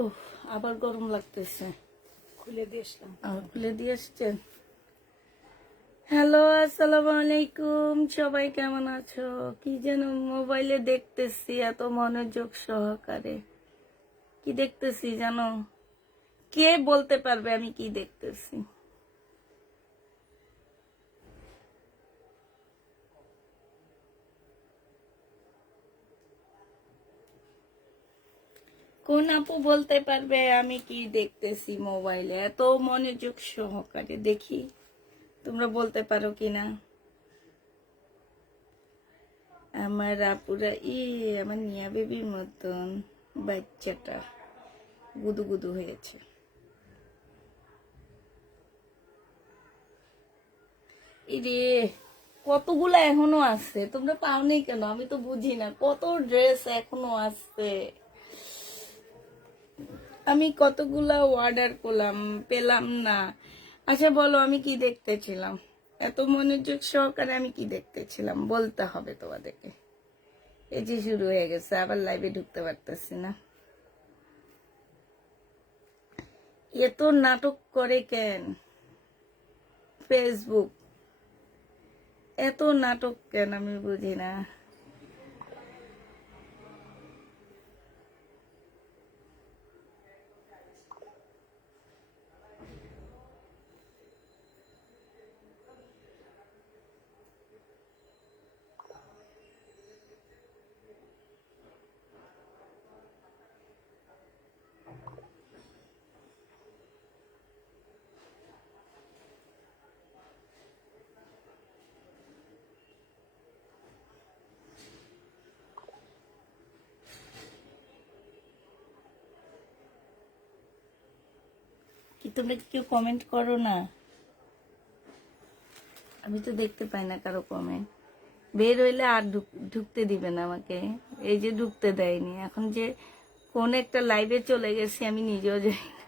উফ, আবার গরম লাগতেছে। খুলে দিয়ে আসলাম। খুলে দিয়ে আসছেন। হ্যালো, আসসালামু আলাইকুম। সবাই কেমন আছো? কি যেন মোবাইলে দেখতেছি এত মনোযোগ সহকারে। কি দেখতেছি জানো? কে বলতে পারবে আমি কি দেখতেছি? কোন আপু বলতে পারবে আমি কি দেখতেছি মোবাইলে এত মনোযোগ সহকারে? দেখি তোমরা বলতে পারো কিনা। আমার আপুরা আমার নিয়া বেবির মতন বাচ্চাটা গুদু গুদু হয়েছে। ইরে, কতগুলা এখনো আছে, তোমরা পাওনি কেন? আমি তো বুঝি না, কত ড্রেস এখনো আছে। আমি কতগুলা অর্ডার করলাম, পেলাম না। আচ্ছা বলো, আমি কি দেখতেছিলাম? এত মনোযোগ সহকারে আমি কি দেখতেছিলাম বলতে হবে তোমাদেরকে। এই যে শুরু হয়ে গেছে, আবার লাইভে ঢুকতে পারতেছি না। এত নাটক করে কেন ফেসবুক? এত নাটক কেন আমি বুঝি না। কি তোমরা কেউ কমেন্ট করো না? আমি তো দেখতে পাই না কারো কমেন্ট। বের হইলে আর ঢুকতে দিবে না আমাকে। এই যে ঢুকতে দেয়নি। এখন যে কোন একটা লাইভে চলে গেছি আমি নিজেও জানি না।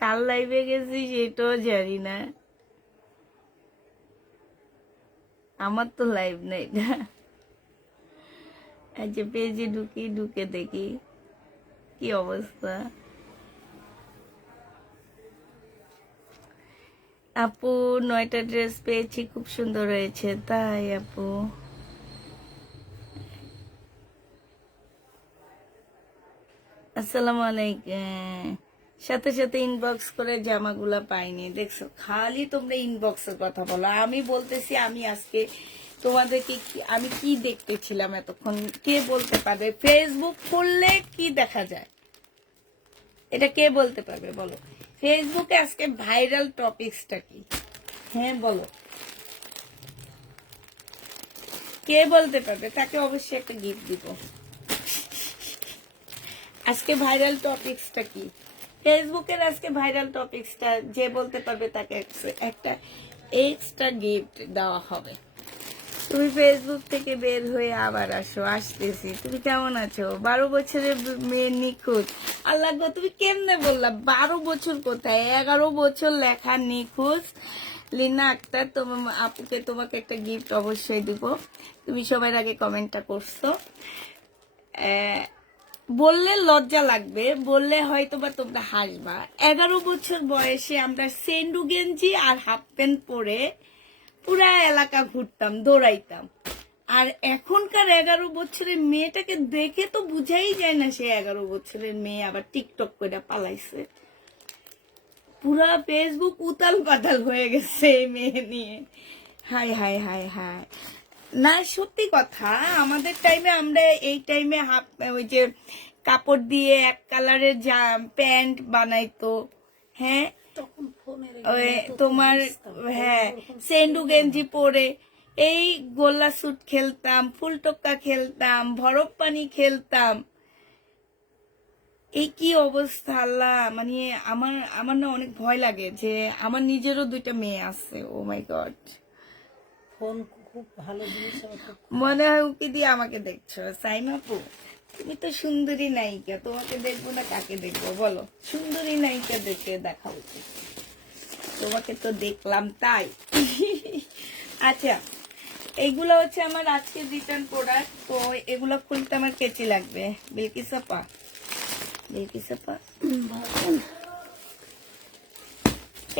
কার লাইভে গেছি সেটাও জানি না। আমার তো লাইভ নেই না। এই যে পেজে ঢুকে দেখি কি অবস্থা। আপু 9টা ড্রেস পেয়েছি, খুব সুন্দর হয়েছে। তাই আপু? আসসালামু আলাইকুম। সাথে সাথে ইনবক্স করে জামাগুলা পাইনি, দেখছো? খালি তোমরা ইনবক্সের কথা বলো। আমি বলতেছি আমি আজকে তোমাদেরকে আমি কি দেখতেছিলাম এতক্ষণ, কে বলতে পারবে? ফেসবুক খুললে কি দেখা যায়, এটা কে বলতে পারবে বলো? ফেসবুকে আজকে ভাইরাল টপিকসটা কি? হ্যাঁ বলো, কে বলতে পারবে? তাকে অবশ্যই একটা গিফট দিব। আজকে ভাইরাল টপিকসটা কি? ফেসবুকের আজকে ভাইরাল টপিকসটা যে বলতে পারবে তাকে একটা এক্সট্রা গিফট দেওয়া হবে। তুমি ফেসবুক থেকে বের হয়ে আবার আসতেছি। তুমি কেমন আছো? 12 বছরের মেয়ে নিখোঁজ। আল্লাহ গো, তুমি কেমনে বললা? 12 বছর কোথায়, 11 বছর লেখা নিখোঁজ। লিনা আক্তার, তোমার আপুকে তোমাকে একটা গিফট অবশ্যই দিব। তুমি সবার আগে কমেন্টটা করছো। বললে লজ্জা লাগবে, বললে হয়তো বা তোমরা হাসবা। 11 বছর বয়সে আমরা সেন্ডু গেঞ্জি আর হাফ প্যান্ট পরে পুরা এলাকা ঘুরতাম, দৌড়াইতাম। আর এখনকার 11 বছরের মেয়েটাকে দেখে তো বুঝাই যায় না সে 11 বছরের মেয়ে। আবার টিকটক করে পালাইছে। পুরা ফেসবুক উতাল পাতাল হয়ে গেছে এই মেয়ে নিয়ে। High high high high. না, সত্যি কথা, আমাদের টাইমে আমরা এই টাইমে ওই যে কাপড় দিয়ে এক কালারের প্যান্ট বানাইতো। হ্যাঁ, ওই তোমার, হ্যাঁ, সেন্ডু গেঞ্জি পরে এই গোল্লা স্যুট খেলতাম, ফুলটক্কা খেলতাম, বরফ পানি খেলতাম। এই কি অবস্থা আল্লাহ! মানে আমার আমার না অনেক ভয় লাগে যে আমার নিজেরও 2টা মেয়ে আছে। ও মাই গড। ফোন খুব ভালো জিনিস। মনে হয় উকি দিয়ে আমাকে দেখছো। সাইমা আপু, তুমি তো সুন্দরী নায়িকা, তোমাকে দেখবো না কাকে দেখবো বলো? সুন্দরী নায়িকা দেখে দেখা উচিত। তোমাকে তো দেখলাম তাই। আচ্ছা, এইগুলো হচ্ছে আমার আজকে রিটার্ন প্রোডাক্ট। তো এগুলো খুলতে আমার কেচি লাগবে। বিলকিস আপা, দেখি সাপা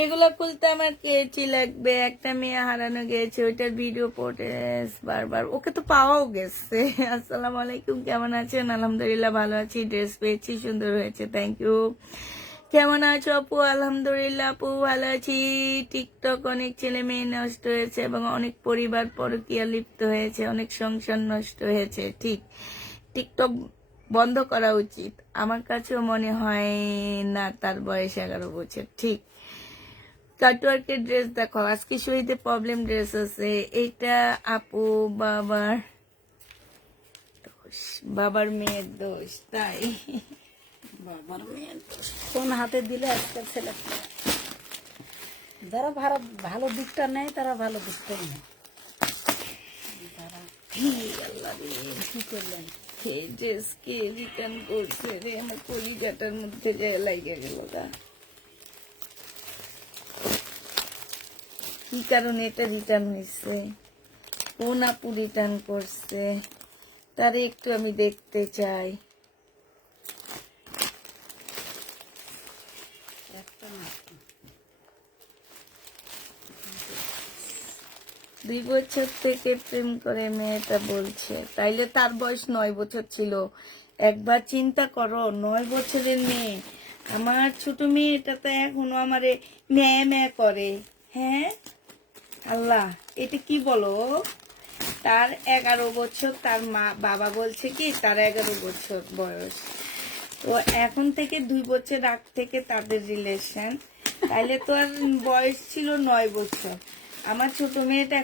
এগুলা খুলতে আমার কেচি লাগবে। একটা মেয়ে হারানো গেছে, ওইটার ভিডিও ফুটেজ বারবার, ওকে তো পাওয়াও গেছে। আসসালামু আলাইকুম, কেমন আছেন? আলহামদুলিল্লাহ ভালো আছি, ড্রেস পেয়েছি, সুন্দর হয়েছে, থ্যাংক ইউ। কেমন আছো আপু? আলহামদুলিল্লাহ আপু ভালো আছি। টিকটক অনেক ছেলে মেয়ে নষ্ট হয়েছে এবং অনেক পরিবার পরকীয়া লিপ্ত হয়েছে, অনেক সংসার নষ্ট হয়েছে। ঠিক, টিকটক বন্ধ করা উচিত। আমার কাছেও মনে হয় না তার বয়স 11 বছর। ঠিক, কাটওয়ার্কের ড্রেস দেখো, আজকে শহীদে প্রবলেম ড্রেস আছে। এইটা আপু বাবার মেয়ের দোষ, তাই? বাবার মেয়ের দোষ। কোন হাতে দিলে আজকাল ছেলে যারা ভালো দিকটা নেয় তারা ভালো দিকটাই নেয়। আল্লাহ রে, কি করলেন? এই ড্রেসকে রিটার্ন করছে রে, আমার কলিজাটার মধ্যে যে লাগে গেল গা। কি কারণে এটা রিটার্ন হয়েছে, কোন আপু রিটার্ন করছে, তারে একটু আমি দেখতে চাই। একটা না, 2 বছর থেকে প্রেম করে মেয়েটা বলছে, তাইলে তার বয়স 9 বছর ছিল। একবার চিন্তা করো, 9 বছরের মেয়ে। আমার ছোট মেয়েটা তো এখনো আমারে ম্যা ম্যা করে। হ্যাঁ আল্লাহ, এটা কি বলো? তার 11 বছর, তার বাবা বলছে কি তার 11 বছর বয়স। তো এখন থেকে 2 বছর আগ থেকে তাদের রিলেশন, তাইলে তো আর বয়স ছিল 9 বছর। আমার ছোট মেয়েটা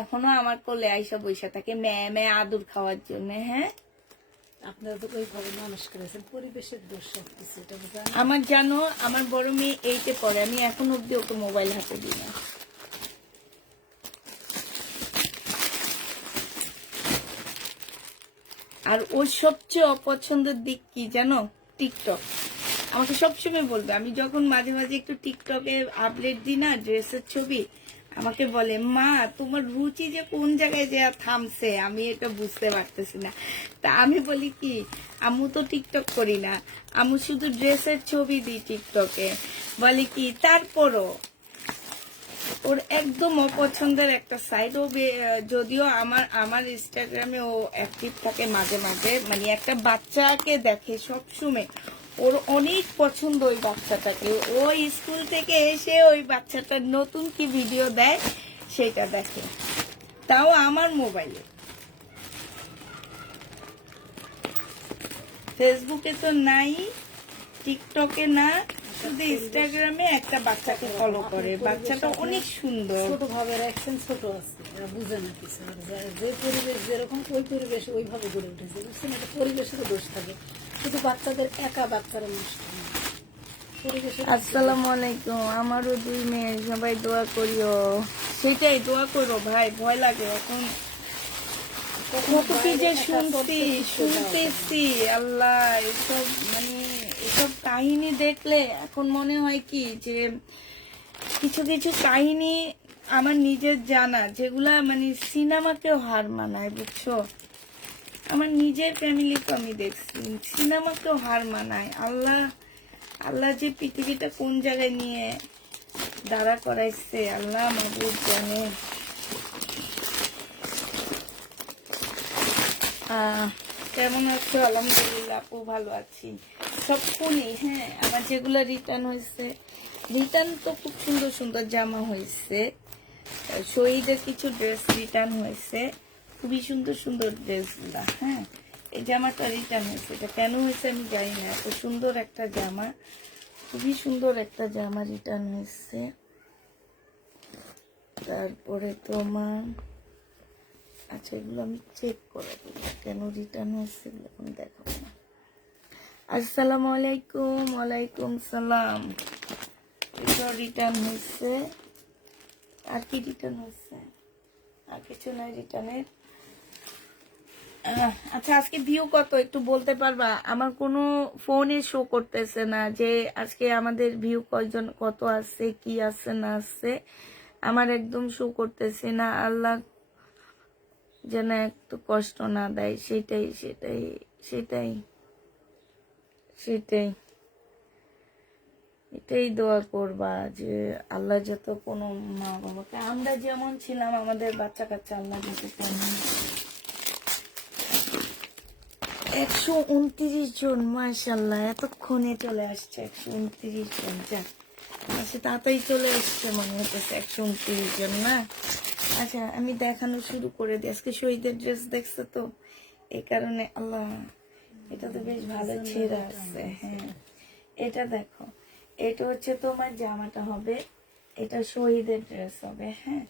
এখনো আমার কোলে আইসা বইসা থাকে ম্যা ম্যা আদর খাওয়ার জন্য। হ্যাঁ, আপনারা তো ওইভাবে মানুষ করেছেন, পরিবেশের দোষ সবকিছু, এটা বুঝলেন? আমার জানো, আমার বড় মেয়ে 8-এ পড়ে, আমি এখন অব্দি ওকে মোবাইল হাতে দিই না। আর ওর সবচেয়ে অপছন্দের দিক কি জানো? টিকটক। আমাকে সবসময় বলবে, আমি যখন মাঝে মাঝে একটু টিকটকে আপলোড দিই না ড্রেসের ছবি, আমাকে বলে মা তোমার রুচি যে কোন জায়গায় যে থামছে আমি এটা বুঝতে পারতেছি না। তা আমি বলি কি, আম্মু তো টিকটক করি না, আম্মু শুধু ড্রেসের ছবি দিই টিকটকে। বলি কি, তারপরও ওর একদম অপছন্দের একটা সাইড। ও যদিও আমার ইনস্টাগ্রামে ও অ্যাক্টিভ থাকে মাঝে মাঝে, মানে একটা বাচ্চাকে দেখে সবসময়, ওর অনেক পছন্দ ওই বাচ্চাটাকে। ও স্কুল থেকে এসে ওই বাচ্চাটার নতুন কি ভিডিও দেয় সেটা দেখে, তাও আমার মোবাইলে। ফেসবুকে তো নাই, টিকটকে না, শুধু ইনস্টাগ্রামে একটা বাচ্চাকে ফলো করে। বাচ্চাটা অনেক সুন্দর। ছোট ভাবে রাখছেন, ছোট আছে, এরা বুঝে না কিছু। আর যে পরিবেশ যেরকম, ওই পরিবেশ ওইভাবে গড়ে উঠেছে, বুঝছেন? এটা পরিবেশেরও দোষ থাকে, শুধু বাচ্চাদের একা বাচ্চারা নষ্ট হয়, পরিবেশের। আসসালামু আলাইকুম, আমারও 2 মেয়ে, সবাই দোয়া করিও। সেটাই, দোয়া করো ভাই, ভয় লাগে এখন। কত কি যে শুনতেছি আল্লাহ, এসব মানে এসব কাহিনী দেখলে এখন মনে হয় কি যে কিছু কিছু কাহিনী আমার নিজের জানা, যেগুলা মানে সিনেমাকেও হার মানায়, বুঝছো? আমার নিজের ফ্যামিলি তো আমি দেখছি, সিনেমাকেও হার মানায়। আল্লাহ, আল্লাহ যে পৃথিবীটা কোন জায়গায় নিয়ে দাঁড়া করাইছে আল্লাহ মাবুদ জানে। কেমন আছো? আলহামদুলিল্লাহ আপু ভালো আছি। সব ফোনে, হ্যাঁ, আমার যেগুলো রিটার্ন হয়েছে, রিটার্ন তো খুব সুন্দর সুন্দর জামা হয়েছে। শহীদের কিছু ড্রেস রিটার্ন হয়েছে, খুবই সুন্দর সুন্দর ড্রেসগুলা। হ্যাঁ, এই জামাটা রিটার্ন হয়েছে, এটা কেন হয়েছে আমি জানি না। এত সুন্দর একটা জামা, খুবই সুন্দর একটা জামা রিটার্ন হয়েছে। তারপরে তোমার, আচ্ছা এগুলো আমি চেক করে দেবো কেন রিটার্ন হয়েছে, এগুলো আমি দেখাবো না। আসসালামু আলাইকুম। ওয়ালাইকুম সালাম। এটা রিটার্ন হয়েছে। আর কি রিটার্ন হয়েছে? আর কিছু নাই রিটার্নের। আচ্ছা, আজকে ভিউ কত একটু বলতে পারবা? আমার কোনো ফোনে শো করতেছে না যে আজকে আমাদের ভিউ কয়জন, কত আছে, কি আছে না আছে, আমার একদম শো করতেছে না। আল্লাহ যেন একটু কষ্ট না দেয়, সেটাই সেটাই সেটাই সেটাই, এটাই দোয়া করবা যে আল্লাহ যত কোনো মা বাবাকে, আমরা যেমন ছিলাম আমাদের বাচ্চা কাচ্চা আল্লাহ যত তেমন। 129 জন, মাশাল্লাহ, এতক্ষণে চলে আসছে 129 জন। যাক, আচ্ছা তাড়াতাড়ি চলে আসছে মনে হতেছে 129 জন না। আচ্ছা আমি দেখানো শুরু করে দিই। আজকে শহীদের ড্রেস দেখছো তো, এই কারণে। আল্লাহ, এটা তো বেশ ভালো ছেঁড়া আছে। হ্যাঁ, এটা দেখো, এটা হচ্ছে তোমার জামাটা হবে, এটা শহীদের ড্রেস হবে। হ্যাঁ,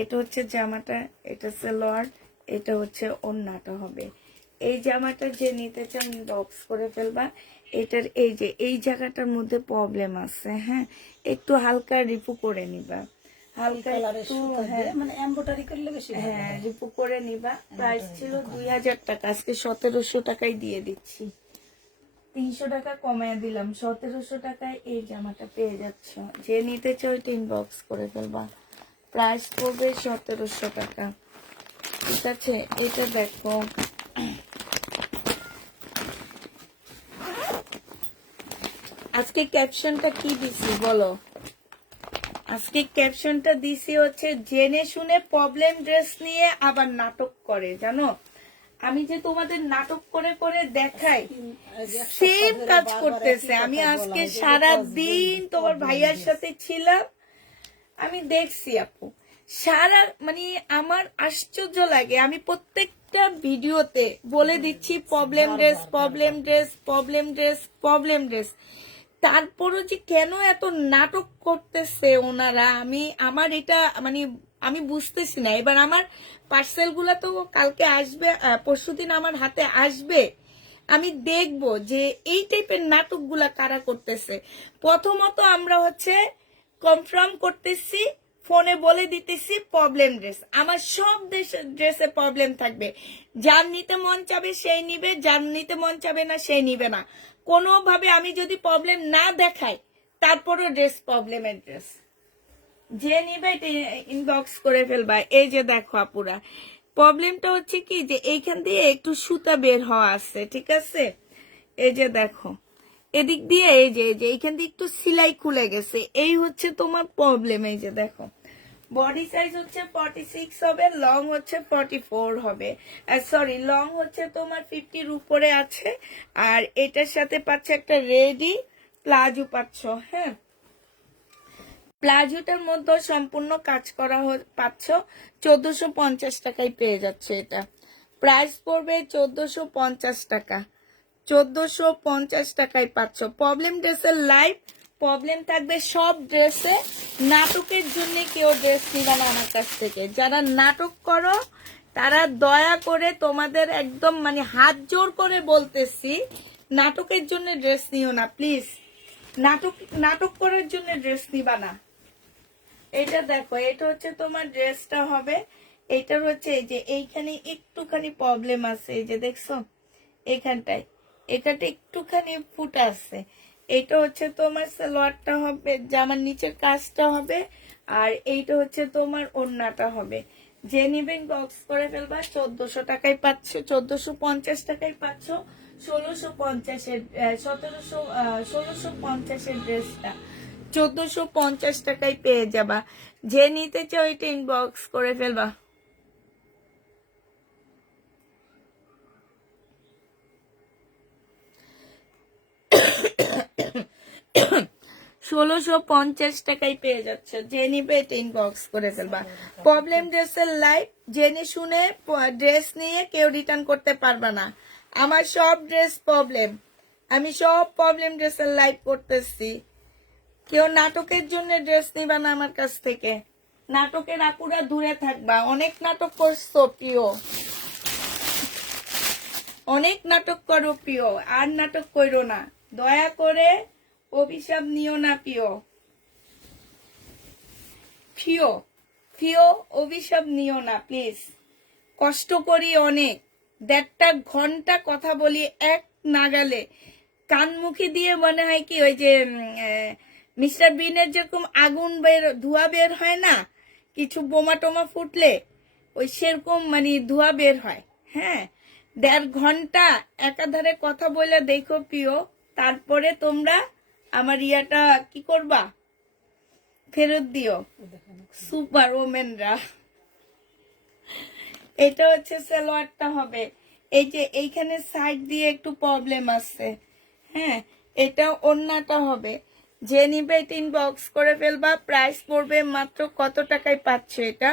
এটা হচ্ছে জামাটা, এটা সালোয়ার, এটা হচ্ছে ওড়নাটা হবে। এই জামাটা যে নিতে চান বক্স করে ফেলবা। এটার এই যে এই জায়গাটার মধ্যে প্রবলেম আছে, হ্যাঁ, একটু হালকা রিপু করে নিবা, হালকা একটু, হ্যাঁ মানে এমব্রয়ডারি করলে বেশি ভালো হ্যাঁ হয়। রিপু করে নিবা। প্রাইস ছিল 2000 টাকা, আজকে 1700 টাকায় দিয়ে দিচ্ছি। 300 টাকা কমায় দিলাম, 1700 টাকায় এই জামাটা পেয়ে যাচ্ছ। যে নিতে চাও এটা ইনবক্স করে ফেলবা। প্রাইস পড়বে 1700 টাকা, ঠিক আছে। এটা দেখো, আজকে ক্যাপশনটা কি দিছি বলো? আজকে ক্যাপশনটা দিছি হচ্ছে জেনে শুনে প্রবলেম ড্রেস নিয়ে আবার নাটক করে, জানো। আমি যে তোমাদের নাটক করে করে দেখাই, সেম কাজ করতেছে। আমি আজকে সারা দিন তোমার ভাইয়ার সাথে ছিলাম, আমি দেখছি আপু, সারা মানে আমার আশ্চর্য লাগে। আমি প্রত্যেকটা ভিডিওতে বলে দিচ্ছি problem dress, problem dress, problem dress, problem dress. তারপরও যে কেন এত নাটক করতেছে ওনারা, আমার এটা মানে আমি বুঝতেছি না। এবার আমার পার্সেল গুলা তো কালকে আসবে, পরশুদিন আমার হাতে আসবে। আমি দেখব যে এই টাইপের নাটকগুলা কারা করতেছে। প্রথমত আমরা হচ্ছে কনফার্ম করতেছি, ফোনে বলে দিতেছি প্রবলেম ড্রেস। আমার সব ড্রেসে প্রবলেম থাকবে। যার নিতে মন চাবে সেই নিবে, যার নিতে মন চাবে না সেই নিবে না। কোনোভাবে আমি যদি প্রবলেম না দেখাই, তারপরও ড্রেস প্রবলেমের ড্রেস। যে নিবে এটা ইনবক্স করে ফেলবা। এই যে দেখো আপুরা, প্রবলেমটা হচ্ছে কি যে এইখান দিয়ে একটু সুতা বের হওয়া আছে, ঠিক আছে। এই যে দেখো, এদিক দিয়ে এই যে এইখান দিয়ে একটু সেলাই খুলে গেছে, এই হচ্ছে তোমার প্রবলেম। এই যে দেখো, বডি সাইজ হচ্ছে 46 হবে, লং হচ্ছে 44 হবে। সরি, লং হচ্ছে তোমার 50-র উপরে আছে। আর এটার সাথে পাচ্ছে একটা রেডি প্লাজো পাচ্ছ। হ্যাঁ, প্লাজোটার মধ্যে সম্পূর্ণ কাজ করা পাচ্ছ। 1450 টাকায় পেয়ে যাচ্ছে এটা। প্রাইস পড়বে 1450 টাকা। 1450 টাকায় পাচ্ছ। প্রবলেম ড্রেসের লাইভ প্রবলেম থাকবে সব ড্রেসে। নাটকের জন্য কেউ ড্রেস নিবা না আমার কাছ থেকে। যারা নাটক করো তারা দয়া করে তোমাদের একদম মানে হাত জোর করে বলতেছি, নাটকের জন্য ড্রেস নিও না প্লিজ। নাটক করার জন্য ড্রেস নিবা না। এটা দেখো, এটা হচ্ছে তোমার ড্রেসটা হবে। এটার হচ্ছে এই যে এইখানে একটুখানি প্রবলেম আছে, এই যে দেখছো এইখানটায়, এখানটা একটুখানি ফুটা আছে। এটা হচ্ছে তোমার সালোয়ারটা হবে, জামার নিচের কাজটা হবে। আর এইটা হচ্ছে তোমার ওড়নাটা হবে। যে নিবেন বক্স করে ফেলবা। 1400 টাকায় পাচ্ছ, 1450 টাকায় পাচ্ছ। 1650-এর 1650-এর ড্রেসটা 1450 টাকায় পেয়ে যাবা। যে নিতে চাও এটা ইনবক্স করে ফেলবা। 1650 টাকায় পেয়ে যাচ্ছে। যে নিবে এটা ইনবক্স করে ফেলবা। প্রবলেম ড্রেসের লাইভ জেনে শুনে ড্রেস নিয়ে কেউ রিটার্ন করতে পারবা না। আমার সব ড্রেস প্রবলেম, আমি সব প্রবলেম ড্রেসের লাইভ করতেছি। কেউ নাটকের জন্য ড্রেস নিবা না আমার কাছ থেকে। নাটকের আপুরা দূরে থাকবা। অনেক নাটক করছো প্রিয়, অনেক নাটক করো প্রিয়, আর নাটক করো না। দয়া করে অভিশাপ নিও না প্রিয়, প্রিয় প্রিয়, অভিশাপ নিও না প্লিজ। কষ্ট করি অনেক, 1.5 ঘন্টা কথা বলি এক নাগালে। কান মুখে দিয়ে মনে হয় কি ওই যে মিস্টার বিনের যেরকম আগুন বের ধোঁয়া বের হয় না, কিছু বোমা টোমা ফুটলে ওই সেরকম মানে ধোঁয়া বের হয়। হ্যাঁ, 1.5 ঘন্টা একাধারে কথা বলে দেখো প্রিয়, তারপরে তোমরা আমার ইয়াটা কি করবা, ফেরত দিও। সুপার ওমেনরা। এটা হচ্ছে সালোয়ারটা হবে। এই যে এইখানে সাইড দিয়ে একটু প্রবলেম আছে, হ্যাঁ। এটা ওড়নাটা হবে। যে নিবে এটা ইনবক্স করে ফেলবা। প্রাইস পড়বে মাত্র কত টাকায় পাচ্ছ এটা?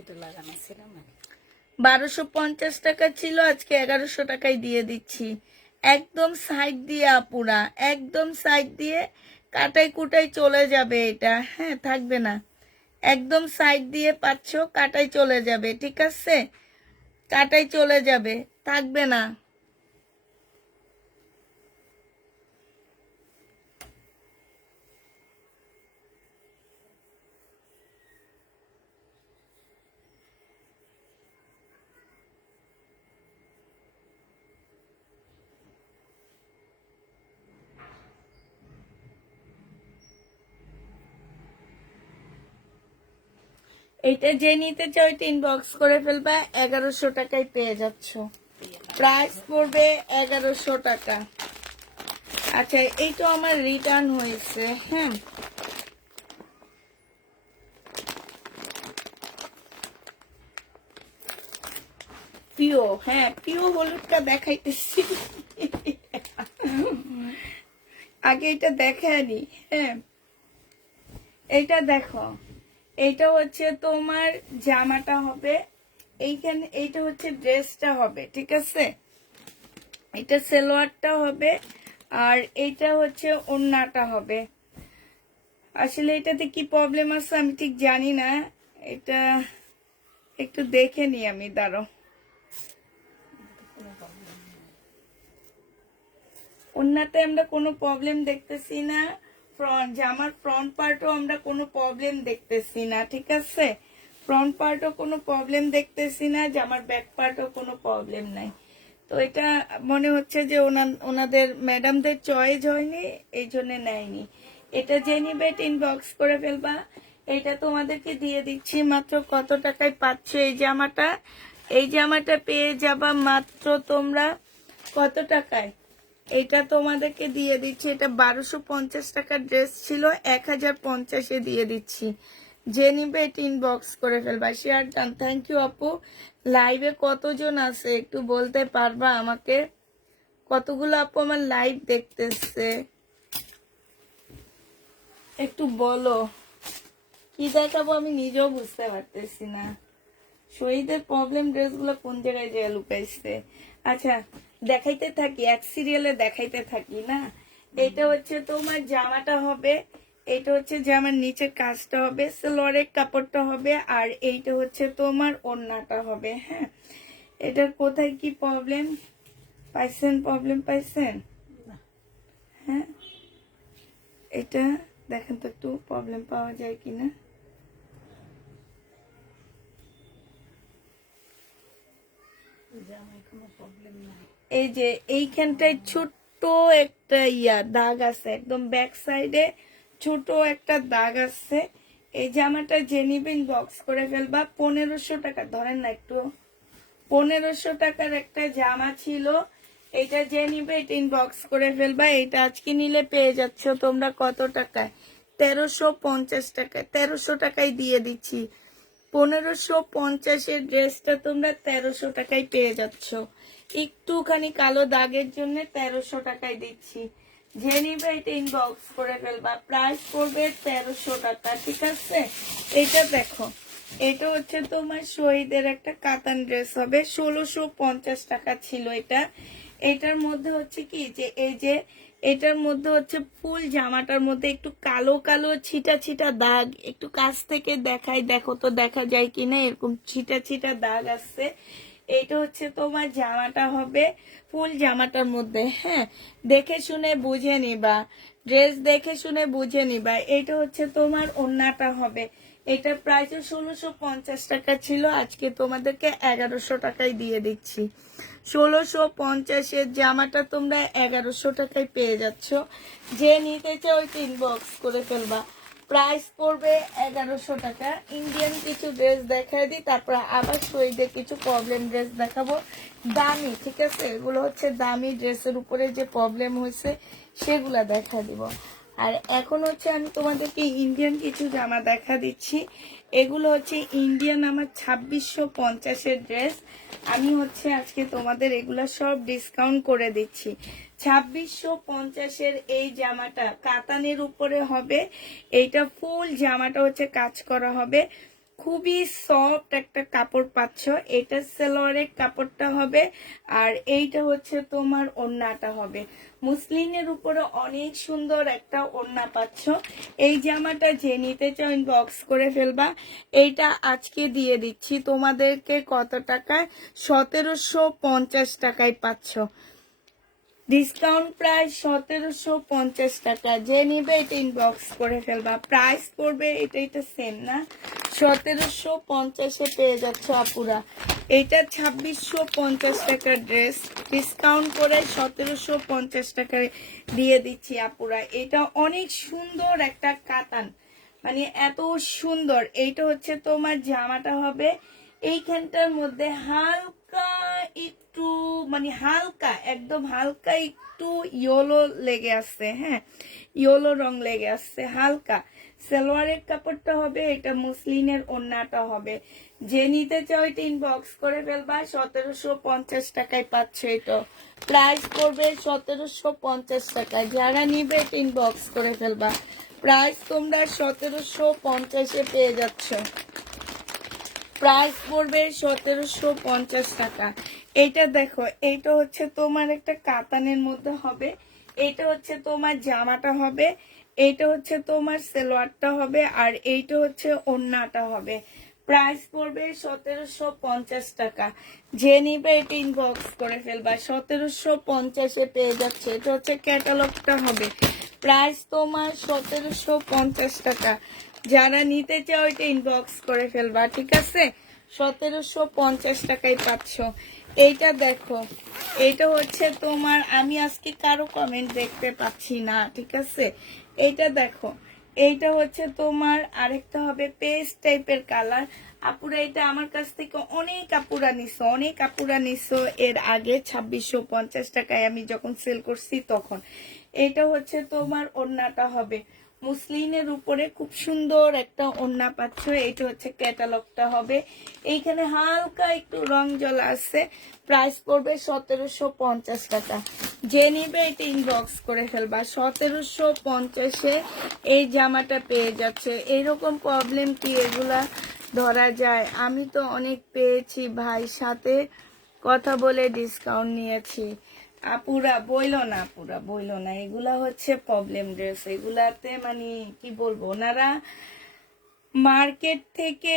এটা লাগানো ছিল না। 1250 টাকা ছিল, আজকে 1100 টাকায় দিয়ে দিচ্ছি। একদম সাইড দিয়ে আপুরা, একদম সাইড দিয়ে কাটাই কুটাই চলে যাবে এটা, হ্যাঁ, থাকবে না। একদম সাইড দিয়ে পাচ্ছ, কাটাই চলে যাবে, ঠিক আছে? কাটাই চলে যাবে, থাকবে না। এটা যে নিতে চাও এটা ইনবক্স করে ফেলবা। 1100 টাকায় পেয়ে যাচ্ছ। প্রাইস পড়বে 1100 টাকা। আচ্ছা, এইটা আমার রিটার্ন হয়েছে, হ্যাঁ। প্রিয়, হ্যাঁ, প্রিয় হলুদটা দেখাইতেছি। আগে এটা দেখায়নি, হ্যাঁ। এইটা দেখো, এইটা হচ্ছে তোমার জামাটা হবে। এইখানে এইটা হচ্ছে ড্রেসটা হবে, ঠিক আছে? এটা সালোয়ারটা হবে, আর এইটা হচ্ছে ওড়নাটা হবে। আসলে এটাতে কি প্রবলেম আছে আমি ঠিক জানি না, এটা একটু দেখে নি আমি, দাঁড়াও। ওড়নাতে আমরা কোনো প্রবলেম দেখতেছি না, জামার ফ্রন্ট পার্টও আমরা কোনো প্রবলেম দেখতেছি না, ঠিক আছে? ফ্রন্ট পার্টও কোনো প্রবলেম দেখতেছি না, জামার ব্যাক পার্টও কোনো প্রবলেম নাই। তো এটা মনে হচ্ছে যে ওনাদের ম্যাডামদের চয়েস হয়নি, এই জন্য নেয়নি। এটা যে নিবে এটা ইনবক্স করে ফেলবা। এটা তোমাদেরকে দিয়ে দিচ্ছি মাত্র কত টাকায় পাচ্ছ এই জামাটা? এই জামাটা পেয়ে যাবা মাত্র তোমরা কত টাকায়? এটা তোমাদেরকে দিয়ে দিচ্ছি, এটা 1250 টাকার ড্রেস ছিল, 1050-এ দিয়ে দিচ্ছি। যে নিবে এটা ইনবক্স করে ফেলবা। Share done. থ্যাংক ইউ আপু। লাইভে কতজন আছে একটু বলতে পারবা আমাকে? কতগুলো আপু আমার লাইভ দেখতেছে একটু বলো। কি দেখাবো আমি নিজেও বুঝতে পারতেছি না। শহীদের প্রবলেম ড্রেসগুলো কোন জায়গায় যে লুকাইছে। আচ্ছা, দেখাইতে থাকি, এক সিরিয়ালে দেখাইতে থাকি না। এটা হচ্ছে তোমার জামাটা হবে, এটা হচ্ছে জামার নিচের কাজটা হবে, সালোয়ারের কাপড়টা হবে, আর এইটা হচ্ছে তোমার ওড়নাটা হবে, হ্যাঁ। এটার কোথায় কি প্রবলেম পাইছেন? প্রবলেম পাইছেন? হ্যাঁ, এটা দেখেন তো একটু প্রবলেম পাওয়া যায় কিনা। এই যে এইখানটায় ছোট্ট একটা দাগ আছে, একদম ব্যাক সাইডে ছোট একটা দাগ আছে। এই জামাটা যে নিবেন বক্স করে ফেলবা। 1500 টাকা ধরেন না একটু, 1500 টাকার একটা জামা ছিল। এটা যে নিবে এটা ইনবক্স করে ফেলবা। এটা আজকে নিলে পেয়ে যাচ্ছ তোমরা কত টাকায়? 1350 টাকায়। 1300 টাকায় দিয়ে দিচ্ছি। 1550-এর ড্রেসটা তোমরা 1300 টাকায় পেয়ে যাচ্ছ। একটুখানি কালো দাগের জন্য 1300 টাকায় দিচ্ছি। যে নিবে এটা ইনবক্স করে ফেলবা। প্রাইস পড়বে 1300 টাকা, ঠিক আছে? এটা দেখো, এটা হচ্ছে তোমার শহীদের একটা কাতান ড্রেস হবে। 1650 টাকা ছিল এটা। এটার মধ্যে হচ্ছে কি যে এই যে এটার মধ্যে হচ্ছে ফুল জামাটার মধ্যে একটু কালো কালো ছিটা ছিটা দাগ, একটু কাছ থেকে দেখাই, দেখো তো দেখা যায় কিনা, এরকম ছিটা ছিটা দাগ আছে। এটা হচ্ছে তোমার জামাটা হবে ফুল জামাটার মধ্যে, হ্যাঁ। দেখে শুনে বুঝে নিবা, ড্রেস দেখে শুনে বুঝে নিবা। এটা হচ্ছে তোমার ওড়নাটা হবে। এটার প্রাইস 1650 টাকা ছিল, আজকে তোমাদেরকে 1100 টাকায় দিয়ে দিচ্ছি। 1650-এর জামাটা তোমরা 1100 টাকায় পেয়ে যাচ্ছ। যে নিতে চাও ওইটা ইনবক্স করে ফেলবা। প্রাইস পড়বে 1100 টাকা। ইন্ডিয়ান কিছু ড্রেস দেখাই দিই, তারপর আবার শহীদের কিছু প্রবলেম ড্রেস দেখাবো। দামি, ঠিক আছে, এগুলো হচ্ছে দামি ড্রেসের উপরে যে প্রবলেম হয়েছে সেগুলা দেখা দিব। আর এখন হচ্ছে আমি তোমাদেরকে ইন্ডিয়ান কিছু জামা দেখা দিচ্ছি। এগুলো হচ্ছে ইন্ডিয়ান আমার 2650-এর ড্রেস। আমি হচ্ছে আজকে তোমাদের এগুলা সব ডিসকাউন্ট করে দিচ্ছি। 2650-এর এই জামাটা কাতানের উপরে হবে। এইটা ফুল জামাটা হচ্ছে কাজ করা হবে, খুবই সফট একটা কাপড় পাচ্ছ। এটা সালোয়ারের কাপড়টা হবে, আর এইটা হচ্ছে তোমার ওড়নাটা হবে। মুসলিনের উপরে অনেক সুন্দর একটা ওড়না পাচ্ছ। এই জামাটা যে নিতে চাও ইনবক্স করে ফেলবা। এইটা আজকে দিয়ে দিচ্ছি তোমাদেরকে কত টাকায়? 1750 টাকায় পাচ্ছ। ডিসকাউন্ট প্রাইস 1750 টাকা। যে নিবে এটা ইনবক্স করে ফেলবা। প্রাইস পড়বে এটা সেম না, 1750-এ পেয়ে যাচ্ছ আপুরা। এটা 2650 টাকার ড্রেস, ডিসকাউন্ট করে 1750 টাকায় দিয়ে দিচ্ছি আপুরা। এটা অনেক সুন্দর একটা কাতান, মানে এত সুন্দর। এইটা হচ্ছে তোমার জামাটা হবে এইখানটার মধ্যে হালকা একটু, মানে হালকা একদম হালকা একটু ইয়েলো লেগে আসছে, হ্যাঁ, ইয়েলো রং লেগে আসছে হালকা। সালোয়ারের কাপড়টা হবে, এটা মুসলিনের ওড়নাটা হবে। যে নিতে চাও এটা ইনবক্স করে ফেলবা। 1750 টাকায় পাচ্ছ। এটা প্রাইস পড়বে 1750 টাকায়। যারা নিবে এটা ইনবক্স করে ফেলবা। প্রাইস তোমরা 1750-এ পেয়ে যাচ্ছ। প্রাইস পড়বে 1750 টাকা। এটা দেখো, এইটা হচ্ছে তোমার একটা কাতানের মধ্যে হবে। এটা হচ্ছে তোমার জামাটা হবে, এইটা হচ্ছে তোমার সালোয়ারটা হবে, আর এইটা হচ্ছে ওড়নাটা হবে। প্রাইস পড়বে 1750 টাকা। যে নিবে এটা ইনবক্স করে ফেলবা। 1750-এ পেয়ে যাচ্ছে। এটা হচ্ছে ক্যাটালগটা হবে। প্রাইস তোমার 1750 টাকা। যারা নিতে চাও এটা ইনবক্স করে ফেলবা, ঠিক আছে? 1750 টাকায় পাচ্ছ। এইটা দেখো, এইটা হচ্ছে তোমার, আমি আজকে কারো কমেন্ট দেখতে পাচ্ছি না, ঠিক আছে? এইটা দেখো, এইটা হচ্ছে তোমার আরেকটা হবে পেস্ট টাইপের কালার। আপুরা এটা আমার কাছ থেকে অনেক আপুরা নিছো এর আগে 2650 টাকায় আমি যখন সেল করছি তখন। এটা হচ্ছে তোমার ওড়নাটা হবে মুসলিনের উপরে, খুব সুন্দর একটা ওড়না পাচ্ছ। এইটা হচ্ছে ক্যাটালগটা হবে। এইখানে হালকা একটু রং জ্বলা আছে। প্রাইস পড়বে 1750 টাকা। যে নিবে এটা ইনবক্স করে ফেলবা। 1750-এ এই জামাটা পেয়ে যাচ্ছে। এইরকম প্রবলেম কি এগুলা ধরা যায়? আমি তো অনেক পেয়েছি ভাই, সাথে কথা বলে ডিসকাউন্ট নিয়েছি। আপুরা বইলো না, এগুলা হচ্ছে প্রবলেম ড্রেস। এগুলাতে মানে কি বলবো, ওনারা মার্কেট থেকে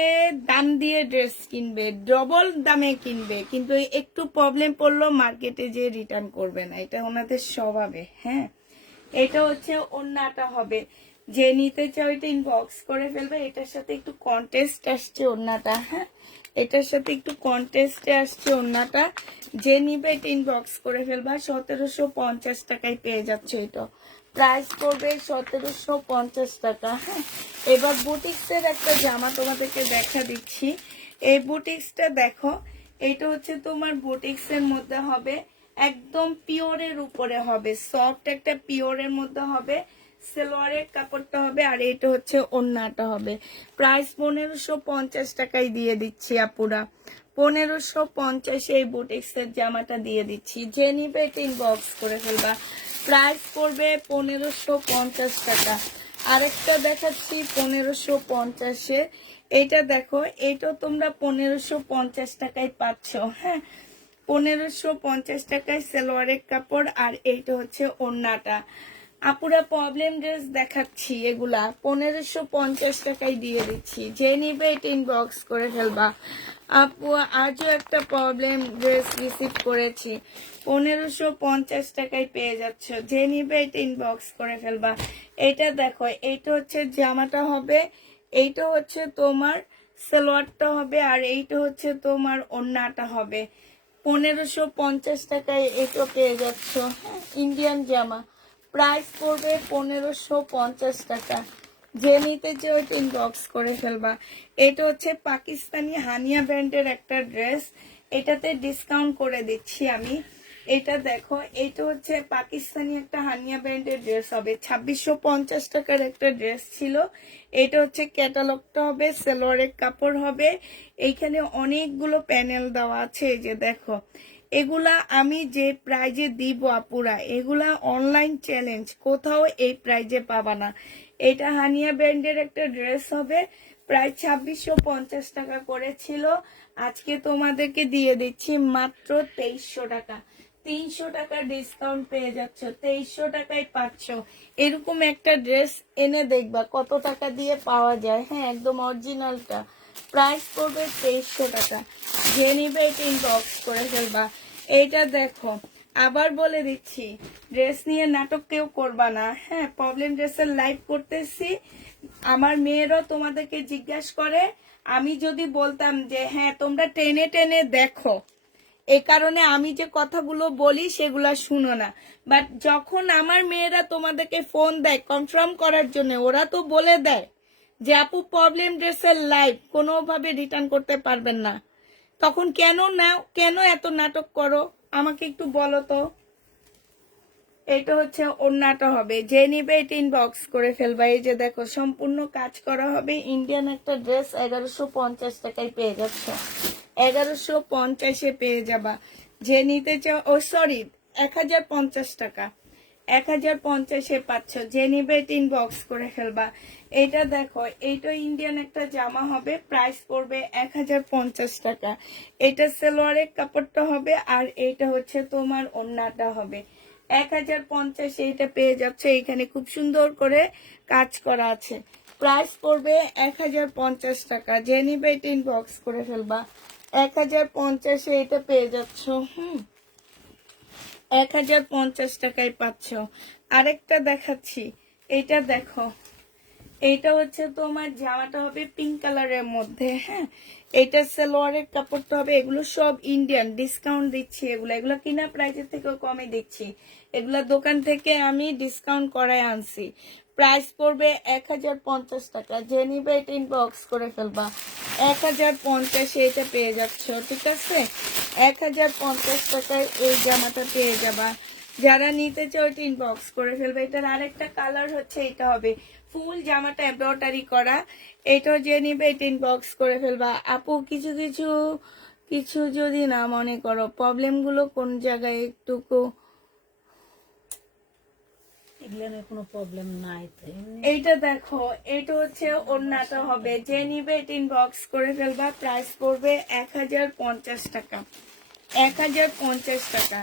দাম দিয়ে ড্রেস কিনবে, ডবল দামে কিনবে, কিন্তু একটু প্রবলেম পড়লো মার্কেটে যে রিটার্ন করবে না, এটা ওনাদের স্বভাবে। হ্যাঁ, এটা হচ্ছে ওড়নাটা হবে। যে নিতে চাও এটা ইনবক্স করে ফেলবে। এটার সাথে একটু কন্টেস্ট আসছে ওড়নাটা, হ্যাঁ, এটার সাথে একটু কন্টেস্টে আসছে ওড়নাটা। যে নিবে এটা ইনবক্স করে ফেলবা। 1750 টাকায় পেয়ে যাচ্ছে। এটা প্রাইস পড়বে 1750 টাকা। হ্যাঁ, এবার বুটিক্সের একটা জামা তোমাদেরকে দেখা দিচ্ছি। এই বুটিক্সটা দেখো, এটা হচ্ছে তোমার বুটিক্সের মধ্যে হবে, একদম পিওরের উপরে হবে, সফট একটা পিওরের মধ্যে হবে। সালোয়ারের কাপড়টা হবে, আর এটা হচ্ছে ওড়নাটা হবে। প্রাইস 1550 টাকায় দিয়ে দিচ্ছি আপুরা। 1550 এই বুটিক্সের জামাটা দিয়ে দিচ্ছি। যে নিবে এটা ইনবক্স করে ফেলবা। প্রাইস পড়বে 1550 টাকা। আরেকটা দেখাচ্ছি 1550-এ। এইটা দেখো, এইটা তোমরা 1550 টাকায় পাচ্ছ। হ্যাঁ, 1550 টাকায় সালোয়ারের কাপড়, আর এইটা হচ্ছে ওড়নাটা। আপুরা প্রবলেম ড্রেস দেখাচ্ছি, এগুলা 1550 টাকায় দিয়ে দিচ্ছি। যে নিবে এটা ইনবক্স করে ফেলবা। আপু আজও একটা প্রবলেম ড্রেস রিসিভ করেছি, 1550 টাকায় পেয়ে যাচ্ছ। যে নিবে এটা ইনবক্স করে ফেলবা। এটা দেখো, এইটা হচ্ছে জামাটা হবে, এইটা হচ্ছে তোমার সালোয়ারটা হবে, আর এইটা হচ্ছে তোমার ওড়নাটা হবে। 1550 টাকায় এটা পেয়ে যাচ্ছ। হ্যাঁ, ইন্ডিয়ান জামা। প্রাইস পড়বে 1550 টাকা। যে নিতে চাও এটা ইনবক্স করে ফেলবা। এটা হচ্ছে পাকিস্তানি হানিয়া ব্র্যান্ডের একটা ড্রেস, এটাতে ডিসকাউন্ট করে দিচ্ছি আমি। এটা দেখো, এটা হচ্ছে পাকিস্তানি একটা হানিয়া ব্র্যান্ডের ড্রেস হবে, 2650 টাকার একটা ড্রেস ছিল। এটা হচ্ছে ক্যাটালগটা হবে, সালোয়ারের কাপড় হবে। এইখানে অনেকগুলো প্যানেল দেওয়া আছে, এই যে দেখো। এগুলা আমি যে প্রাইজে দিব আপুরা, এগুলা অনলাইন চ্যালেঞ্জ, কোথাও এই প্রাইজে পাবা না। এটা হানিয়া ব্র্যান্ডের একটা ড্রেস হবে, প্রায় 2650 টাকা করেছিল, আজকে তোমাদেরকে দিয়ে দিচ্ছি মাত্র 2300 টাকা। 300 টাকা ডিসকাউন্ট পেয়ে যাচ্ছ, 2300 টাকায় পাচ্ছ। এরকম একটা ড্রেস এনে দেখবা কত টাকা দিয়ে পাওয়া যায়। হ্যাঁ, একদম অরিজিনালটা। প্রাইস পড়বে 2300 টাকা। যে নিবে এটা ইনবক্স করে ফেলবা। এইটা দেখো, আবার বলে দিচ্ছি, ড্রেস নিয়ে নাটক কেউ করবা না। হ্যাঁ, প্রবলেম ড্রেসের লাইভ করতেছি, আমার মেয়েরও তোমাদেরকে জিজ্ঞাসা করে। আমি যদি বলতাম যে হ্যাঁ তোমরা টেনে টেনে দেখো, এ কারণে আমি যে কথাগুলো বলি সেগুলা শুনো না, বাট যখন আমার মেয়েরা তোমাদেরকে ফোন দেয় কনফার্ম করার জন্য, ওরা তো বলে দেয় যে আপু প্রবলেম ড্রেসের লাইভ কোনোভাবে রিটার্ন করতে পারবেন না, তখন কেন নাও, কেন এত নাটক করো আমাকে একটু বলো তো। এটা হচ্ছে ওড়নাটা হবে, যে নিবে এটা ইনবক্স করে ফেলবা। এই যে দেখো, সম্পূর্ণ কাজ করা হবে, ইন্ডিয়ান একটা ড্রেস 1150 টাকায় পেয়ে যাচ্ছ, 1150-এ পেয়ে যাবা। যে নিতে চাও, ও সরি, 1050 টাকা, 1050-এ পাচ্ছ। যে নিবে এটা ইনবক্স করে ফেলবা। এটা দেখো, এইটা ইন্ডিয়ান একটা জামা হবে, প্রাইস পড়বে 1050 টাকা। এটা সালোয়ারের কাপড়টা হবে, আর এইটা হচ্ছে তোমার ওড়নাটা হবে। 1050-এ এটা পেয়ে যাচ্ছে, এখানে খুব সুন্দর করে কাজ করা আছে। প্রাইস পড়বে 1050 টাকা। যে নিবে এটা ইনবক্স করে ফেলবা। 1050-এ এটা পেয়ে যাচ্ছ। 1050 টাকায় পাচ্ছ। আরেকটা দেখাচ্ছি, এটা দেখো, এইটা হচ্ছে তোমার জামাটা হবে পিঙ্ক কালারের মধ্যে। হ্যাঁ, এটা সালোয়ারের কাপড়টা হবে। এগুলো সব ইন্ডিয়ান, ডিসকাউন্ট দিচ্ছি, এগুলো কিনা প্রাইসের থেকেও কমে দিচ্ছি। এগুলো দোকান থেকে আমি ডিসকাউন্ট করায় আনছি। প্রাইস পড়বে 1050 টাকা। যে নিবে এটা ইনবক্স করে ফেলবা। 1050-এ এটা পেয়ে যাচ্ছ, ঠিক আছে। 1050 টাকায় এই জামাটা পেয়ে যাবা। যারা নিতে চাও এটা ইনবক্স করে ফেলবে। এটার আরেকটা কালার হচ্ছে, এটা হবে ফুল জামাটা এমব্রয়ডারি করা। এটাও যে নিবে এটা ইনবক্স করে ফেলবা। আপু কিছু কিছু কিছু যদি না মনে করো, প্রবলেম গুলো কোন জায়গায় একটুকু, এগুলো কোনো প্রবলেম নাই তো এমনি। এইটা দেখো, এটা হচ্ছে ওড়নাটা হবে, যে নিবে এটা ইনবক্স করে ফেলবা। প্রাইস পড়বে 1050 টাকা। 1050 টাকা।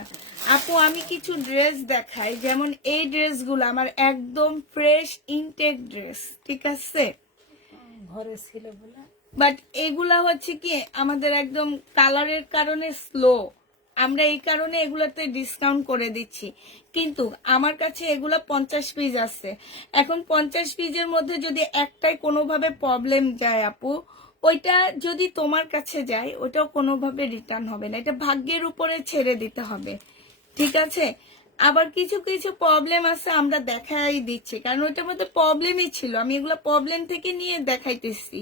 আপু আমি কিছু ড্রেস দেখাই, যেমন এই ড্রেসগুলো আমার একদম ফ্রেশ ইনটেক ড্রেস, ঠিক আছে। ঘরে ছিল বলে বাট এগুলা হচ্ছে কি আমাদের একদম কালারের কারণে স্লো, আমরা এই কারণে এগুলাতে ডিসকাউন্ট করে দিচ্ছি। কিন্তু আমার কাছে এগুলা 50 পিস আছে। এখন 50 পিসের মধ্যে যদি একটাই কোনোভাবে প্রবলেম যায় আপু, ওইটা যদি তোমার কাছে যায় ওইটাও কোনোভাবে রিটার্ন হবে না, এটা ভাগ্যের উপরে ছেড়ে দিতে হবে, ঠিক আছে। আবার কিছু কিছু প্রবলেম আছে আমরা দেখাই দিচ্ছি, কারণ ওইটার মধ্যে প্রবলেমই ছিল, আমি এগুলো প্রবলেম থেকে নিয়ে দেখাইতেছি,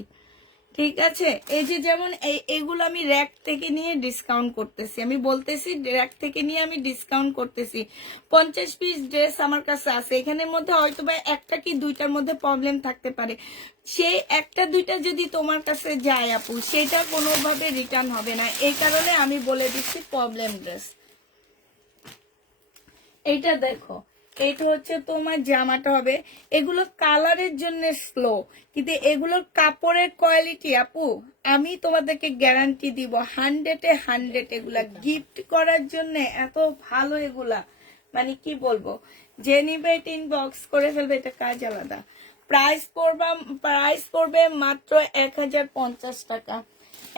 ঠিক আছে। এই যে যেমন এগুলো আমি র্যাক থেকে নিয়ে ডিসকাউন্ট করতেছি, আমি বলতেছি র্যাক থেকে নিয়ে আমি ডিসকাউন্ট করতেছি। 50 পিস ড্রেস আমার কাছে আছে, এখানের মধ্যে হয়তো বা একটা কি দুইটার মধ্যে প্রবলেম থাকতে পারে, সেই একটা দুইটা যদি তোমার কাছে যায় আপু, সেটা কোনোভাবে রিটার্ন হবে না, এই কারণে আমি বলে দিচ্ছি প্রবলেম ড্রেস। এইটা দেখো, এইটা হচ্ছে তোমার জামাটা হবে, এগুলো কালারের জন্য স্লো, কিন্তু এগুলোর কাপড়ের কোয়ালিটি আপু আমি তোমাদেরকে গ্যারান্টি দিব 100-এ 100। এগুলা গিফট করার জন্য এত ভালো, এগুলা মানে কি বলবো। যে নিবে এটা ইনবক্স করে ফেলবে, এটা কাজ আলাদা। প্রাইস পড়বে মাত্র 1050 টাকা।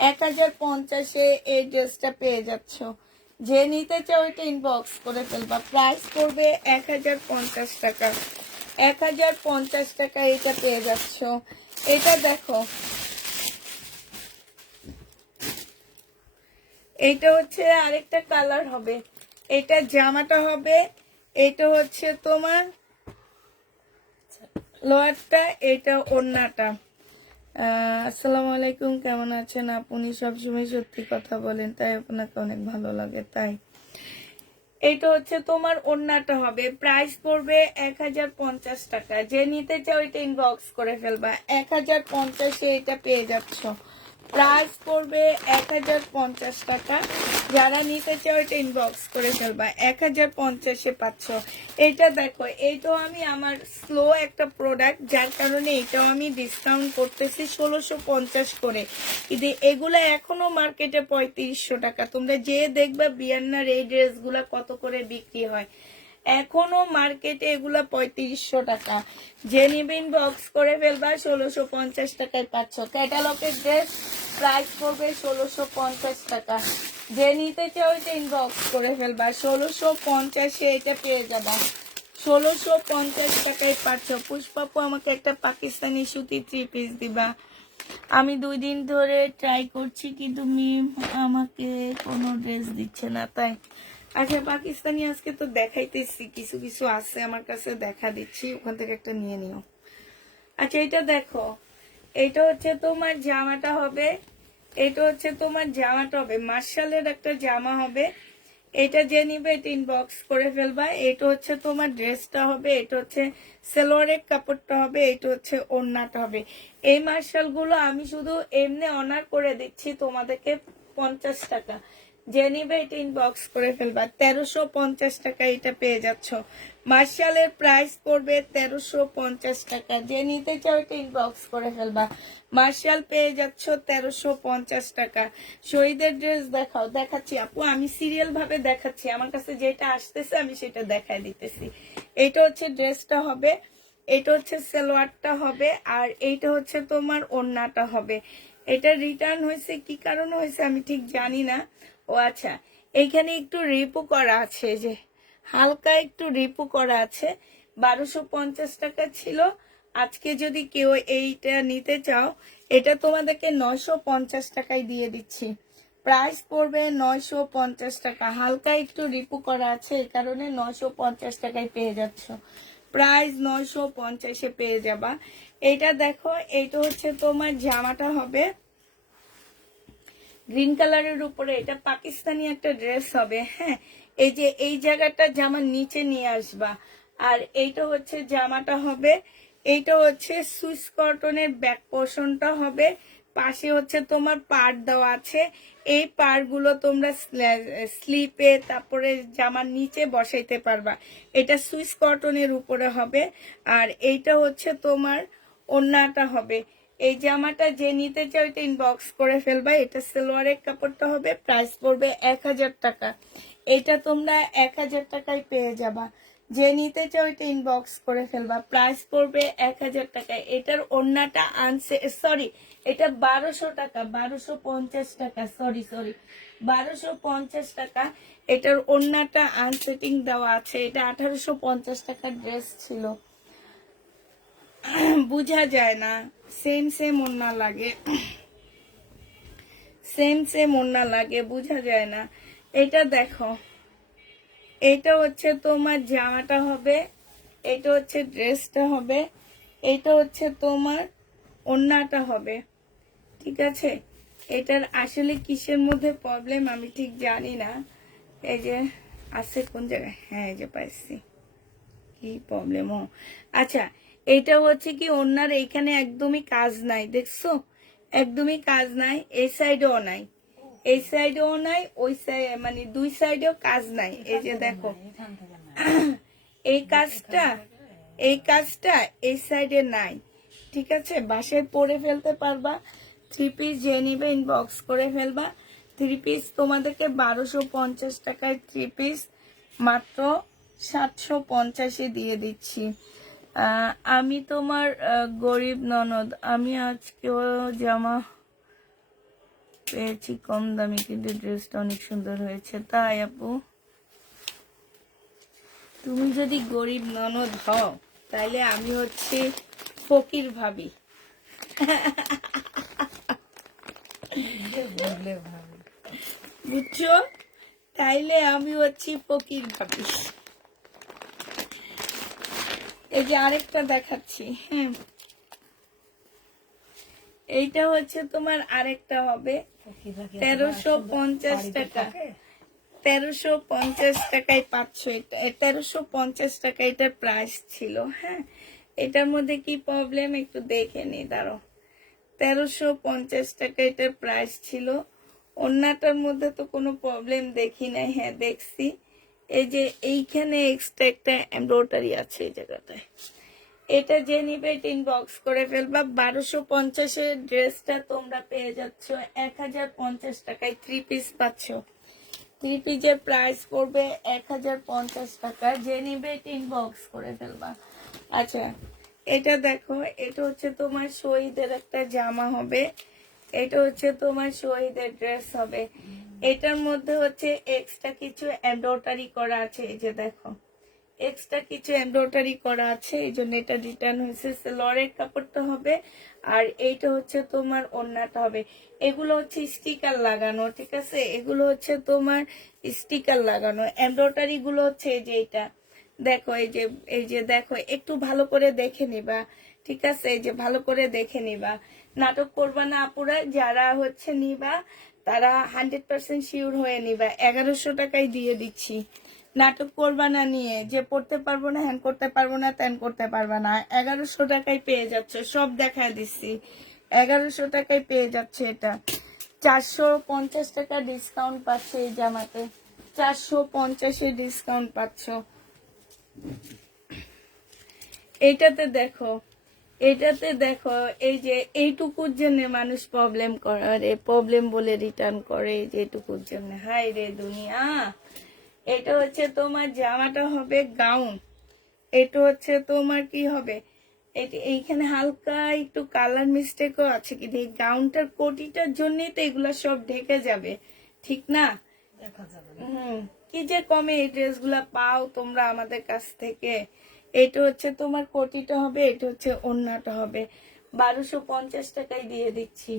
1050-এ এই ড্রেসটা পেয়ে যাচ্ছ। যে নিতে চাও এটা ইনবক্স করে ফেলবা। প্রাইস পড়বে 1050 টাকা। 1050 টাকা এটা পেয়ে যাচ্ছ। এটা দেখো, এইটা হচ্ছে আরেকটা কালার হবে, এটা জামাটা হবে, এটা হচ্ছে তোমার লোয়ারটা, এটা ওড়নাটা। আসসালামু আলাইকুম, কেমন আছেন আপনি? সবসময় সত্যি কথা বলেন, তাই আপনাকে অনেক ভালো লাগে। তাই এটা হচ্ছে তোমার ওড়নাটা হবে, প্রাইস পড়বে 1050 টাকা। যে নিতে চাও এটা ইনবক্স করে ফেলবা, 1050-এ এটা পেয়ে যাচ্ছ। প্রাইস পড়বে 1050 টাকা। যারা নিতে চাও এটা ইনবক্স করে ফেলবা, 1050-এ পাচ্ছ। এটা দেখো, এইটাও আমি আমার স্লো একটা প্রোডাক্ট, যার কারণে এটাও আমি ডিসকাউন্ট করতেছি 1650 করে। কিন্তু এগুলা এখনো মার্কেটে 3500 টাকা। তোমরা যে দেখবা বিয়ান্নার এই ড্রেসগুলা কত করে বিক্রি হয়, এখনো মার্কেটে এগুলা 3500 টাকা। যে নিবে ইনবক্স করে ফেলবা, 1650 টাকায় পাচ্ছ। ক্যাটালগের ড্রেস প্রাইস পড়বে 1650 টাকা। যে নিতে চাও এটা ইনবক্স করে ফেলবা, 1650-এ এটা পেয়ে যাবা। 1650 টাকায় পাচ্ছ। পুষ্পাপু, আমাকে একটা পাকিস্তানি সুতি 3 পিস দিবা। আমি 2 দিন ধরে ট্রাই করছি, কিন্তু মিম আমাকে কোনো ড্রেস দিচ্ছে না। তাই আচ্ছা, পাকিস্তানি আজকে তো দেখাইতেছি, কিছু কিছু আছে আমার কাছে, দেখা দিচ্ছি, ওখান থেকে একটা নিয়ে নিও। আচ্ছা, এটা দেখো, এটা হচ্ছে তোমার জামাটা হবে, এটা হচ্ছে তোমার জামাটা হবে মার্শালের একটা জামা হবে। এটা যে নিবে এটা ইনবক্স করে ফেলবা। এটা হচ্ছে তোমার ড্রেসটা হবে, এটা হচ্ছে সালোয়ারের কাপড়টা হবে, এটা হচ্ছে ওড়নাটা হবে। এই মার্শাল গুলো আমি শুধু এমনি অনার করে দিচ্ছি তোমাদেরকে 50 টাকা। যে নিবে এটা ইনবক্স করে ফেলবা, 1350 টাকা এটা পেয়ে যাচ্ছ। মার্শালের প্রাইস পড়বে 1350 টাকা। যে নিতে চাও এটা ইনবক্স করে ফেলবা, মার্শাল পেয়ে যাচ্ছ 1350 টাকা। শহীদের ড্রেস দেখাও, দেখাচ্ছি আপু, আমি সিরিয়াল ভাবে দেখাচ্ছি, আমার কাছে যেটা আসতেছে আমি সেটা দেখাই দিতেছি। এটা হচ্ছে ড্রেসটা হবে, এটা হচ্ছে সালোয়ারটা হবে, আর এইটা হচ্ছে তোমার ওড়নাটা হবে। এটা রিটার্ন হয়েছে, কি কারণে হয়েছে আমি ঠিক জানি না। ও আচ্ছা, এইখানে একটু রিপু করা আছে, যে হালকা একটু রিপু করা আছে। 1250 টাকা ছিল। আজকে যদি কেউ এইটা নিতে চাও, এটা তোমাদেরকে 950 টাকায় দিয়ে দিচ্ছি। প্রাইস পড়বে 950 টাকা। হালকা একটু রিপু করা আছে, এই কারণে 950 টাকায় পেয়ে যাচ্ছ। প্রাইস 950-এ পেয়ে যাবা। এটা দেখো, এইটা হচ্ছে তোমার জামাটা হবে গ্রিন কালারের উপরে। এটা পাকিস্তানি একটা ড্রেস হবে। হ্যাঁ, এই যে এই জায়গাটা জামার নিচে নিয়ে আসবা। আর এইটা হচ্ছে জামাটা হবে, এইটা হচ্ছে সুইস কটনের ব্যাক পোর্শনটা হবে। পাশে হচ্ছে তোমার পাড় দেওয়া আছে। এই পাড়গুলো তোমরা স্লিপে, তারপরে জামার নিচে বসাইতে পারবা। এটা সুইস কটনের উপরে হবে। আর এইটা হচ্ছে তোমার ওড়নাটা হবে। এই জামাটা যে নিতে চাও এটা ইনবক্স করে ফেলবা। এটা সালোয়ারের কাপড়টা হবে, প্রাইস পড়বে 1000 টাকা। এটা তোমরা 1000 টাকায় পেয়ে যাবা। যে নিতে চাও এটা ইনবক্স করে ফেলবা, প্রাইস পড়বে 1000 টাকা। এটার ওড়নাটা আনসে, সরি, এটা 1200 টাকা, 1250 টাকা, সরি 1250 টাকা। এটার ওড়নাটা আনসেটিং দেওয়া আছে। এটা 1850 টাকার ড্রেস ছিল, বুঝা যায় না, সেম সেম ওড়না লাগে, সেম সেম ওড়না লাগে, বুঝা যায় না। এটা দেখো, এটা হচ্ছে তোমার জামাটা হবে, এটা হচ্ছে ড্রেসটা হবে, এটা হচ্ছে তোমার ওড়নাটা হবে। ঠিক আছে, এটার আসলে কিসের মধ্যে প্রবলেম আমি ঠিক জানি না। এই যে আছে কোন জায়গায়, হ্যাঁ এই যে পাইছি, কি প্রবলেম। ও আচ্ছা, এটা হচ্ছে কি ওনার এইখানে একদমই কাজ নাই, দেখছো, একদমই কাজ নাই। এই সাইডেও নাই, এই সাইডেও নাই, ওই সাইড মানে দুই সাইডেও কাজ নাই। এই যে দেখো, এই কাজটা, এই কাজটা এই সাইডে নাই। ঠিক আছে, বাসায় পরে ফেলতে পারবা। 3 পিস যে নিবে ইনবক্স করে ফেলবা। 3 পিস তোমাদেরকে 1250 টাকায় 3 পিস মাত্র 750-এ দিয়ে দিচ্ছি। আমি তোমার গরিব ননদ, আমি আজকেও জামা পেয়েছি কম দামি, কিন্তু ড্রেসটা অনেক সুন্দর হয়েছে। তাই আপু, তুমি যদি গরিব ননদ হও, তাইলে আমি হচ্ছে ফকির ভাবি। বুঝছো, তাইলে আমি হচ্ছি ফকির ভাবি। এই যে আরেকটা দেখাচ্ছি, হ্যাঁ এইটা হচ্ছে তোমার আরেকটা হবে 1350 টাকা। 1350 টাকায় পাচ্ছ এটা, 1350 টাকা এটার প্রাইস ছিল। হ্যাঁ, এটার মধ্যে কি প্রবলেম একটু দেখে নি, দাঁড়ো। 1350 টাকা এটার প্রাইস ছিল। ওন্নাটার মধ্যে তো কোনো প্রবলেম দেখি নাই। হ্যাঁ দেখছি, এই যে এইখানে এক্সট্রা একটা এমব্রয়ডারি আছে এই জায়গাটায়। এটা যে নিবে ইনবক্স করে ফেলবা। 1250-এর ড্রেসটা তোমরা পেয়ে যাচ্ছ 1050 টাকায়। 3 পিস পাচ্ছ। 3 পিসের প্রাইস পড়বে 1050 টাকা। যে নিবে ইনবক্স করে ফেলবা। আচ্ছা, এটা দেখো, এটা হচ্ছে তোমার শহীদের একটা জামা হবে। এটা হচ্ছে তোমার শহীদের ড্রেস হবে। এটার মধ্যে হচ্ছে এক্সট্রা কিছু এমব্রয়ডারি করা আছে, এই যে দেখো এক্সট্রা কিছু এমব্রয়ডারি করা আছে, এই জন্য এটা রিটার্ন হয়েছে। সেলোয়ারের কাপড়টা হবে, আর এইটা হচ্ছে তোমার ওড়নাটা হবে। এগুলো হচ্ছে স্টিকার লাগানো, ঠিক আছে, এগুলো হচ্ছে তোমার স্টিকার লাগানো। এমব্রয়ডারি গুলো হচ্ছে এই যে এটা দেখো, এই যে দেখো, একটু ভালো করে দেখে নিবা, ঠিক আছে, এই যে ভালো করে দেখে নিবা। নাটক করবা না আপুরা, যারা হচ্ছে নিবা তারা 100% শিওর হয়ে নিবা। 1100 টাকায় দিয়ে দিচ্ছি। নাটক করবা না নিয়ে যে পড়তে পারবো না, হ্যান করতে পারবো না, ত্যান করতে পারবা না। 1100 টাকায় পেয়ে যাচ্ছে, সব দেখায় দিচ্ছি। 1100 টাকায় পেয়ে যাচ্ছে এটা। 450 টাকা ডিসকাউন্ট পাচ্ছে এই জামাতে। 450-এর ডিসকাউন্ট পাচ্ছ। এইটাতে দেখো, এটাতে দেখো, এই যে এইটুকুর জন্য মানুষ প্রবলেম করে, প্রবলেম বলে রিটার্ন করে, এই যে এইটুকুর জন্য। হাই রে দুনিয়া। এটা হচ্ছে তোমার জামাটা হবে গাউন। এটা হচ্ছে তোমার কি হবে, এইখানে হালকা একটু কালার মিস্টেকও আছে, কিন্তু এই গাউনটার কোটিটার জন্যই তো এগুলা সব ঢেকে যাবে, ঠিক না? দেখা যাবে না। কি যে কমে এই ড্রেসগুলা পাও তোমরা আমাদের কাছ থেকে। এটা হচ্ছে তোমার কোটিটা হবে, এটা হচ্ছে ওড়নাটা হবে। 1250 টাকায় দিয়ে দিচ্ছি।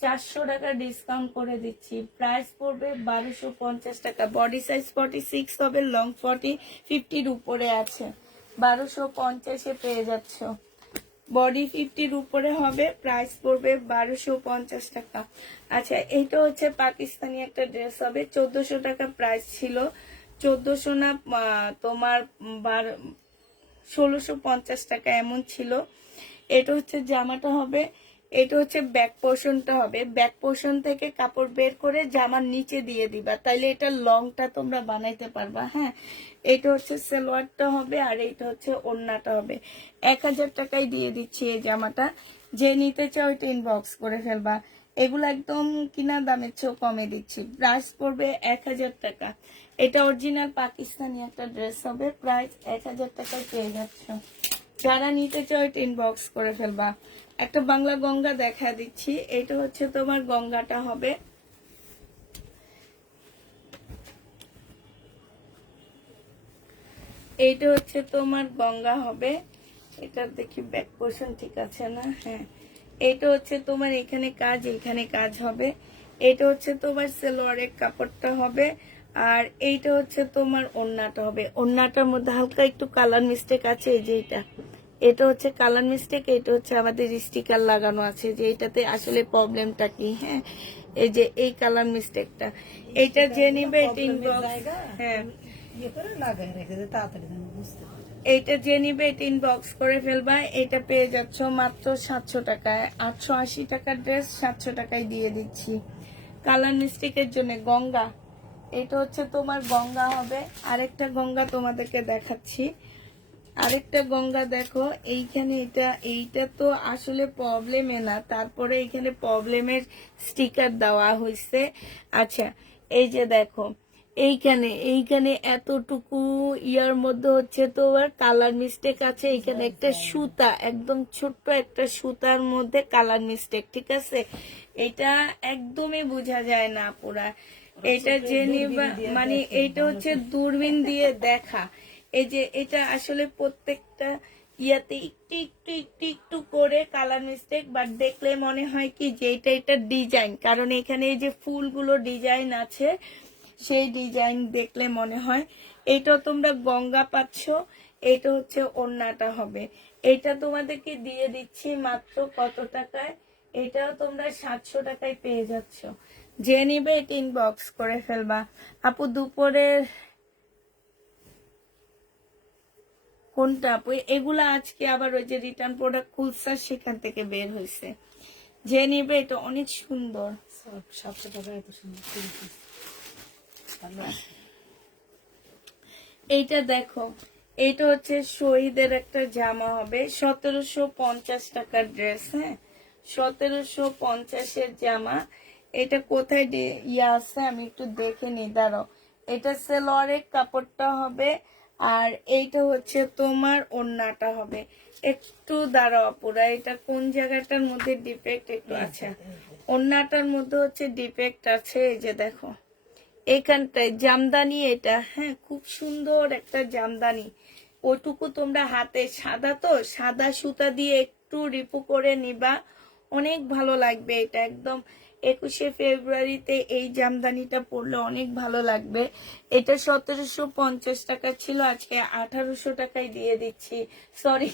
400 টাকা ডিসকাউন্ট করে দিচ্ছি। প্রাইস পড়বে 1250 টাকা। বডি সাইজ 46 হবে, লং 50-50-র উপরে আছে। 1250-এ পেয়ে যাচ্ছ। বডি 50-র উপরে হবে, প্রাইস পড়বে 1250 টাকা। আচ্ছা, এইটা হচ্ছে পাকিস্তানি একটা ড্রেস হবে। 1400 টাকা প্রাইস ছিল। 1400 না, তোমার 1650 টাকা এমন ছিল। এটা হচ্ছে জামাটা হবে। এটা হচ্ছে ব্যাক পোর্শনটা হবে। ব্যাক পোর্শন থেকে কাপড় বের করে জামার নিচে দিয়ে দিবা, তাইলে এটা লংটা তোমরা বানাইতে পারবা। হ্যাঁ, এটা হচ্ছে সালোয়ারটা হবে, আর এইটা হচ্ছে ওড়নাটা হবে। 1000 টাকায় দিয়ে দিচ্ছি এই জামাটা। যে নিতে চাও এটা ইনবক্স করে ফেলবা। এগুলো একদম কিনা দামের চেয়েও কমে দিচ্ছি। প্রাইস পড়বে 1000 টাকা। এটা অরিজিনাল পাকিস্তানি একটা ড্রেস হবে। প্রাইস 1000 টাকায় পেয়ে যাচ্ছ। যারা নিতে চাও এটা ইনবক্স করে ফেলবা। একটা বাংলা গঙ্গা দেখা দিচ্ছি। এটা হচ্ছে তোমার গঙ্গাটা হবে। এইটা হচ্ছে তোমার গঙ্গা হবে। এটা দেখি ব্যাক পোর্শন ঠিক আছে না। হ্যাঁ, এটা হচ্ছে তোমার এখানে কাজ, এখানে কাজ হবে। এটা হচ্ছে তোমার সালোয়ারের কাপড়টা হবে, আর এইটা হচ্ছে তোমার ওড়নাটা হবে। ওড়নাটার মধ্যে হালকা একটু কালার মিস্টেক আছে, এই যে এটা হচ্ছে কালার মিস্টেক। এটা হচ্ছে আমাদের স্টিকার লাগানো আছে, যে এটাতে আসলে প্রবলেমটা কি। হ্যাঁ, এই যে এই কালার মিস্টেকটা। এটা যে নিবে হ্যাঁ এইটা যে নিবে এটা ইনবক্স করে ফেলবা। এটা পেয়ে যাচ্ছ মাত্র 700 টাকায়। 880 টাকার ড্রেস 700 টাকায় দিয়ে দিচ্ছি। কালার মিস্টেকের জন্য গঙ্গা। এটা হচ্ছে তোমার গঙ্গা হবে। আরেকটা গঙ্গা তোমাদেরকে দেখাচ্ছি। আরেকটা গঙ্গা দেখো, এইখানে এইটা তো আসলে প্রবলেমে না, তারপরে এখানে প্রবলেমের স্টিকার দেওয়া হয়েছে। আচ্ছা, এই যে দেখো, এইখানে এতটুকু ইয়ার মধ্যে হচ্ছে তোমার কালার মিস্টেক আছে। এইখানে একটা সুতা, একদম ছোট্ট একটা সুতার মধ্যে কালার মিস্টেক, ঠিক আছে। এটা একদমই বোঝা যায় না পুরা। এটা যে নিবা, মানে এইটা হচ্ছে দূরবীন দিয়ে দেখা। এই যে এটা আসলে প্রত্যেকটা ইয়াতে একটু একটু একটু একটু করে কালার মিস্টেক, বাট দেখলে মনে হয় কি যে এটা ডিজাইন, কারণ এখানে এই যে ফুলগুলো ডিজাইন আছে, সেই ডিজাইন দেখলে মনে হয়। এটা তোমরা গঙ্গা পাচ্ছ। এটা হচ্ছে ওড়নাটা হবে। এটা তোমাদেরকে দিয়ে দিচ্ছি মাত্র কত টাকায়, এটাও তোমরা 700 টাকায় পেয়ে যাচ্ছ। যে নিবে এটা ইনবক্স করে ফেলবা। আপু দুপুরের কোনটা আপু? এগুলা আজকে আবার ওই যে রিটার্ন প্রোডাক্ট খুলসার সেখান থেকে বের হয়েছে। যে নিবে এটা অনেক সুন্দর। 700 টাকা এত সুন্দর কিনছি। ভালো আছে। এইটা দেখো, এটা হচ্ছে শহীদের একটা জামা হবে, 1750 টাকার ড্রেস। হ্যাঁ, 1750-এর জামা। এটা কোথায় ইয়া আছে আমি একটু দেখে নি, দাঁড়াও। এটা সেলোয়ারের কাপড়টা হবে, আর এইটা হচ্ছে তোমার ওড়নাটা হবে। একটু দাঁড়াও পুরা, এটা কোন জায়গাটার মধ্যে ডিফেক্ট একটু আছে, ওড়নাটার মধ্যে হচ্ছে ডিফেক্ট আছে। এই যে দেখো এইখানটায় জামদানি, এটা হ্যাঁ খুব সুন্দর একটা জামদানি। ওইটুকু তোমরা হাতে সাদা, তো সাদা সুতা দিয়ে একটু রিপু করে নিবা, অনেক ভালো লাগবে। এটা একদম 21শে ফেব্রুয়ারিতে এই জামদানিটা পরলে অনেক ভালো লাগবে। এটা 1750 টাকা ছিল, আজকে 1800 টাকায় দিয়ে দিচ্ছি। সরি,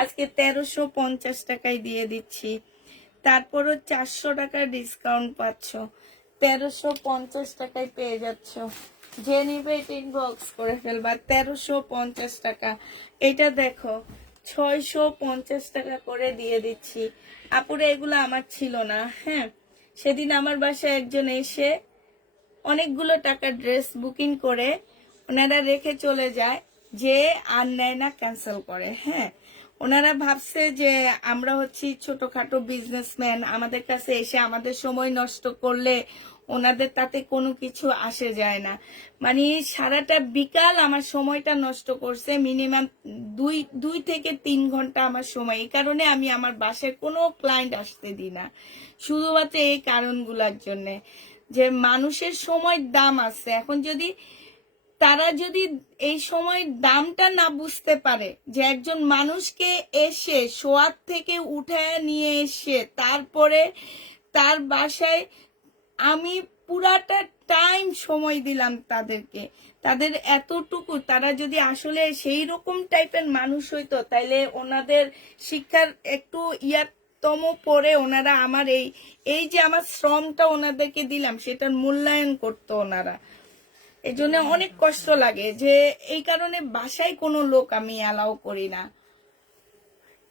আজকে 1350 টাকায় দিয়ে দিচ্ছি। তারপরও 400 টাকা ডিসকাউন্ট পাচ্ছ, 1350 টাকায় পেয়ে যাচ্ছ। যে নিবে এটা ইনবক্স করে ফেলবা। 1350 টাকা। এটা দেখো 650 টাকা করে দিয়ে দিচ্ছি। আপুরে এগুলো আমার ছিল না। হ্যাঁ, সেদিন আমার বাসায় একজন এসে অনেকগুলো টাকা ড্রেস বুকিং করে ওনারা রেখে চলে যায়, যে আর নেয় না, ক্যান্সেল করে। হ্যাঁ, ওনারা ভাবছে যে আমরা হচ্ছি ছোটখাটো বিজনেসম্যান, আমাদের কাছে এসে আমাদের সময় নষ্ট করলে ওনাদের তাতে কোনো কিছু আসে যায় না। মানে সারাটা বিকাল আমার সময়টা নষ্ট করছে, মিনিমাম 2 থেকে 3 ঘন্টা আমার সময়। এই কারণে আমি আমার বাসায় কোনো ক্লায়েন্ট আসতে দিই না, শুধুমাত্র এই কারণগুলোর জন্যে, যে মানুষের সময় দাম আছে। এখন যদি তারা যদি এই সময় দামটা না বুঝতে পারে, যে একজন মানুষকে এসে শোয়ার থেকে উঠায় নিয়ে এসে তারপরে তার বাসায় আমি পুরাটা টাইম সময় দিলাম তাদেরকে, তাদের এতটুকু, তারা যদি আসলে সেই রকম টাইপের মানুষ হইতো, তাইলে ওনাদের শিক্ষার একটু ইয়াতম পরে ওনারা আমার এই যে আমার শ্রমটা ওনাদেরকে দিলাম সেটার মূল্যায়ন করতো ওনারা। এই জন্য অনেক কষ্ট লাগে, যে এই কারণে বাসায় কোনো লোক আমি অ্যালাউ করি না।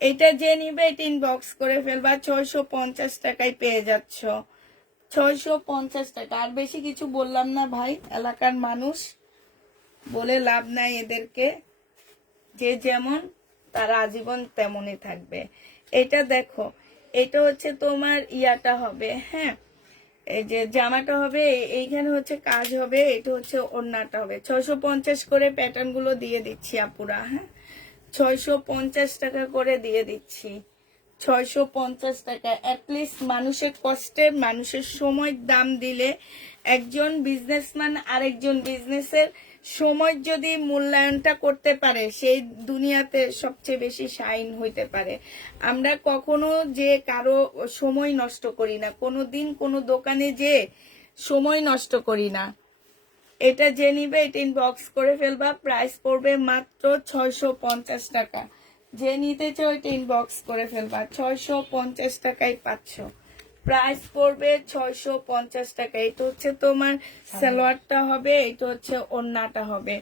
এটা যে নিবে এটা ইনবক্স করে ফেলবা, 650 টাকায় পেয়ে যাচ্ছ। 650 টাকা। আর বেশি কিছু বললাম না ভাই, এলাকার মানুষ বলে লাভ নাই এদেরকে, যে যেমন তারা আজীবন তেমনই থাকবে। এটা দেখো, এটা হচ্ছে তোমার ইয়াটা হবে। হ্যাঁ, এই যে জামাটা হবে, এইখানে হচ্ছে কাজ হবে, এটা হচ্ছে ওড়নাটা হবে। 650 করে প্যাটার্ন গুলো দিয়ে দিচ্ছি আপুরা। হ্যাঁ, 650 টাকা করে দিয়ে দিচ্ছি। 650 টাকা। অ্যাটলিস্ট মানুষের কষ্টের, মানুষের সময় দাম দিলে একজন বিজনেসম্যান আরেকজন বিজনেসের সময় যদি মূল্যায়নটা করতে পারে, সেই দুনিয়াতে সবচেয়ে বেশি শাইন হইতে পারে। আমরা কখনো যে কারো সময় নষ্ট করি না, কোনো দিন কোনো দোকানে যে সময় নষ্ট করি না। এটা যে নিবে এটা ইনবক্স করে ফেলবা, প্রাইস পড়বে মাত্র 650 টাকা। যে নিতে চাও এটা ইনবক্স করে ফেলবা, 650 টাকায় পাচ্ছ। প্রাইস পড়বে 650 টাকা। এটা হচ্ছে তোমার সালোয়ারটা হবে, এটা হচ্ছে ওড়নাটা হবে।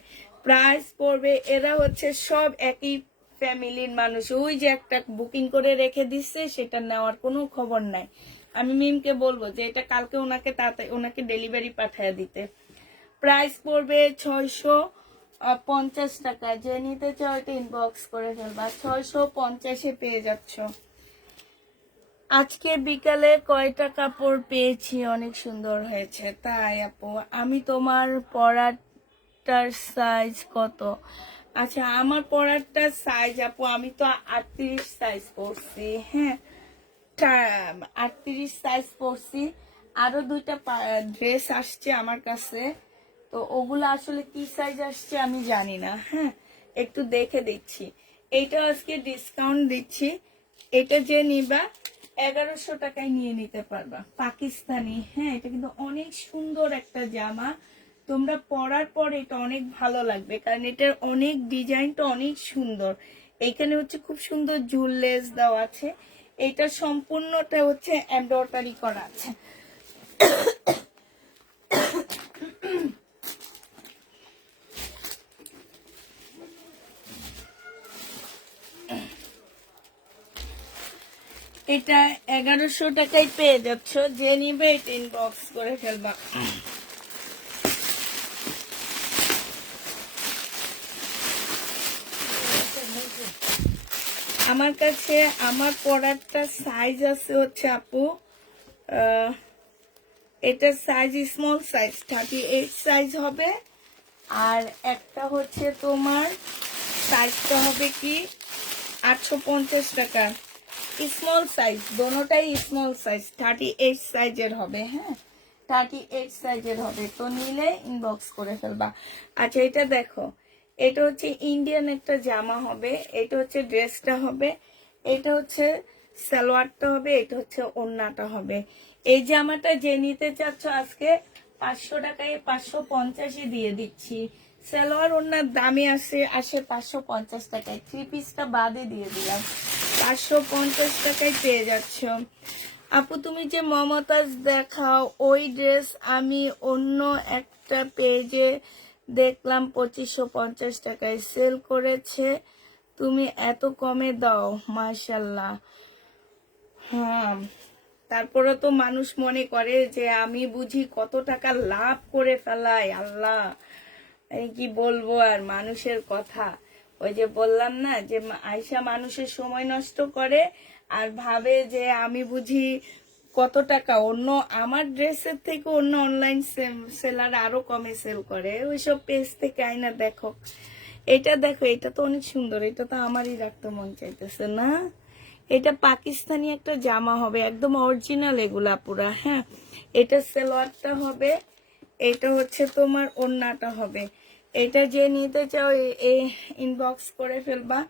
প্রাইস পড়বে, এরা হচ্ছে সব একই ফ্যামিলির মানুষ। ওই যে একটা বুকিং করে রেখে দিচ্ছে, সেটা নেওয়ার কোনো খবর নাই। আমি মিমকে বলবো যে এটা কালকে ওনাকে তাড়াতাড়ি ওনাকে ডেলিভারি পাঠিয়ে দিতে। প্রাইস পড়বে 650 টাকা। যে নিতে চাও এটা ইনবক্স করে ফেলবা, 650-এ পেয়ে যাচ্ছ। আজকে বিকালে কয়টা কাপড় পেয়েছি, অনেক সুন্দর হয়েছে। তাই আপু, আমি তোমার পরাটার সাইজ কত? আচ্ছা, আমার পরাটার সাইজ আপু, আমি তো 38 সাইজ পরছি। হ্যাঁ, 38 সাইজ পরছি। আরো 2টা ড্রেস আসছে আমার কাছে, তো ওগুলো আসলে কি সাইজ আসছে আমি জানি না। হ্যাঁ, একটু দেখে দিচ্ছি। এইটা আজকে ডিসকাউন্ট দিচ্ছি, এটা যে নিবা 1100 টাকায় নিয়ে নিতে পারবা, পাকিস্তানি। হ্যাঁ, এটা কিন্তু অনেক সুন্দর একটা জামা, তোমরা পরার পর এটা অনেক ভালো লাগবে, কারণ এটার অনেক ডিজাইনটা অনেক সুন্দর। এখানে হচ্ছে খুব সুন্দর ঝুল লেস দেওয়া আছে, এটা সম্পূর্ণটা হচ্ছে এমব্রয়ডারি করা আছে। এটা 1100 টাকায় পেয়ে যাচ্ছ, যে নিবে এটা ইনবক্স করে ফেলবা। আমার কাছে আমার পরারটা সাইজ আছে হচ্ছে আপু, এটা সাইজ স্মল সাইজ 38 সাইজ হবে, আর একটা হচ্ছে তোমার সাইজটা হবে কি 850 টাকা, স্মল সাইজ, দোনোটাই স্মল সাইজ 38 সাইজের হবে। হ্যাঁ 38 সাইজের হবে, তো নিলে ইনবক্স করে ফেলবা। আচ্ছা এটা দেখো, এটা হচ্ছে ইন্ডিয়ান একটা জামা হবে, এটা হচ্ছে ড্রেসটা হবে, এটা হচ্ছে সালোয়ারটা হবে, এটা হচ্ছে ওড়নাটা হবে। এই জামাটা যে নিতে চাচ্ছ আজকে 500 টাকায় 550 দিয়ে দিচ্ছি। সালোয়ার ওড়নার দামে আসে 550 টাকায়, 3 পিসটা বাদে দিয়ে দিলাম, 550 টাকায় পেয়ে যাচ্ছ। আপু তুমি যে মমতাজ দেখাও ওই ড্রেস আমি অন্য একটা পেজে দেখলাম 2550 টাকায় সেল করেছে, তুমি এত কমে দাও, মাশাল্লাহ। হ্যাঁ তারপরে তো মানুষ মনে করে যে আমি বুঝি কত টাকা লাভ করে ফেলাই, আল্লাহ এই কি বলবো আর মানুষের কথা। ওই যে বললাম না যে আয়শা মানুষের সময় নষ্ট করে আর ভাবে যে আমি বুঝি কত টাকা, অন্য আমার ড্রেসের থেকে অন্য অনলাইন সেলার আরো কমে সেল করে, ওইসব পেজ থেকে আইনা দেখো। এটা দেখো, এটা তো অনেক সুন্দর, এটা তো আমারই রাখতে মন চাইতেছে না। এটা পাকিস্তানি একটা জামা হবে, একদম অরিজিনাল এগুলা পুরা। হ্যাঁ এটা সালোয়ারটা হবে, এটা হচ্ছে তোমার ওড়নাটা হবে। এটা যে নিতে চাও এই ইনবক্স করে ফেলবা।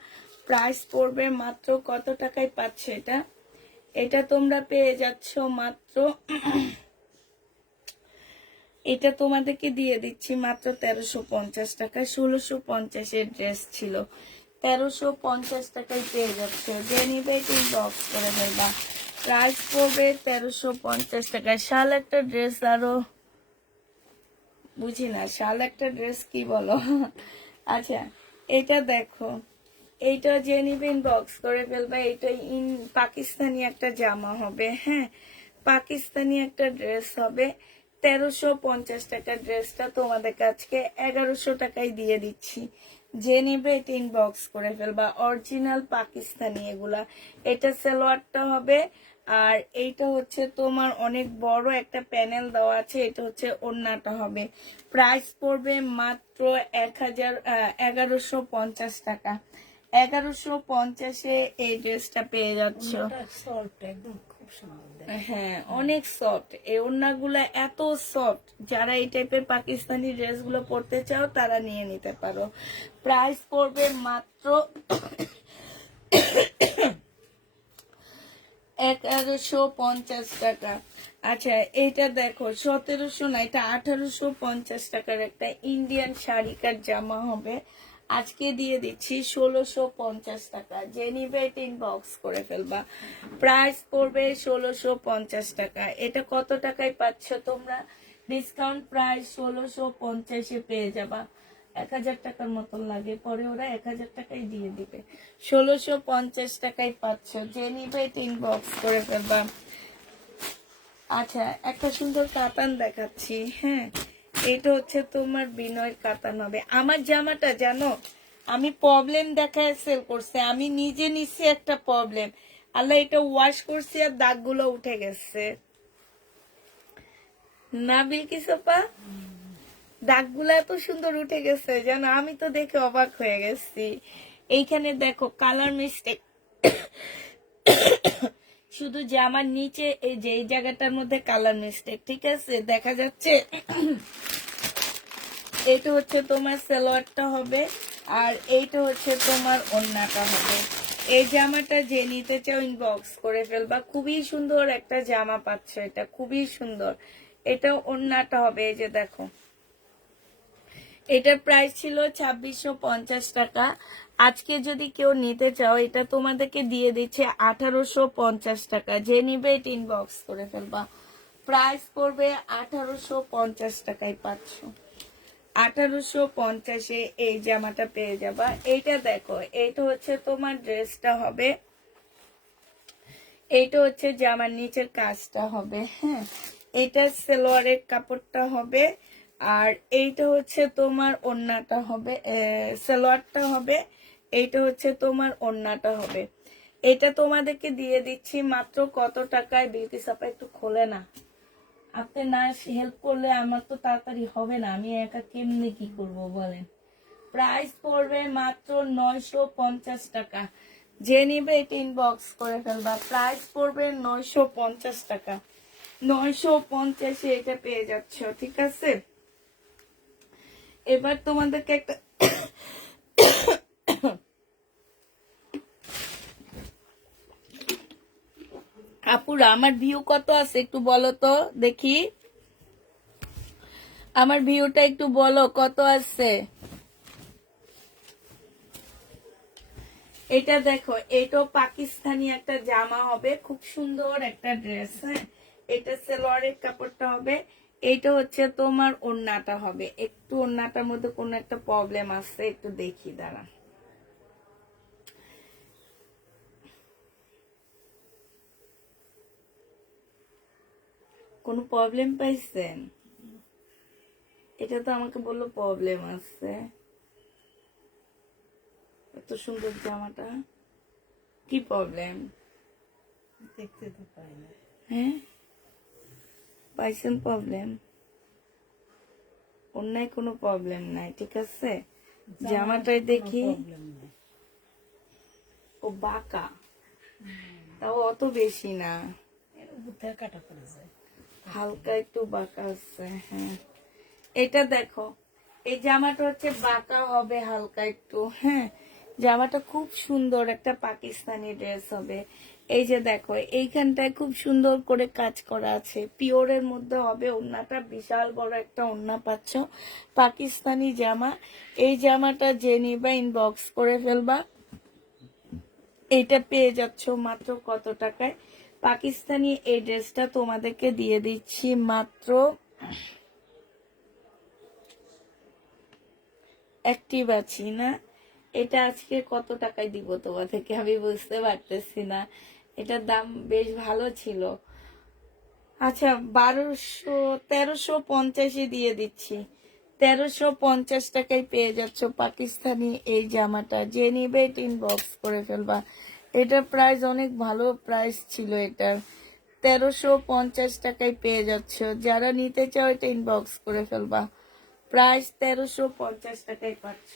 প্রাইস পড়বে মাত্র কত টাকায় পাচ্ছ এটা, এটা তোমরা পেয়ে যাচ্ছ মাত্র এটা তোমাদেরকে দিয়ে দিচ্ছি মাত্র 1350 টাকা। 1650 ড্রেস ছিল, 1350 টাকায় পেয়ে যাচ্ছে, যে নিবে ইনবক্স করে ফেলবা। প্রাইস পড়বে 1350 টাকা। শাল একটা ড্রেস, আরো বুঝি না শাল একটা ড্রেস কি বলো। আচ্ছা এটা দেখো, এইটা যে নিবে ইনবক্স করে ফেলবা। এটা পাকিস্তানি একটা জামা হবে। হ্যাঁ পাকিস্তানি একটা ড্রেস হবে, 1350 টাকা ড্রেসটা তোমাদের কাছে 1100 টাকায় দিয়ে দিচ্ছি, যে নিবে এটা ইনবক্স করে ফেলবা। অরিজিনাল পাকিস্তানি এগুলা। এটা সালোয়ারটা হবে, আর এইটা হচ্ছে তোমার অনেক বড় একটা প্যানেল দেওয়া আছে, এটা হচ্ছে ওড়নাটা হবে। প্রাইস পড়বে মাত্র 1150 টাকা। 1150-এ এই ড্রেসটা পেয়ে যাচ্ছ। একদম খুব সুন্দর। হ্যাঁ অনেক সফট, এই ওড়নাগুলো এত সফট, যারা এই টাইপের পাকিস্তানি ড্রেসগুলো পরতে চাও তারা নিয়ে নিতে পারো। প্রাইস পড়বে মাত্র 1150 টাকা। আচ্ছা এইটা দেখো 1700 না, এটা 1850 টাকার একটা ইন্ডিয়ান শাড়িকার জামা হবে, আজকে দিয়ে দিচ্ছি 1650 টাকা, যে নিবে এটা ইনবক্স করে ফেলবা। প্রাইস পড়বে 1650 টাকা। এটা কত টাকায় পাচ্ছ তোমরা, ডিসকাউন্ট প্রাইস 1650-এ পেয়ে যাবা। 1000 টাকার মতন লাগে, পরে ওরা 1000 টাকাই দিয়ে দিবে। 1650 টাকায় পাচ্ছ, যে নিবে এটা ইনবক্স করে ফেলবা। আচ্ছা একটা সুন্দর কাতান দেখাচ্ছি। হ্যাঁ এটা হচ্ছে তোমার বিনয়ের কাতান হবে। আমার জামাটা জানো আমি প্রবলেম দেখায় সেল করছে, আমি নিজে নিচ্ছি একটা প্রবলেম, আল্লাহ এটা ওয়াশ করছি আর দাগগুলো উঠে গেছে না বিলকিসপা, দাগগুলো এত সুন্দর উঠে গেছে জানো, আমি তো দেখে অবাক হয়ে গেছি। এইখানে দেখো কালার মিস্টেক, শুধু জামার নিচে এই যে এই জায়গাটার মধ্যে কালার মিস্টেক, ঠিক আছে দেখা যাচ্ছে। এইটা হচ্ছে তোমার সালোয়ারটা হবে, আর এইটা হচ্ছে তোমার ওড়নাটা হবে। এই জামাটা যে নিতে চাও ইনবক্স করে ফেলবা, খুবই সুন্দর একটা জামা পাচ্ছ, এটা খুবই সুন্দর। এটা ওড়নাটা হবে, এই যে দেখো এটার প্রাইস ছিল 2650 টাকা। আজকে যদি কেউ নিতে চাও এটা তোমাদেরকে দিয়ে দিচ্ছে 1850 টাকা। যে নিবে এটা ইনবক্স করে ফেলবা। প্রাইস পড়বে 1850 টাকায় পাচ্ছ। 1850-এ এই জামাটা পেয়ে যাবা। এইটা দেখো, এইটা হচ্ছে তোমার ড্রেসটা হবে, এইটা হচ্ছে জামার নিচের কাজটা হবে। হ্যাঁ, এটা সালোয়ারের কাপড়টা হবে, আর এইটা হচ্ছে তোমার ওড়নাটা হবে, সালোয়ারটা হবে, এইটা হচ্ছে তোমার ওড়নাটা হবে। এটা তোমাদেরকে দিয়ে দিচ্ছি মাত্র কত টাকায়? বিউটি সাপা একটু খোলে না, আপনি না হেল্প করলে আমার তো তাড়াতাড়ি হবে না, আমি একা কেমনে কি করব বলেন। প্রাইস পড়বে মাত্র 950 টাকা। যে নিবে এটা ইনবক্স করে ফেলবা। প্রাইস পড়বে 950 টাকা। 950-এ এটা পেয়ে যাচ্ছ, ঠিক আছে? এবার তোমাদেরকে একটা আপুরা, আমার ভিউ কত আছে একটু বলো তো দেখি। আমার ভিউটা একটু বলো কত আছে। এটা দেখো, এটাও পাকিস্তানি একটা জামা হবে, খুব সুন্দর একটা ড্রেস। হ্যাঁ, এটা সালোয়ারের কাপড়টা হবে, এইটা হচ্ছে তোমার ওড়নাটা হবে। একটু ওড়নাটার মধ্যে কোনো একটা প্রবলেম আছে, একটু দেখি দাঁড়া। কোনো প্রবলেম পাইছেন? এটা তো আমাকে বললো প্রবলেম আছে। এত সুন্দর জামাটা, কি প্রবলেম? দেখতে তো পাই না। হ্যাঁ, পাইছেন প্রবলেম? অন্যায় কোনো প্রবলেম নাই, ঠিক আছে? জামাটাই দেখি। প্রবলেম নেই। ও বাঁকা, তাও অত বেশি না, এর উপর থেকে কাটা পড়ে যায়। হালকা একটু বাঁকা আছে। হ্যাঁ, এটা দেখো, এই জামাটা হচ্ছে বাঁকা হবে হালকা একটু। হ্যাঁ, জামাটা খুব সুন্দর একটা পাকিস্তানি ড্রেস হবে। এই যে দেখো, এইখানটায় খুব সুন্দর করে কাজ করা আছে, পিওরের মধ্যে হবে। ওড়নাটা বিশাল বড় একটা ওড়না পাচ্ছ, পাকিস্তানি জামা। এই জামাটা যে নিবা ইনবক্স করে ফেলবা। এটা পেয়ে যাচ্ছ মাত্র কত টাকায়? পাকিস্তানি এই ড্রেসটা তোমাদেরকে দিয়ে দিচ্ছি মাত্র, অ্যাক্টিভ আছি না, এটা আজকে কত টাকায় দিব তোমাদেরকে আমি বুঝতে পারতেছি না। এটার দাম বেশ ভালো ছিল। আচ্ছা, 1350-এ দিয়ে দিচ্ছি। 1350 টাকায় পেয়ে যাচ্ছ পাকিস্তানি এই জামাটা। যে নিবে এটা ইনবক্স করে ফেলবা। এটা প্রাইস অনেক ভালো প্রাইস ছিল এটার। 1350 টাকায় পেয়ে যাচ্ছ। যারা নিতে চাও এটা ইনবক্স করে ফেলবা। প্রাইস 1350 টাকায় পাচ্ছ।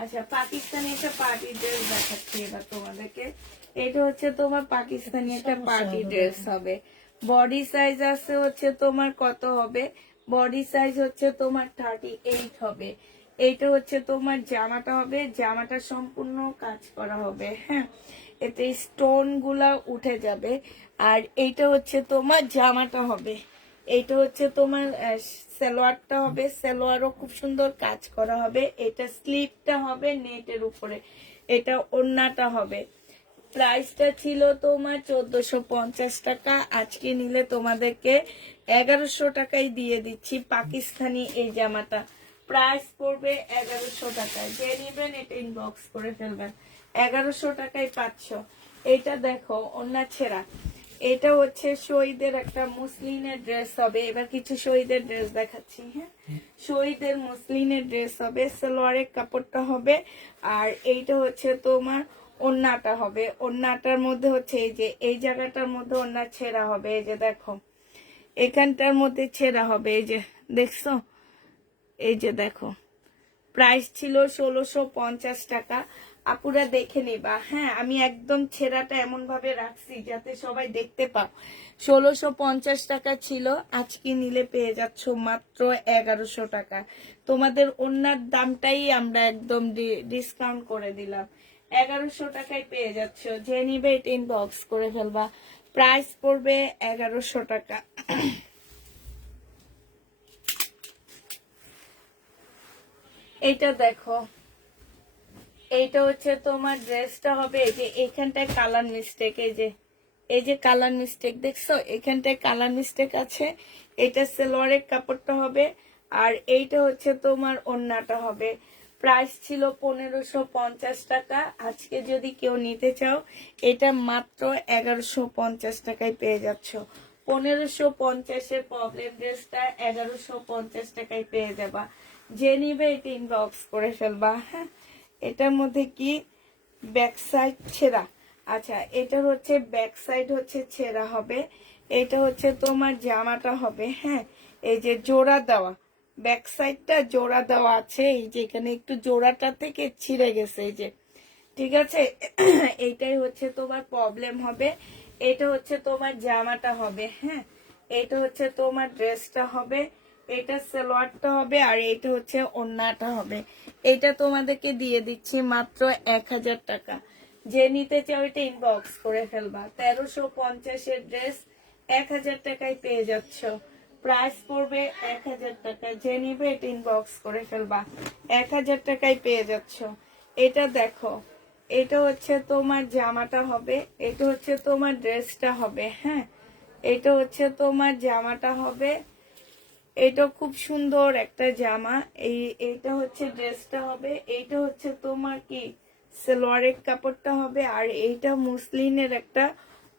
আচ্ছা, পাকিস্তানি একটা পার্টি ড্রেস দেখাচ্ছি এবার তোমাদেরকে। এটা হচ্ছে তোমার পাকিস্তানি একটা পার্টি ড্রেস হবে। বডি সাইজ আছে হচ্ছে তোমার কত হবে? বডি সাইজ হচ্ছে তোমার 38 হবে। এইটা হচ্ছে তোমার জামাটা হবে, জামাটা সম্পূর্ণ কাজ করা হবে। হ্যাঁ, এতে স্টোন গুলা উঠে যাবে। আর এইটা হচ্ছে তোমার জামাটা হবে। এইটা হচ্ছে তোমার সালোয়ারটা হবে, সালোয়ারও খুব সুন্দর কাজ করা হবে। এটা স্লিপটা হবে নেটের উপরে, এটা ওড়নাটা হবে। প্রাইসটা ছিল তোমার 1450 টাকা। আজকে নিলে তোমাদেরকে 1100 টাকায় দিয়ে দিচ্ছি পাকিস্তানি এই জামাটা। প্রাইস পড়বে 1100 টাকায়। যে নিবেন এটা ইনবক্স করে ফেলবেন। 1100 টাকায় পাচ্ছ। এটা দেখো, ওড়না ছেঁড়া। এটা হচ্ছে শহীদের একটা মুসলিমের ড্রেস হবে। এবার কিছু শহীদের ড্রেস দেখাচ্ছি। হ্যাঁ, শহীদের মুসলিমের ড্রেস হবে, সালোয়ারের কাপড়টা হবে, আর এইটা হচ্ছে তোমার ওড়নাটা হবে। ওড়নাটার মধ্যে হচ্ছে এই যে এই জায়গাটার মধ্যে ওড়না ছেঁড়া হবে। এই যে দেখো, এখানটার মধ্যে ছেঁড়া হবে। এই যে দেখছো, এই যে দেখো, প্রাইস ছিল 1650 টাকা। আপুরা দেখে নিবা। হ্যাঁ, আমি একদম ছেঁড়াটা এমন ভাবে রাখছি যাতে সবাই দেখতে পাও। 1650 টাকা ছিল, আজকে নিলে পেয়ে যাচ্ছ মাত্র 1100 টাকা। তোমাদের ওড়নার দামটাই আমরা একদম ডিসকাউন্ট করে দিলাম। 1100 টাকায় পেয়ে যাচ্ছ। যে নিবে এটা ইনবক্স করে ফেলবা। প্রাইস পড়বে 1100 টাকা। এইটা দেখো, এইটা হচ্ছে তোমার ড্রেসটা হবে এই যে এখানটায় কালার মিস্টেক, এই যে কালার মিস্টেক দেখছো, এখানটায় কালার মিস্টেক আছে। এটা সালোয়ারের কাপড়টা হবে, আর এইটা হচ্ছে তোমার ওড়নাটা হবে। প্রাইস ছিল 1550 টাকা। আজকে যদি কেউ নিতে চাও এটা মাত্র 1150 টাকায় পেয়ে যাচ্ছ। 1550-এর প্রবলেম ড্রেসটা 1150 টাকায় পেয়ে যাবা। যে নিবে এটা ইনবক্স করে ফেলবা। হ্যাঁ, এটার মধ্যে কি ব্যাক সাইড ছেঁড়া, আচ্ছা এটার হচ্ছে ব্যাক সাইড হচ্ছে ছেঁড়া হবে। এটা হচ্ছে তোমার জামাটা হবে। হ্যাঁ, এই যে জোড়া দেওয়া, ব্যাক সাইডটা জোড়া দেওয়া আছে, এই যে এখানে একটু জোড়াটা থেকে ছিঁড়ে গেছে এই যে, ঠিক আছে। এইটাই হচ্ছে তোমার প্রবলেম হবে। এটা হচ্ছে তোমার জামাটা হবে। হ্যাঁ, এটা হচ্ছে তোমার ড্রেসটা হবে, এটা সালোয়ারটা হবে, আর এটা হচ্ছে ওড়নাটা হবে। এটা তোমাদেরকে দিয়ে দিচ্ছি মাত্র 1000 টাকা। যে নিতে চাও এটা ইনবক্স করে ফেলবা। 1350-এর ড্রেস 1000 টাকায় পেয়ে যাচ্ছ। প্রাইস পড়বে 1000 টাকা। যে নিবে এটা ইনবক্স করে ফেলবা, 1000 টাকায় পেয়ে যাচ্ছ। এটা দেখো, এটা হচ্ছে তোমার জামাটা হবে, এটা হচ্ছে তোমার ড্রেসটা হবে। হ্যাঁ, এটা হচ্ছে তোমার জামাটা হবে। এটা খুব সুন্দর একটা জামা। এইটা হচ্ছে ড্রেসটা হবে। এইটা হচ্ছে তোমার কি সালোয়ারের কাপড়টা হবে, আর এইটা মুসলিনের একটা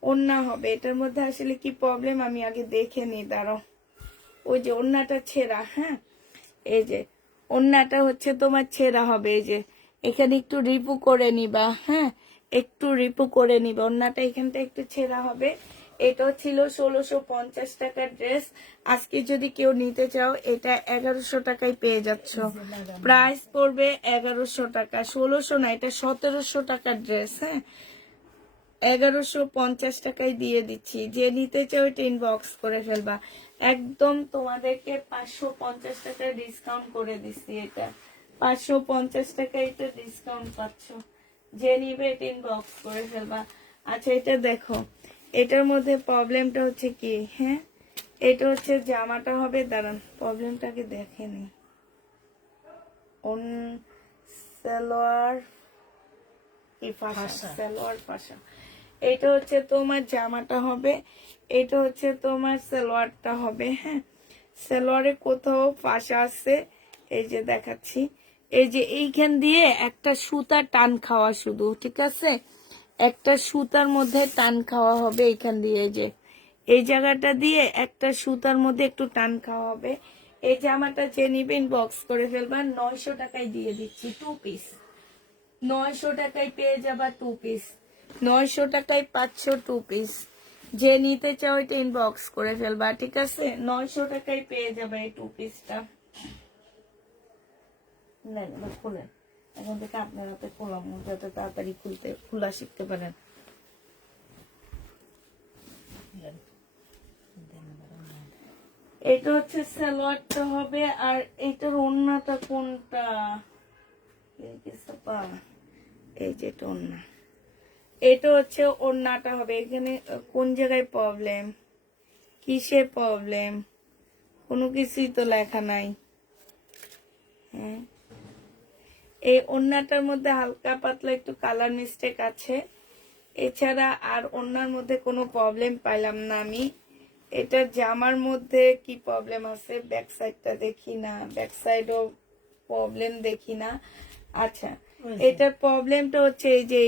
ওড়না হবে। এটার মধ্যে আসলে কি প্রবলেম আমি আগে দেখে নিই, দাঁড়াও। ওই যে ওড়নাটা ছেঁড়া। হ্যাঁ, এই যে ওড়নাটা হচ্ছে তোমার ছেঁড়া হবে, এই যে এখানে একটু রিপু করে নিবা। হ্যাঁ, একটু রিপু করে নিবা, ওড়নাটা এখানটা একটু ছেঁড়া হবে। এটাও ছিল 1650 টাকার ড্রেস। আজকে যদি কেউ নিতে চাও এটা 1100 টাকায় পেয়ে যাচ্ছ। প্রাইস পড়বে 1100 টাকা, 1600 না, এটা 1700 টাকার ড্রেস। হ্যাঁ, 1150 টাকায় দিয়ে দিচ্ছি। যে নিতে চাও এটা ইনবক্স করে ফেলবা। একদম তোমাদেরকে 550 টাকায় ডিসকাউন্ট করে দিচ্ছি। এটা 550 টাকায় এটা ডিসকাউন্ট পাচ্ছ। যে নিবে এটা ইনবক্স করে ফেলবা। আচ্ছা, এটা দেখো, এটার মধ্যে প্রবলেমটা হচ্ছে কি, হ্যাঁ এটা হচ্ছে জামাটা হবে, দাঁড়ান প্রবলেমটাকে দেখে নি। সালোয়ার কি ফাঁসা, সালোয়ার ফাঁসা। এটা হচ্ছে তোমার জামাটা হবে, এটা হচ্ছে তোমার সালোয়ারটা হবে। হ্যাঁ, সালোয়ারে কোথাও ফাঁসা আছে, এই যে দেখাচ্ছি, এই যে এইখান দিয়ে একটা সুতা টান খাওয়া শুধু, ঠিক আছে, একটা সুতার মধ্যে টান খাওয়া হবে এইখান দিয়ে, যে এই জায়গাটা দিয়ে একটা সুতার মধ্যে একটু টান খাওয়া হবে। এই জামাটা যে নিবেন বক্স করে ফেলবা। 900 টাকায় দিয়ে দিচ্ছি 2 পিস। 900 টাকায় পেয়ে যাবা 2 পিস। 900 টাকায় পাচ্ছ 2 পিস। যে নিতে চাও এটা ইনবক্স করে ফেলবা, ঠিক আছে। 900 টাকায় পেয়ে যাবে এই 2 পিসটা। নেন এবার খুলেন, এখন থেকে আপনার হাতে খোলাম, যাতে তাড়াতাড়ি খোলা শিখতে পারেন। এটা হচ্ছে সালোয়ারটা হবে, আর এটার ওড়নাটা কোনটা, এই যে এটা ওড়না, এটা হচ্ছে ওড়নাটা হবে। এখানে কোন জায়গায় প্রবলেম, কিসে প্রবলেম, কোনো কিছুই তো লেখা নাই। হ্যাঁ, এই ওড়নাটার মধ্যে হালকা পাতলা একটু কালার মিস্টেক আছে, এছাড়া আর ওড়নার মধ্যে কোনো প্রবলেম পাইলাম না আমি। এটা জামার মধ্যে কি প্রবলেম আছে, ব্যাক সাইডটা দেখি না, ব্যাক সাইডও প্রবলেম দেখি না। আচ্ছা, এটার প্রবলেমটা হচ্ছে এই যে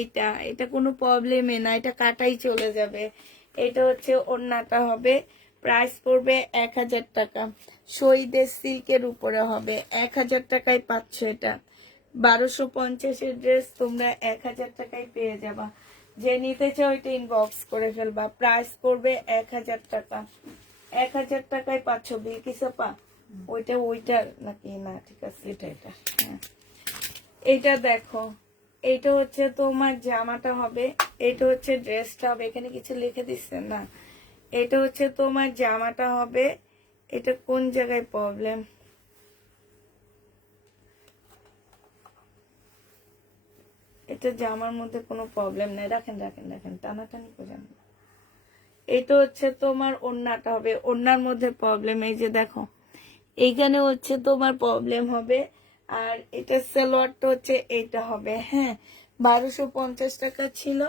এটা কোনো প্রবলেমই না, এটা কাটাই চলে যাবে। এটা হচ্ছে ওড়নাটা হবে। প্রাইস পড়বে 1000 টাকা। শহীদের সিল্কের উপরে হবে, 1000 টাকায় পাচ্ছ এটা। 1250-এর ড্রেস তোমরা 1000 টাকায় পেয়ে যাবা। যে নিতে চাও এটা ইনবক্স করে ফেলবা। প্রাইস পড়বে 1000 টাকা। 1000 টাকায় পাচ্ছ। বিলকিস আপা, ওইটা নাকি না, ঠিক আছে, এটা হ্যাঁ। এটা দেখো, এটা হচ্ছে তোমার জামাটা হবে, এটা হচ্ছে ড্রেসটা হবে। এখানে কিছু লিখে দিচ্ছেন না, এটা হচ্ছে তোমার জামাটা হবে। এটা কোন জায়গায় প্রবলেম, এটা জামার মধ্যে কোনো প্রবলেম নাই, রাখেন রাখেন রাখেন, টানাটানি করেন। এটা হচ্ছে তোমার ওড়নাটা হবে, ওড়নার মধ্যে প্রবলেম, এই যে দেখো এইখানে হচ্ছে তোমার প্রবলেম হবে। আর এটা সালোয়ারটা হচ্ছে এইটা হবে, হ্যাঁ 1250 টাকা ছিল,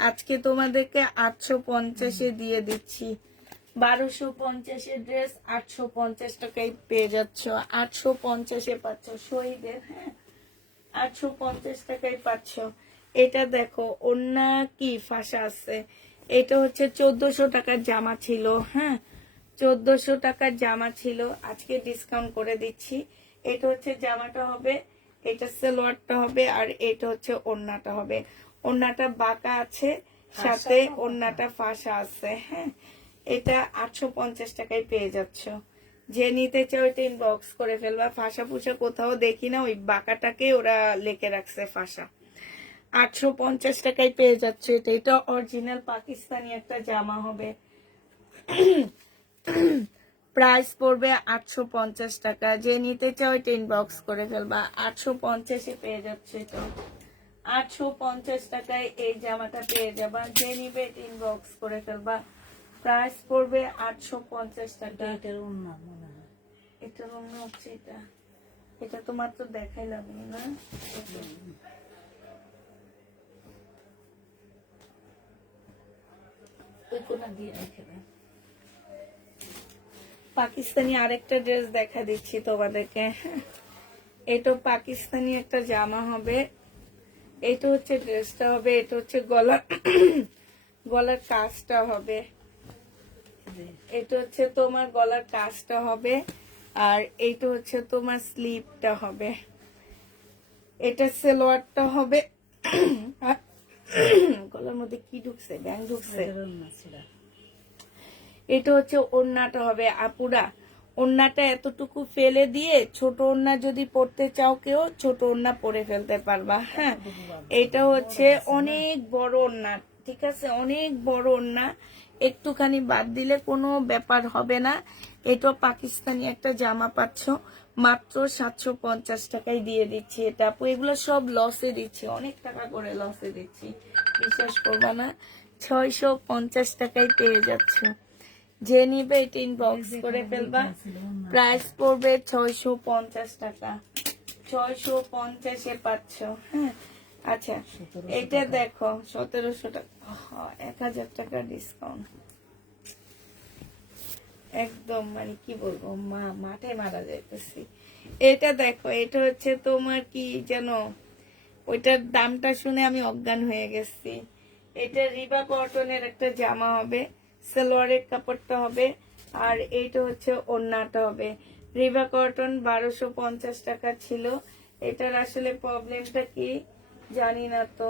আজকে তোমাদেরকে 850-এ দিয়ে দিচ্ছি। 1250-এর ড্রেস 850 টাকায় পেয়ে যাচ্ছ, 850-এ পাচ্ছ শহীদের, হ্যাঁ 850 টাকায় পাচ্ছ। এটা দেখো ওন্না কি ফাঁসা আছে, এটা হচ্ছে 1400 টাকার জামা ছিল, হ্যাঁ 1400 টাকার জামা ছিল, আজকে ডিসকাউন্ট করে দিচ্ছি। এটা হচ্ছে জামাটা হবে, এটা সালোয়ারটা হবে, আর এটা হচ্ছে ওন্নাটা হবে। ওন্নাটা বাঁকা আছে, সাথে ওন্নাটা ফাঁসা আছে, হ্যাঁ এটা 850 টাকায় পেয়ে যাচ্ছ। যে নিতে চাও এটা ইনবক্স করে ফেলবা। ফাঁসা ফুসা কোথাও দেখি না, ওই বাঁকাটাকে ওরা লেখে রাখছে ফাঁসা। 850 টাকায় পেয়ে যাচ্ছে এটা। এটা অরিজিনাল পাকিস্তানি একটা জামা হবে, প্রাইস পড়বে 850 টাকা। যে নিতে চাও এটা ইনবক্স করে ফেলবা। 850-এ পেয়ে যাচ্ছে এটা, 850 টাকায় এই জামাটা পেয়ে যাবা। যে নিবে এটা ইনবক্স করে ফেলবা। প্রাইস পড়বে 850 টাকা। এটার অন্য মনে হয় এটা রঙ হচ্ছে এটা, এটা তোমার তো দেখাইলাম না, ওই কোনা দিয়ে রেখে দাও। পাকিস্তানি আরেকটা ড্রেস দেখা দিচ্ছি তোমাদেরকে, হ্যাঁ এটা পাকিস্তানি একটা জামা হবে, এটা হচ্ছে ড্রেসটা হবে, এটা হচ্ছে গলার কাজটা হবে, এটা হচ্ছে তোমার গলার কাজটা হবে, আর এইটা হচ্ছে তোমার স্লিপটা হবে, এটা সালোয়ারটা হবে। আর গলার মধ্যে কি ঢুকছে, ব্যাং ঢুকছে। এটার অন্য ছিল। এটা হচ্ছে ওড়নাটা হবে। আপুরা ওড়নাটা এতটুকু ফেলে দিয়ে ছোট ওড়না যদি পরতে চাও কেউ, ছোট ওড়না পরে ফেলতে পারবা, হ্যাঁ এটা হচ্ছে অনেক বড় ওড়না, ঠিক আছে অনেক বড় ওড়না, একটুখানি বাদ দিলে কোনো ব্যাপার হবে না। এটা পাকিস্তানি একটা জামা পাচ্ছ মাত্র 750 টাকায় দিয়ে দিচ্ছি এটা। আপু এগুলো সব লসে দিচ্ছি, অনেক টাকা করে লসে দিচ্ছি, বিশ্বাস করবা না। 650 টাকায় পেয়ে যাচ্ছ। যে নিবে এটা ইনবক্স করে ফেলবা। প্রাইস পড়বে 650 টাকা, 650-এ পাচ্ছ, হ্যাঁ আচ্ছা এটা দেখো 1700 টাকা, 1000 টাকা ডিসকাউন্ট, একদম মানে কি বলবো মাঠে মারা যাইতেছি। এটা দেখো এটা হচ্ছে তোমার কি যেন, ওইটার দামটা শুনে আমি অজ্ঞান হয়ে গেছি। এটা রিবা কটনের একটা জামা হবে, সালোয়ারের কাপড়টা হবে, আর এইটা হচ্ছে ওড়নাটা হবে। রিবা কটন 1250 টাকা ছিল, এটার আসলে প্রবলেমটা কি জানি না তো।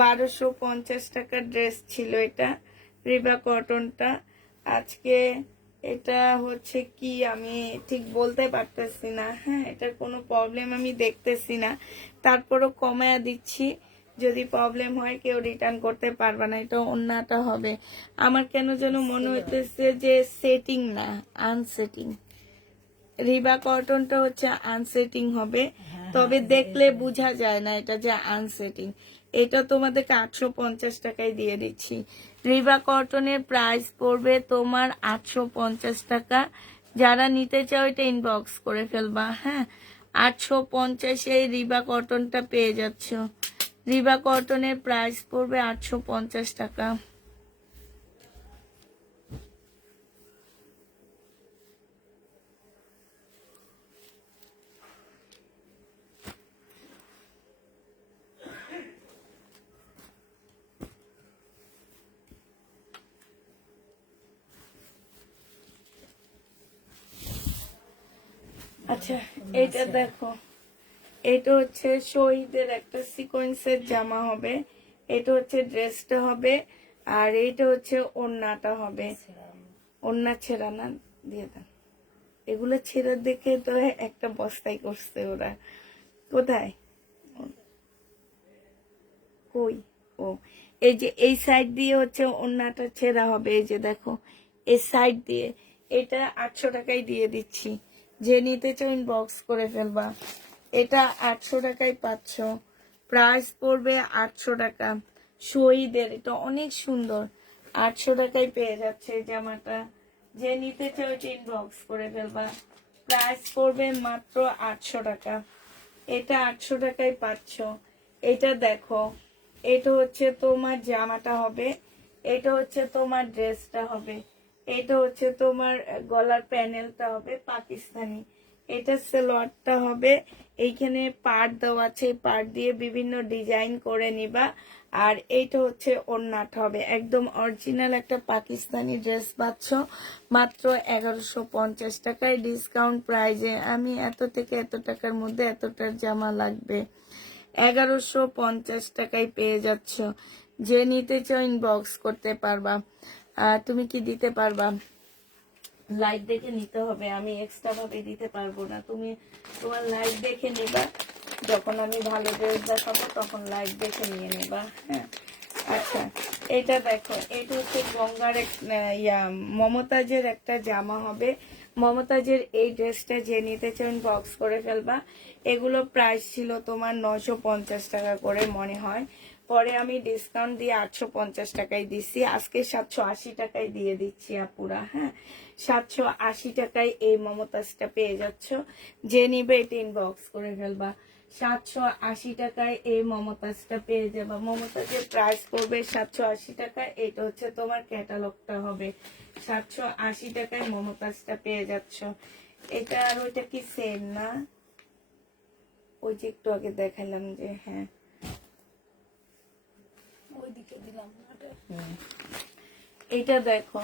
1250 টাকার ড্রেস ছিল এটা, রিবা কটনটা। আজকে এটা হচ্ছে কি আমি ঠিক বলতে পারতেছি না, হ্যাঁ এটার কোনো প্রবলেম আমি দেখতেছি না, তারপরও কমায়া দিচ্ছি, যদি প্রবলেম হয় কেউ রিটার্ন করতে পারবে না। এটা ওন্নাটা হবে। আমার কেন যেন মনে হইতেছে যে সেটিং না, আনসেটিং। রিবা কটনটা হচ্ছে আনসেটিং হবে, তবে দেখলে বোঝা যায় না এটা যে আনসেটিং। এটা তোমাদেরকে 850 টাকায় দিয়ে দিচ্ছি। রিবা কটনের প্রাইস পড়বে তোমার 850 টাকা। যারা নিতে চাও এটা ইনবক্স করে ফেলবা, হ্যাঁ 850-এ রিবা কটনটা পেয়ে যাচ্ছ। রিবা কটনের প্রাইস পড়বে 850 টাকা। আচ্ছা এটা দেখো, এটা হচ্ছে শহীদের একটা সিকোয়েন্সের জামা হবে, এটা হচ্ছে ড্রেসটা হবে, আর এইটা হচ্ছে ওড়নাটা হবে। ওড়না ছেঁড়া না দিয়ে দেন, এগুলো ছেঁড়া দেখে তো একটা বস্তাই করছে ওরা। কোথায় কই, ও এই যে এই সাইড দিয়ে হচ্ছে ওড়নাটা ছেঁড়া হবে, এই যে দেখো এই সাইড দিয়ে। এটা 800 টাকায় দিয়ে দিচ্ছি, যে নিতে চাও ইনবক্স করে ফেলবা। এটা 800 টাকায় পাচ্ছ, প্রাইস পড়বে 800 টাকা। শহীদের এটা অনেক সুন্দর, 800 টাকায় পেয়ে যাচ্ছে এই জামাটা। যে নিতে চাও এটা ইনবক্স করে ফেলবা। প্রাইস পড়বে মাত্র 800 টাকা। এটা 800 টাকায় পাচ্ছ। এটা দেখো, এটা হচ্ছে তোমার জামাটা হবে, এটা হচ্ছে তোমার ড্রেসটা হবে, এটা হচ্ছে তোমার গলার প্যানেলটা হবে পাকিস্তানি, এটা সালোয়ারটা হবে। এইখানে পাড় দেওয়া আছে, পাড় দিয়ে বিভিন্ন ডিজাইন করে নিবা। আর এইটা হচ্ছে ওড়নাটা হবে, একদম অরিজিনাল একটা পাকিস্তানি ড্রেস পাচ্ছ মাত্র 1150 টাকায় ডিসকাউন্ট প্রাইজে। আমি এত থেকে এত টাকার মধ্যে এতটার জামা লাগবে, 1150 টাকায় পেয়ে যাচ্ছ। যে নিতে চাও ইনবক্স করতে পারবা। তুমি কি দিতে পারবা? লাইভ দেখে নিতে হবে, আমি এক্সট্রা ভাবে দিতে পারবো না। তুমি তোমার লাইভ দেখে নিবা, যখন আমি ভালো ড্রেস দেখাবো তখন লাইভ দেখে নিয়ে নেবা। হ্যাঁ, আচ্ছা, এটা দেখো, এটা হচ্ছে গঙ্গার মমতাজের একটা জামা হবে। মমতাজের এই ড্রেসটা যে নিতে চান বক্স করে ফেলবা। এগুলো প্রাইস ছিল তোমার 950 টাকা করে মনে হয়, পরে আমি ডিসকাউন্ট দিয়ে 850 টাকায় দিচ্ছি, আজকে 780 টাকায় দিয়ে দিচ্ছি আপুরা। হ্যাঁ, 780 টাকায় এই মমতাজটা পেয়ে যাচ্ছ। যে নিবে এটা ইনবক্স করে ফেলবা। 780 টাকায় এই মমতাজটা পেয়ে যাবা। মমতাজের প্রাইস করবে 780 টাকা। এটা হচ্ছে তোমার ক্যাটালগটা হবে। 780 টাকায় মমতাজটা পেয়ে যাচ্ছ। এটা আর ওইটা কি সেম না? ওই যে একটু আগে দেখালাম যে, হ্যাঁ ওইদিকে দিলাম ওটা। এটা দেখো,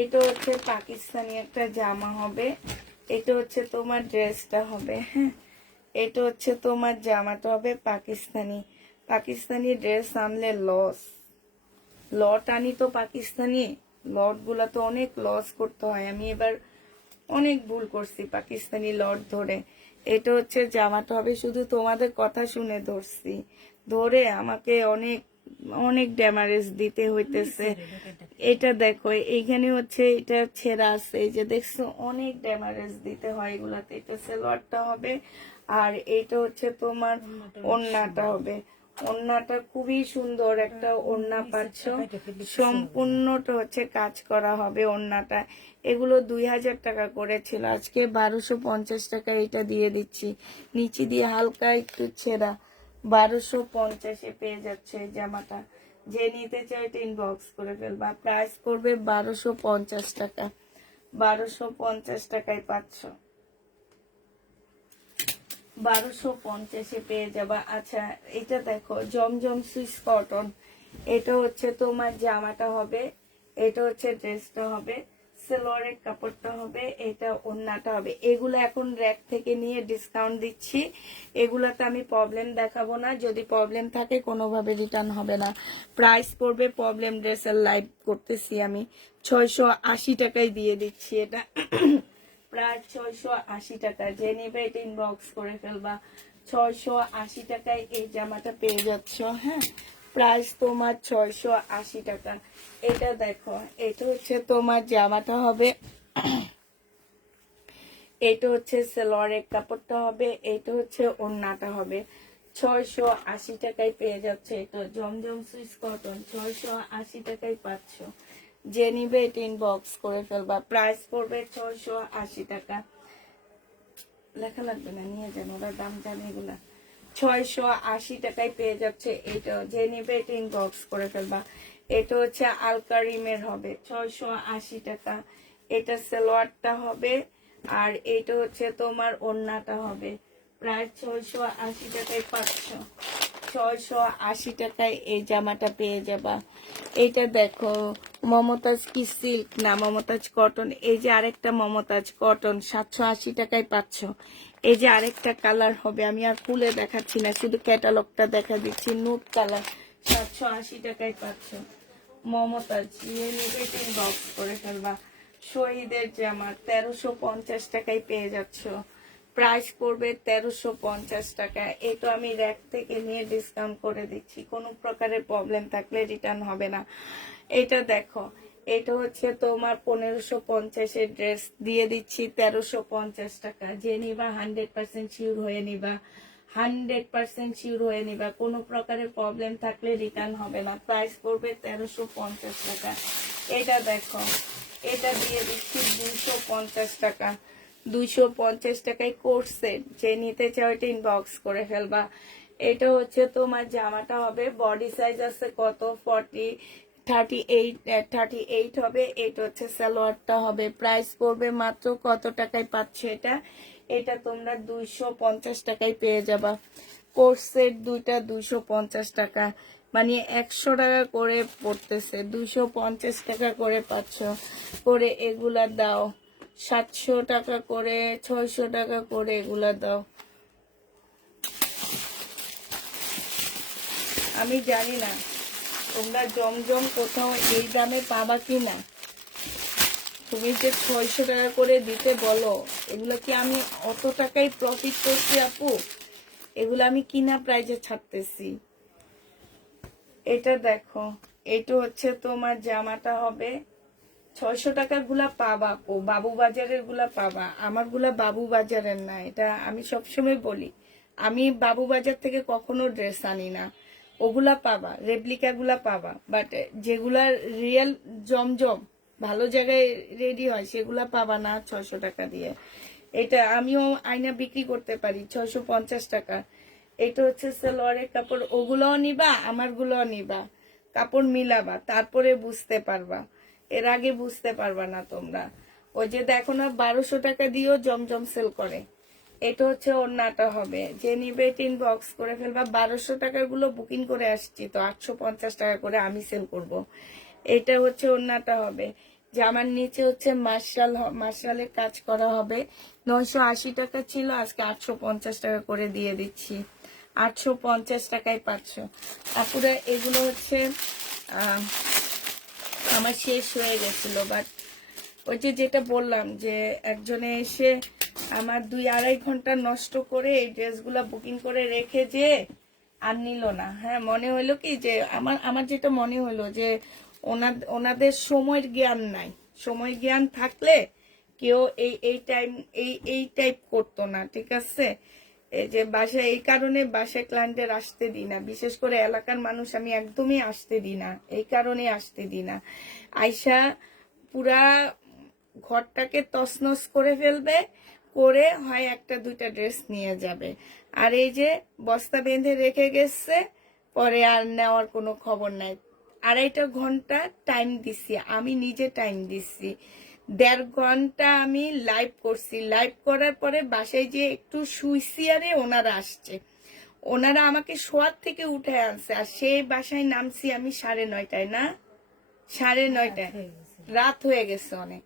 এটা হচ্ছে পাকিস্তানি একটা জামা হবে, এটা হচ্ছে তোমার ড্রেসটা হবে। হ্যাঁ, এটা হচ্ছে তোমার জামাটা হবে পাকিস্তানি। পাকিস্তানি ড্রেস আনলে লস, লট আনি তো পাকিস্তানি, লট গুলা তো অনেক লস করতে হয়। আমি এবার অনেক ভুল করছি পাকিস্তানি লট ধরে। এটা হচ্ছে জামাটা হবে, শুধু তোমাদের কথা শুনে ধরছি, ধরে আমাকে অনেক অনেক ড্যামারেজ দিতে হইতেছে। এটা দেখো, এইখানে হচ্ছে এটা ছেঁড়া আছে, এই যে দেখছো, অনেক ড্যামারেজ দিতে হয় এগুলাতে। এটা সালোয়ারটা হবে, আর এটা হচ্ছে তোমার ওড়নাটা হবে। ওড়নাটা খুবই সুন্দর একটা ওড়না পাচ্ছ, সম্পূর্ণটা হচ্ছে কাজ করা হবে ওড়নাটা। এগুলো 2000 টাকা করে ছিল, আজকে 1250 টাকা এটা দিয়ে দিচ্ছি। নিচে দিয়ে হালকা একটু ছেঁড়া, 1250-এ পেয়ে যাচ্ছে এই জামাটা। যে নিতে চাই এটা ইনবক্স করে ফেলবা। প্রাইস করবে 1250 টাকা। 1250 টাকায় পাচ্ছ, 1250-এ পেয়ে যাবা। আচ্ছা, এটা দেখো, জমজম সুইস কটন, এটা হচ্ছে তোমার জামাটা হবে, এটা হচ্ছে ড্রেসটা হবে, সালোয়ারের কাপড়টা হবে, এটা ওড়নাটা হবে। এগুলো এখন র‍্যাক থেকে নিয়ে ডিসকাউন্ট দিচ্ছি। এগুলাতে আমি প্রবলেম দেখাবো না, যদি প্রবলেম থাকে কোনোভাবে রিটার্ন হবে না। প্রাইস পড়বে, প্রবলেম ড্রেসের লাইভ করতেছি আমি, 680 টাকায় দিয়ে দিচ্ছি এটা। প্রায় 680 টাকা। যে নেবে এটা ইনবক্স করে ফেলবা। 680 টাকায় এই জামাটা পেয়ে যাচ্ছ। হ্যাঁ, প্রাইস তোমার 680 টাকা। এটা দেখো, এটা হচ্ছে তোমার জামাটা হবে, এটা হচ্ছে সালোয়ারের কাপড়টা হবে, এটা হচ্ছে ওড়নাটা হবে। 680 টাকায় পেয়ে যাচ্ছে। এটা জমজম সুইস কটন, 680 টাকায় পাচ্ছ। যে নিবে এটা ইনবক্স করে ফেলবা। প্রাইস পড়বে 680 টাকা। লেখা লাগবে না, নিয়ে যান, ওরা দাম জানে এগুলা। 680 টাকায় পেয়ে যাচ্ছে এটা। যে নিবে এটা ইনবক্স করে ফেলবা। এটা হচ্ছে আলকারিমের হবে, 680 টাকা। এটা সালোয়ারটা হবে, আর এটা হচ্ছে তোমার ওড়নাটা হবে। প্রায় 680 টাকায় পাচ্ছ। 680 টাকায় এই জামাটা পেয়ে যাবা। এইটা দেখো, মমতাজ কি সিল্ক না মমতাজ কটন। এই যে আরেকটা মমতাজ কটন, 780 টাকায় পাচ্ছ। এই যে আরেকটা কালার হবে, আমি আর খুলে দেখাচ্ছি না, শুধু ক্যাটালগটা দেখা দিচ্ছি। নুট কালার, 780 টাকায় পাচ্ছ। মমতাজ বক্স করে ফেলবা। শহীদের জামা 1350 টাকায় পেয়ে যাচ্ছ। প্রাইস পড়বে 1350 টাকা। এটা আমি র‍্যাক থেকে নিয়ে ডিসকাউন্ট করে দিচ্ছি, কোনো প্রকারের প্রবলেম থাকলে রিটার্ন হবে না। এটা দেখো, এটা হচ্ছে তোমার 1550-এর ড্রেস, দিয়ে দিচ্ছি 1350 টাকা। যে নিবা 100% শিওর হয়ে নিবা, 100% শিওর হয়ে নিবা, কোনো প্রকারের প্রবলেম থাকলে রিটার্ন হবে না। প্রাইস পড়বে 1350 টাকা। এটা দেখো, এটা দিয়ে দিচ্ছি 250 টাকা। 250 টাকায় কোর্স সেট, যে নিতে চাও এটা ইনবক্স করে ফেলবা। এটা হচ্ছে তোমার জামাটা হবে, বডি সাইজ আছে কত 38 হবে। এটা হচ্ছে সালোয়ারটা হবে, প্রাইস পড়বে মাত্র কত টাকায় পাচ্ছ এটা? এটা তোমরা 250 টাকায় পেয়ে যাবা। কোর্স সেট দুইটা 250 টাকা, মানে 100 টাকা করে পড়তেছে, 250 টাকা করে পাচ্ছ করে। এগুলা দাও 700 টাকা করে, 600 টাকা করে এগুলা দাও। আমি জানি না তোমরা জমজম কোথাও এই দামে পাবা কি না। তুমি যে 600 টাকা করে দিতে বলো, এগুলো কি আমি অত টাকায় প্রফিট করছি আপু? এগুলো আমি কিনা প্রাইজে ছাড়তেছি। এটা দেখো, এটা হচ্ছে তোমার জামাটা হবে 600 টাকার গুলা পাবা আপু, বাবু বাজারের গুলা পাবা, আমার গুলা বাবু বাজারের না। এটা আমি সবসময় বলি, আমি বাবু বাজার থেকে কখনো ড্রেস আনি না। ওগুলা পাবা, রেপ্লিকা গুলা পাবা, বাট যেগুলা রিয়েল জমজম ভালো জায়গায় রেডি হয় সেগুলা পাবা না 600 টাকা দিয়ে। এটা আমিও আয়না বিক্রি করতে পারি 650 টাকা। এটা হচ্ছে সালোয়ারের কাপড়, ওগুলোও নিবা আমার গুলোও নিবা, কাপড় মিলাবা, তারপরে বুঝতে পারবা। এর আগে বুঝতে পারবা না তোমরা। ওই যে দেখো না 1200 টাকা দিয়েও জমজম সেল করে। এটা হচ্ছে ওড়নাটা হবে, যে নিবে ইনবক্স করে ফেলবা। 1200 টাকার গুলো বুকিং করে আসছি তো 850 টাকা করে আমি সেল করব। এটা হচ্ছে ওড়নাটা হবে, জামার নিচে হচ্ছে মার্শালের কাজ করা হবে। 980 টাকা ছিল, আজকে 850 টাকা করে দিয়ে দিচ্ছি। 850 টাকায় পাচ্ছ আপুরা। এগুলো হচ্ছে আমার শেষ হয়ে গেছিল, বাট ওই যে যেটা বললাম যে একজনে এসে আমার 2-2.5 ঘন্টা নষ্ট করে এই ড্রেসগুলা বুকিং করে রেখে যে আর নিল না। হ্যাঁ, মনে হইলো কি যে আমার যেটা মনে হলো যে ওনাদের সময়ের জ্ঞান নাই। সময় জ্ঞান থাকলে কেউ এই টাইপ করতো না, ঠিক আছে? এই যে বাসায়, এই কারণে বাসায় ক্লায়েন্টদের আসতে দিই না, বিশেষ করে এলাকার মানুষ আমি একদমই আসতে দিই না, এই কারণে আসতে দিই না। আয়শা পুরা ঘরটাকে তছনছ করে ফেলবে, করে হয় 1-2টা ড্রেস নিয়ে যাবে। আর এই যে বস্তা বেঁধে রেখে গেছে, পরে আর নেওয়ার কোনো খবর নাই। 2.5 ঘন্টা টাইম দিছি, আমি নিজে টাইম দিছি। 1.5 ঘন্টা আমি লাইভ করছি। লাইভ করার পরে বাসায় যে একটু শুইছি, আরে ওনারা আসছে, ওনারা আমাকে শোয়ার থেকে উঠে আনছে। আর সেই বাসায় নামছি আমি 9:30টায়, না 9:30টায়, রাত হয়ে গেছে অনেক।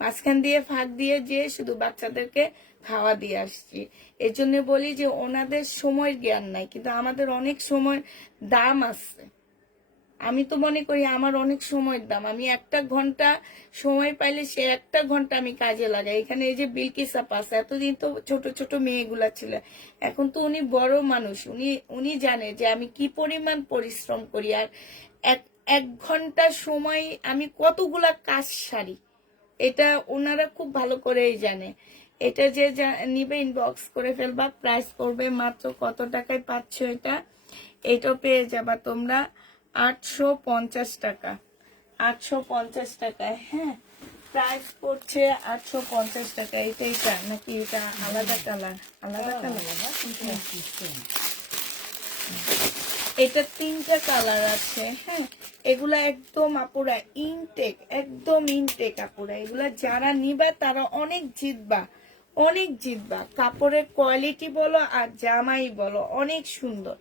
মাঝখান দিয়ে ফাঁক দিয়ে যে শুধু বাচ্চাদেরকে খাওয়া দিয়ে আসছি। এই জন্য বলি যে ওনাদের সময়ের জ্ঞান নাই, কিন্তু আমাদের অনেক সময় দাম আছে। আমি তো মনে করি আমার অনেক সময়ের দাম। আমি 1 ঘন্টা সময় পাইলে সে 1 ঘন্টা আমি কাজে লাগাই। এখানে এই যে বিলকিস আপা আছে, এতদিন তো ছোট ছোট মেয়েগুলা ছিল, এখন তো উনি বড় মানুষ, উনি জানে যে আমি কি পরিমাণ পরিশ্রম করি। আর এক ঘন্টা সময় আমি কতগুলা কাজ সারি, এটা ওনারা খুব ভালো করেই জানে। এটা যে নিবে ইনবক্স করে ফেলবা। প্রাইস পড়বে মাত্র কত টাকায় পাচ্ছ এটা? এটাও পেয়ে যাবা তোমরা 850 টাকা। 850 টাকায়, হ্যাঁ, প্রাইস পড়ছে 850 টাকা। এটা নাকি এটা আলাদা কালার? আলাদা কালার। এটা 3টা কালার আছে। হ্যাঁ, এগুলা একদম আপুরা ইনটেক, একদম ইনটেক আপুরা। এগুলা যারা নিবা তারা অনেক জিতবা, অনেক জিতবা। কাপড়ের কোয়ালিটি বলো আর জামাই বলো, অনেক সুন্দর।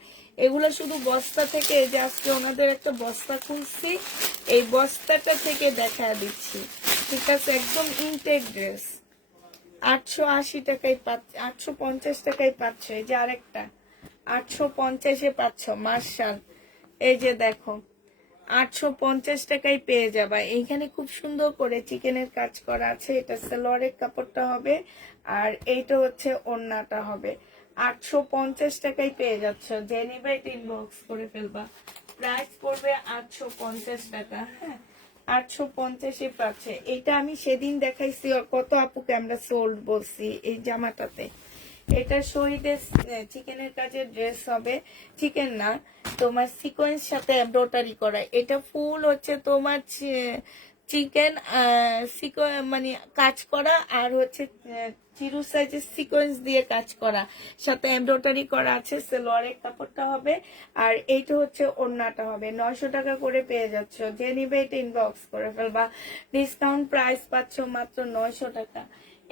এগুলো শুধু বস্তা থেকে, যে আজকে ওনাদের একটা বস্তা খুলছি, এই বস্তাটা থেকে দেখা দিচ্ছি, ঠিক আছে? একদম ইনটেক ড্রেস 880 টাকায় পাচ্ছ, 850 টাকায় পাচ্ছ। এই যে আরেকটা 850-এ পাচ্ছ মার্শাল। এই যে দেখো 850 টাকায় পেয়ে যাবা। এইখানে খুব সুন্দর করে চিকেনের কাজ করা আছে। এটা সালোয়ারের কাপড়টা হবে, আর এইটা হচ্ছে ওড়নাটা হবে। 850 টাকায় পেয়ে যাচ্ছ, যে নিবে ইনবক্স করে ফেলবা। প্রাইস পড়বে 850 টাকা। হ্যাঁ, 850-এ পাচ্ছে। এটা আমি সেদিন দেখাইছি, কত আপুকে আমরা সোল্ড বলছি এই জামাটাতে। এটা শহীদের চিকেনের কাজের ড্রেস হবে, চিকেন না, তোমার সিকোয়েন্স সাথে এমব্রয়ডারি করা। এটা ফুল হচ্ছে তোমার চিকেন মানে কাজ করা, আর হচ্ছে চিরু সাইজের সিকোয়েন্স দিয়ে কাজ করা, সাথে এমব্রয়ডারি করা আছে। সালোয়ারের কাপড়টা হবে, আর এইটা হচ্ছে ওড়নাটা হবে। 900 টাকা করে পেয়ে যাচ্ছ, যে নিবে এটা ইনবক্স করে ফেলবা। ডিসকাউন্ট প্রাইস পাচ্ছ মাত্র 900 টাকা।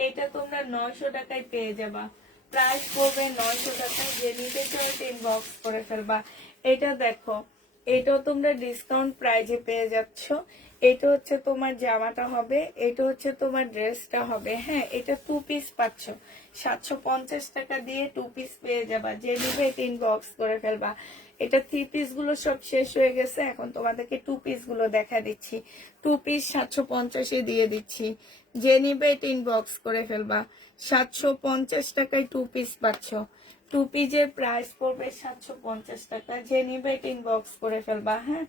এটা তোমরা 900 টাকায় পেয়ে যাবা, প্রাইস পড়বে 900 টাকা। যে নিতে চাও এটা ইনবক্স করে ফেলবা। এটা দেখো, এটাও তোমরা ডিসকাউন্ট প্রাইজে পেয়ে যাচ্ছ। এটা হচ্ছে তোমার জামাটা হবে, এটা হচ্ছে তোমার ড্রেসটা হবে। হ্যাঁ, এটা 2 পিস পাচ্ছ, 750 টাকা দিয়ে 2 পিস পেয়ে যাবা। যে নিবে এটা ইনবক্স করে ফেলবা। এটা 3 পিস গুলো সব শেষ হয়ে গেছে, এখন তোমাদেরকে 2 পিস গুলো দেখা দিচ্ছি। 2 পিস 750 দিয়ে দিচ্ছি, যে নিবে এটা ইনবক্স করে ফেলবা। 750 টাকায় 2 পিস পাচ্ছ। 2 পিসের প্রাইস পড়বে 750 টাকা, যে নিবে এটা ইনবক্স করে ফেলবা। হ্যাঁ,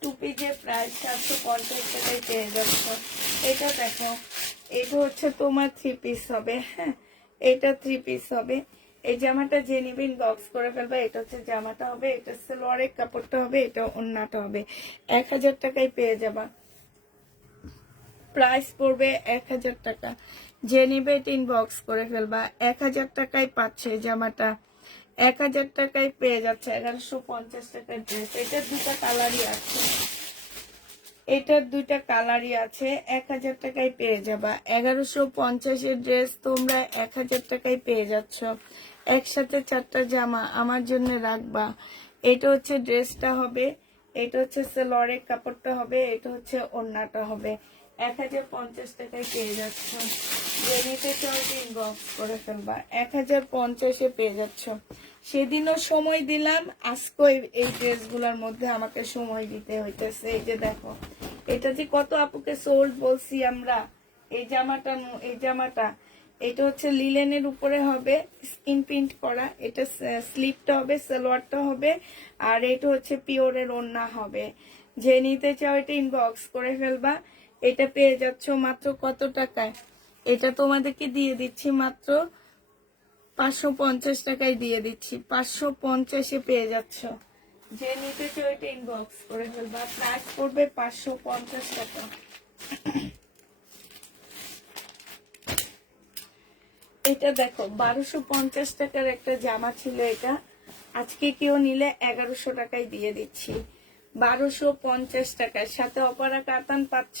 2 পিসের প্রাইস 750 টাকায় পেয়ে যাচ্ছ। এটা দেখো, এটা হচ্ছে তোমার 3 পিস হবে। হ্যাঁ, এটা 3 পিস হবে। এই জামাটা যে নিবে ইনবক্স করে ফেলবা। এটা হচ্ছে জামাটা হবে, এটা সালোয়ারের কাপড়টা হবে, এটা ওড়নাটা হবে। 1000 টাকায় পেয়ে যাবা, প্রাইস পড়বে 1000 টাকা। যে নিবে এটা ইনবক্স করে ফেলবা। 1000 টাকায় পাচ্ছে জামাটা, 1000 টাকায় পেয়ে যাচ্ছে। 1150 টাকার ড্রেস। এটার দুটা কালারই আছে, এটার দুইটা কালারই আছে। 1000 টাকায় পেয়ে যাবা। 1150 ড্রেস তোমরা 1000 টাকায় পেয়ে যাচ্ছ। একসাথে 4টা জামা আমার জন্য রাখবা। এটা হচ্ছে ড্রেসটা হবে, এটা হচ্ছে সালোয়ারের কাপড়টা হবে, এটা হচ্ছে ওড়নাটা হবে। 1050 টাকায় পেয়ে যাচ্ছ। যে নিতে চাও ইনবক্স করে ফেলবা। 1050 পেয়ে যাচ্ছ। সেদিনও সময় দিলাম, আজকেও এই ড্রেসগুলোর মধ্যে আমাকে সময় দিতে হইতেছে। এই যে দেখো, এটা যে কত আপুকে সোল্ড বলছি আমরা। এই জামাটা এটা হচ্ছে লিলেনের উপরে হবে, স্কিন প্রিন্ট করা। এটা স্লিপটা হবে, সালোয়ারটা হবে, আর এটা হচ্ছে পিওরের ওড়না হবে। যে নিতে চাও এটা ইনবক্স করে ফেলবা। এটা পেয়ে যাচ্ছ মাত্র কত টাকায়? এটা তোমাদেরকে দিয়ে দিচ্ছি মাত্র 550 টাকায় দিয়ে দিচ্ছি। 550 পেয়ে যাচ্ছ। যে নিতে চাও এটা ইনবক্স করে ফেলবা। প্রাইস পড়বে 550 টাকা। এটা দেখো, 1250 টাকার একটা জামা ছিল। এটা আজকে কেউ নিলে 1100 টাকায় দিয়ে দিচ্ছি। 1250 টাকার সাথে অপারা কাতান পাচ্ছ।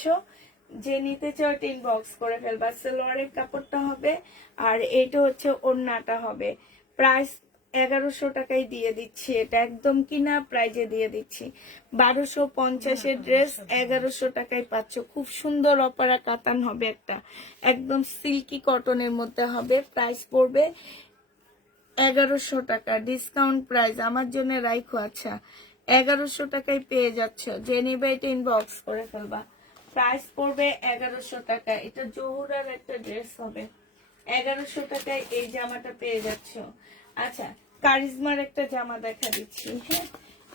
যে নিতে চাও এটা ইনবক্স করে ফেলবা। সালোয়ারের কাপড়টা হবে, আর এটা হচ্ছে ওড়নাটা হবে। প্রাইস 1100 টাকায় দিয়ে দিচ্ছি। এটা একদম কিনা প্রাইজে দিয়ে দিচ্ছি। 1250 ড্রেস 1100 টাকায় পাচ্ছ। খুব সুন্দর অপারা কাতান হবে, একটা একদম সিল্কি কটনের মধ্যে হবে। প্রাইস পড়বে 1100 টাকা, ডিসকাউন্ট প্রাইস আমার জন্য রাইখো। আচ্ছা, 1100 টাকায় পেয়ে যাচ্ছ। যে নিবে এটা ইনবক্স করে ফেলবা। প্রাইস পড়বে 1100 টাকা। এটা জহুরার একটা ড্রেস হবে। 1100 টাকায় এই জামাটা পেয়ে যাচ্ছ। আচ্ছা, কারিজমার একটা জামা দেখা দিচ্ছি। হ্যাঁ,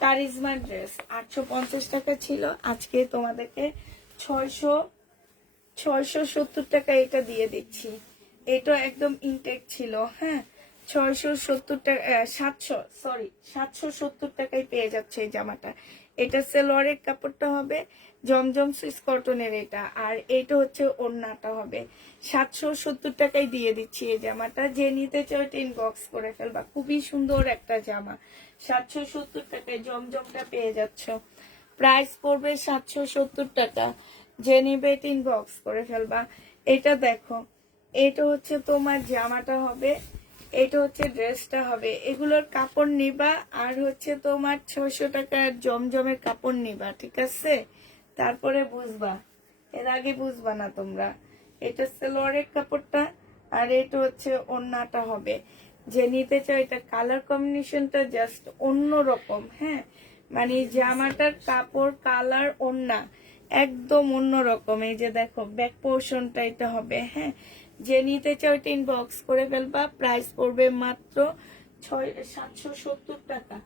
কারিজমার ড্রেস 850 টাকা ছিল, আজকে তোমাদেরকে 670 টাকা এটা দিয়ে দিচ্ছি। এটা একদম ইনটেক ছিল। হ্যাঁ, 670 টাকা, 770 টাকায় পেয়ে যাচ্ছে এই জামাটা। এটা সালোয়ারের কাপড়টা হবে, জমজম সুইস কটনের এটা, আর এটা হচ্ছে ওড়নাটা হবে। 770 টাকায় দিয়ে দিচ্ছি এই জামাটা। যে নিতে চাও এটা ইনবক্স করে ফেলবা। খুবই সুন্দর একটা জামা। 770 টাকায় জমজমটা পেয়ে যাচ্ছ। প্রাইস পড়বে 770 টাকা। যে নিবে এটা ইনবক্স করে ফেলবা। এটা দেখো, এটা হচ্ছে তোমার জামাটা হবে, এটা হচ্ছে ড্রেসটা হবে। এগুলোর কাপড় নিবা, আর হচ্ছে তোমার 600 টাকার জমজমের কাপড় নিবা, ঠিক আছে? তারপরে বুঝবা, এর আগে বুঝবা না তোমরা। এটা সালোয়ারের কাপড়টা, আর এটা হচ্ছে ওড়নাটা হবে। যে নিতে চাও, এটা কালার কম্বিনেশনটা জাস্ট অন্যরকম। হ্যাঁ, মানে জামাটার কাপড়, কালার, ওড়না একদম অন্যরকম। এই যে দেখো, ব্যাক পোর্শনটা এটা হবে। হ্যাঁ, যে নিতে চাও এটা ইনবক্স করে ফেলবা। প্রাইস পড়বে মাত্র 770 টাকা।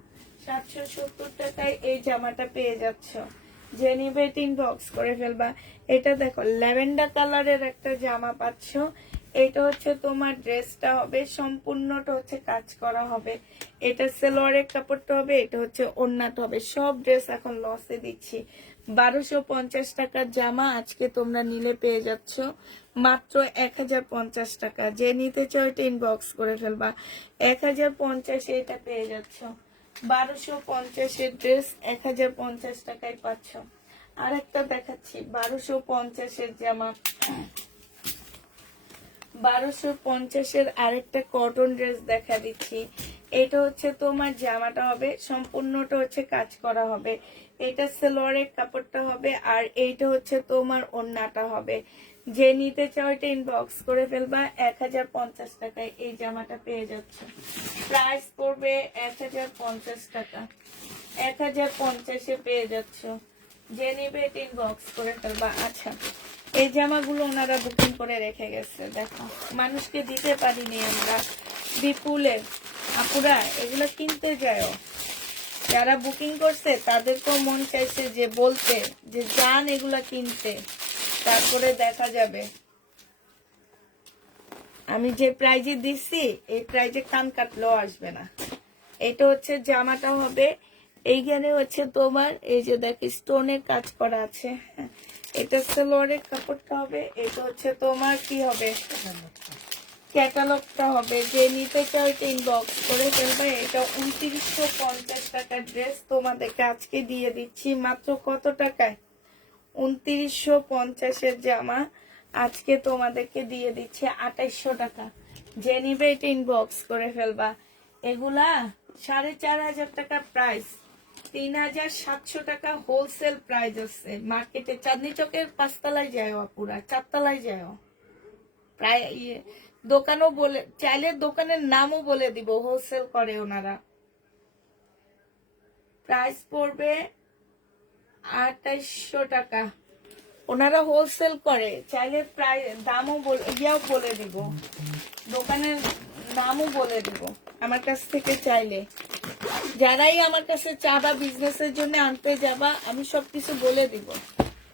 770 টাকায় এই জামাটা পেয়ে যাচ্ছ। যে নিবে এটা ইনবক্স করে ফেলবা। এটা দেখো, ল্যাভেন্ডার কালারের একটা জামা পাচ্ছ। এটা হচ্ছে তোমার ড্রেসটা হবে, সম্পূর্ণটা হচ্ছে কাজ করা হবে। এটা সালোয়ারের কাপড়টা হবে, এটা হচ্ছে ওড়নাটা হবে। সব ড্রেস এখন লসে দিচ্ছি, 1250 টাকার জামা আজকে তোমরা নিলে পেয়ে যাচ্ছ মাত্র 1050 টাকা। যে নিতে চাও এটা ইনবক্স করে ফেলবা। 1050 এটা পেয়ে যাচ্ছ। 1250 এর ড্রেস 1050 টাকায় পাচ্ছ। আরেকটা দেখাচ্ছি 1250 এর জামা। 1250 এর আরেকটা কটন ড্রেস দেখা দিচ্ছি। এটা হচ্ছে তোমার জামাটা হবে সম্পূর্ণটা হচ্ছে কাজ করা হবে। এটা সালোয়ারের কাপড়টা হবে আর এইটা হচ্ছে তোমার ওড়নাটা হবে। যে নিতে চাও এটা ইনবক্স করে ফেলবা। 1050 টাকায় এই জামাটা পেয়ে যাচ্ছে। প্রাইস পড়বে 1050 টাকা। 1050 পেয়ে যাচ্ছ। যে নিবে এটা ইনবক্স করে ফেলবা। আচ্ছা, এই জামাগুলো ওনারা বুকিং করে রেখে গেছে, দেখো মানুষকে দিতে পারিনি আমরা। বিপুলের আপুরা এগুলো কিনতে যায়, যারা বুকিং করছে তাদেরকেও মন চাইছে যে বলতে যে যান এগুলা কিনতে, তারপরে দেখা যাবে। আমি যে প্রাইজে দিচ্ছি এই প্রাইজে কান কাটলেও আসবে না। এটা হচ্ছে জামাটা হবে। এইখানে হচ্ছে তোমার এই যে দেখো স্টোনের কাজ করা আছে। এটা সালোয়ারের কাপড়টা হবে। এটা হচ্ছে তোমার কি হবে, ক্যাটালগটা হবে। যে নিতে চাও এটা ইনবক্স করে ফেলবে। এটা 2950 টাকার ড্রেস তোমাদেরকে আজকে দিয়ে দিচ্ছি মাত্র কত টাকায়? 2950 জামা আজকে তোমাদেরকে দিয়ে দিচ্ছে 2800 টাকা। যে নিবে এটা ইনবক্স করে ফেলবা। এগুলা 4500 টাকা প্রাইস, 3700 টাকা হোলসেল প্রাইস আছে মার্কেটে। চাঁদনি চকের 5 তলায় যায়, পুরা 4 তলায় যায় প্রায়। দোকানও বলে চাইলে দোকানের নামও বলে দিব, হোলসেল করে ওনারা। প্রাইস পড়বে 2800 টাকা। ওনারা হোলসেল করে, চাইলে প্রায় দামও বলে দিব, দোকানের নামও বলে দিব আমার কাছ থেকে চাইলে। যারাই আমার কাছে চাবা বিজনেসের জন্য আনতে যাবা, আমি সবকিছু বলে দিব।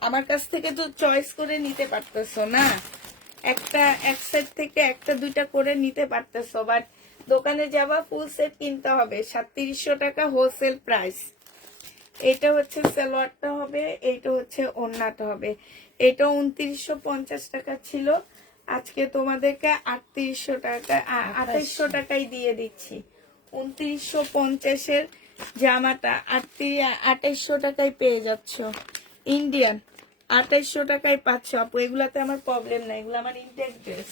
আমার কাছ থেকে তো চয়েস করে নিতে পারতেছো না, এক সেট থেকে একটা দুইটা করে নিতে পারতেছো, বাট দোকানে যাবা ফুল সেট কিনতে হবে। 3700 টাকা হোলসেল প্রাইস। এটা হচ্ছে সালোয়ারটা হবে, এইটা হচ্ছে ওড়নাটা হবে। এটা 2950 টাকা ছিল, আজকে তোমাদেরকে 3800 টাকা 2800 টাকায় দিয়ে দিচ্ছি। 2950 জামাটা 2800 টাকায় পেয়ে যাচ্ছ। ইন্ডিয়ান 2800 টাকায় পাচ্ছ আপু। এগুলাতে আমার প্রবলেম নাই, এগুলো আমার ইনটেক ড্রেস।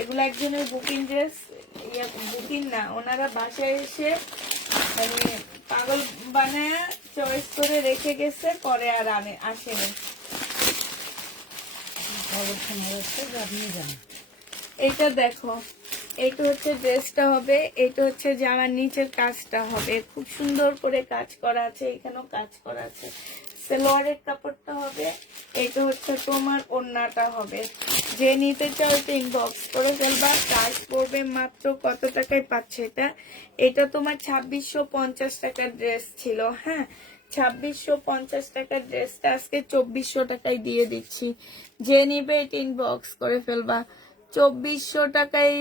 এগুলো একজনের বুকিং ড্রেস, বুকিং না, ওনারা বাসায় এসে মানে পাগল বানায় চয়েস করে রেখে গেছে, পরে আর আসেনি। এইটা দেখো, এইটা হচ্ছে ড্রেসটা হবে, এইটা হচ্ছে জামার নিচের কাজটা হবে, খুব সুন্দর করে কাজ করা আছে, এখানেও কাজ করা আছে। সালোয়ারের কাপড়টা হবে, এটা হচ্ছে তোমার ওড়নাটা হবে। যে নিতে চাও এটা ইনবক্স করে ফেলবা। প্রাইস পড়বে মাত্র কত টাকায় পাচ্ছে এটা? এটা তোমার 2650 টাকার ড্রেস ছিল, হ্যাঁ 2650 টাকার ড্রেসটা আজকে 2400 টাকায় দিয়ে দিচ্ছি। যে নিবে এটা ইনবক্স করে ফেলবা। 2400 টাকায়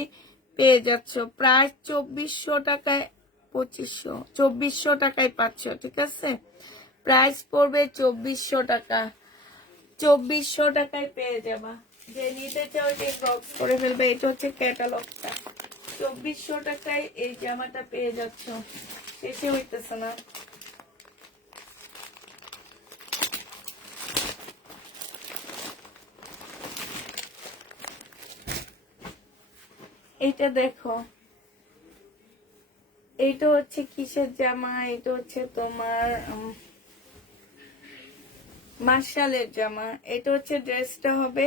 পেয়ে যাচ্ছ, প্রায় 2400 টাকায় 2400 টাকায় পাচ্ছ, ঠিক আছে। প্রাইস পড়বে 2400 টাকা। 2400 টাকায় পেয়ে যাবা। যে নিতে চাও এটা ইনবক্স করে ফেলবে। এটা হচ্ছে ক্যাটালগটা। 2400 টাকায় এই জামাটা পেয়ে যাচ্ছ। শেষে হইতেছে না। এইটা দেখো, এইটা হচ্ছে কিসের জামা? এটা হচ্ছে তোমার মার্শালের জামা। এটা হচ্ছে ড্রেসটা হবে,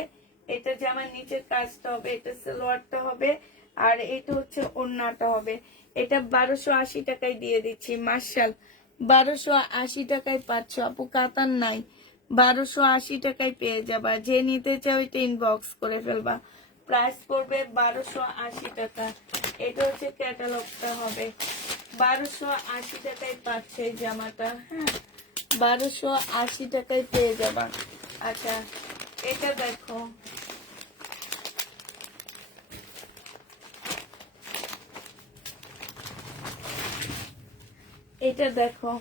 এটা জামার নিচের কাজটা হবে, এটা সালোয়ারটা হবে, আর এটা হচ্ছে ওড়নাটা হবে। এটা 1280 টাকায় দিয়ে দিচ্ছি। মার্শাল 1280 টাকায় পাচ্ছ আপু, কাতান নাই। 1280 টাকায় পেয়ে যাবা। যে নিতে চাও এটা ইনবক্স করে ফেলবা। প্রাইস পড়বে 1280 টাকা। এটা হচ্ছে ক্যাটালগটা হবে। 1280 টাকায় পাচ্ছে এই জামাটা, হ্যাঁ 1280 টাকায় পেয়ে যাবা। আচ্ছা, এটা দেখো, এটা দেখো,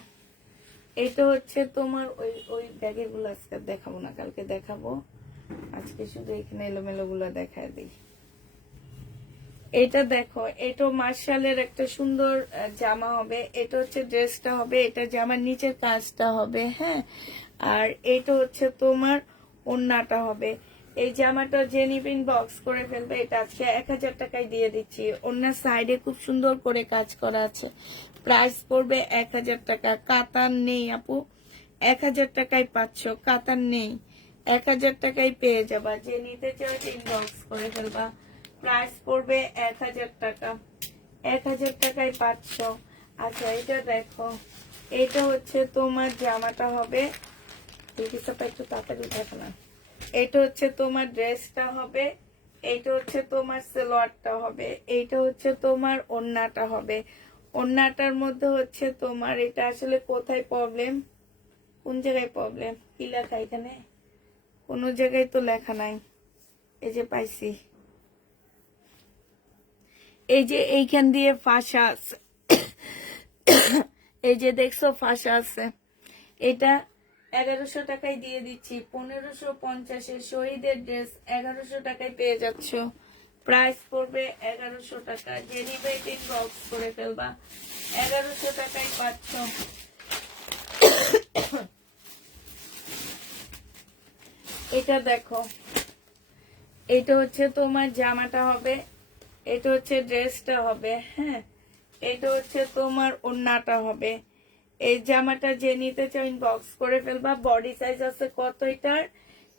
এটা হচ্ছে তোমার ওই ওই ব্যাগের গুলো আজকে দেখাবো না, কালকে দেখাবো। আজকে শুধু এখানে এলোমেলো গুলো দেখায় দিই। এটা দেখো, এটা মার্শালের একটা সুন্দর জামা হবে। এটা হচ্ছে ড্রেসটা হবে, এটা জামার নিচের কাজটা হবে, হ্যাঁ। আর এটা হচ্ছে তোমার ওড়নাটা হবে। এই জামাটা যে নিবেন বক্স করে ফেলবে। এটা আজকে 1000 টাকায় দিয়ে দিচ্ছি। ওড়নার সাইডে খুব সুন্দর করে কাজ করা আছে। প্রাইস পড়বে 1000 টাকা। কাতান নেই আপু, 1000 টাকায় পাচ্ছ। কাতান নেই, 1000 টাকায় পেয়ে যাবা। যে নিতে চাও ইনবক্স করে ফেলবা। প্রাইস পড়বে 1000 টাকা। 1000 টাকায় পাচ্ছ। আচ্ছা এটা দেখো, এটা হচ্ছে তোমার জামাটা হবে। দেখিসটা একটু তাড়াতাড়ি দেখো না। এটা হচ্ছে তোমার ড্রেসটা হবে। এইটা হচ্ছে তোমার সালোয়ারটা হবে। এইটা হচ্ছে তোমার ওড়নাটা হবে। ওড়নাটার মধ্যে হচ্ছে তোমার এটা আসলে কোথায় প্রবলেম, কোন জায়গায় প্রবলেম, কি লেখা এখানে? কোনো জায়গায় তো লেখা নাই। এই যে পাইছি, এই যে এইখান দিয়ে ফাঁসা আছে। এই যে দেখছো ফাঁসা আছে। এটা 1100 টাকায় দিয়ে দিচ্ছি। 1550 শহীদের ড্রেস 1100 টাকায় পেয়ে যাচ্ছ। প্রাইস পড়বে 1100 টাকা। যে নিবে বক্স করে ফেলবা। 1100 টাকায় পাচ্ছ। এটা দেখো, এটা হচ্ছে তোমার জামাটা হবে। এটা হচ্ছে ড্রেসটা হবে, হ্যাঁ। এটা হচ্ছে তোমার ওড়নাটা হবে। এই জামাটা যে নিতে চাও ইনবক্স করে ফেলবা। বডি সাইজ আছে কত এটার?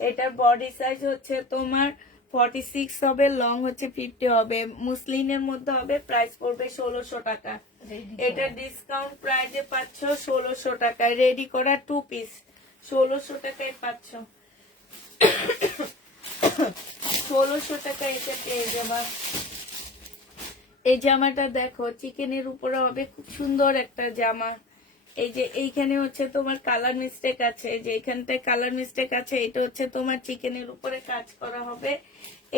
এটার বডি সাইজ হচ্ছে তোমার 46 হবে, লং হচ্ছে 50 হবে, মুসলিনের মধ্যে হবে। প্রাইস পড়বে 1600 টাকা। এটা ডিসকাউন্ট প্রাইজে পাচ্ছ 1600 টাকা। রেডি করা 2 পিস 1600 টাকায় পাচ্ছ। 1600 টাকা এটা পেয়ে যাবা। এই জামাটা দেখো, চিকেনের উপরে হবে, খুব সুন্দর একটা জামা। এই যে এইখানে হচ্ছে তোমার কালার মিস্টেক আছে, যে এইখানটায় কালার মিস্টেক আছে। এটা হচ্ছে তোমার চিকেনের উপরে কাজ করা হবে।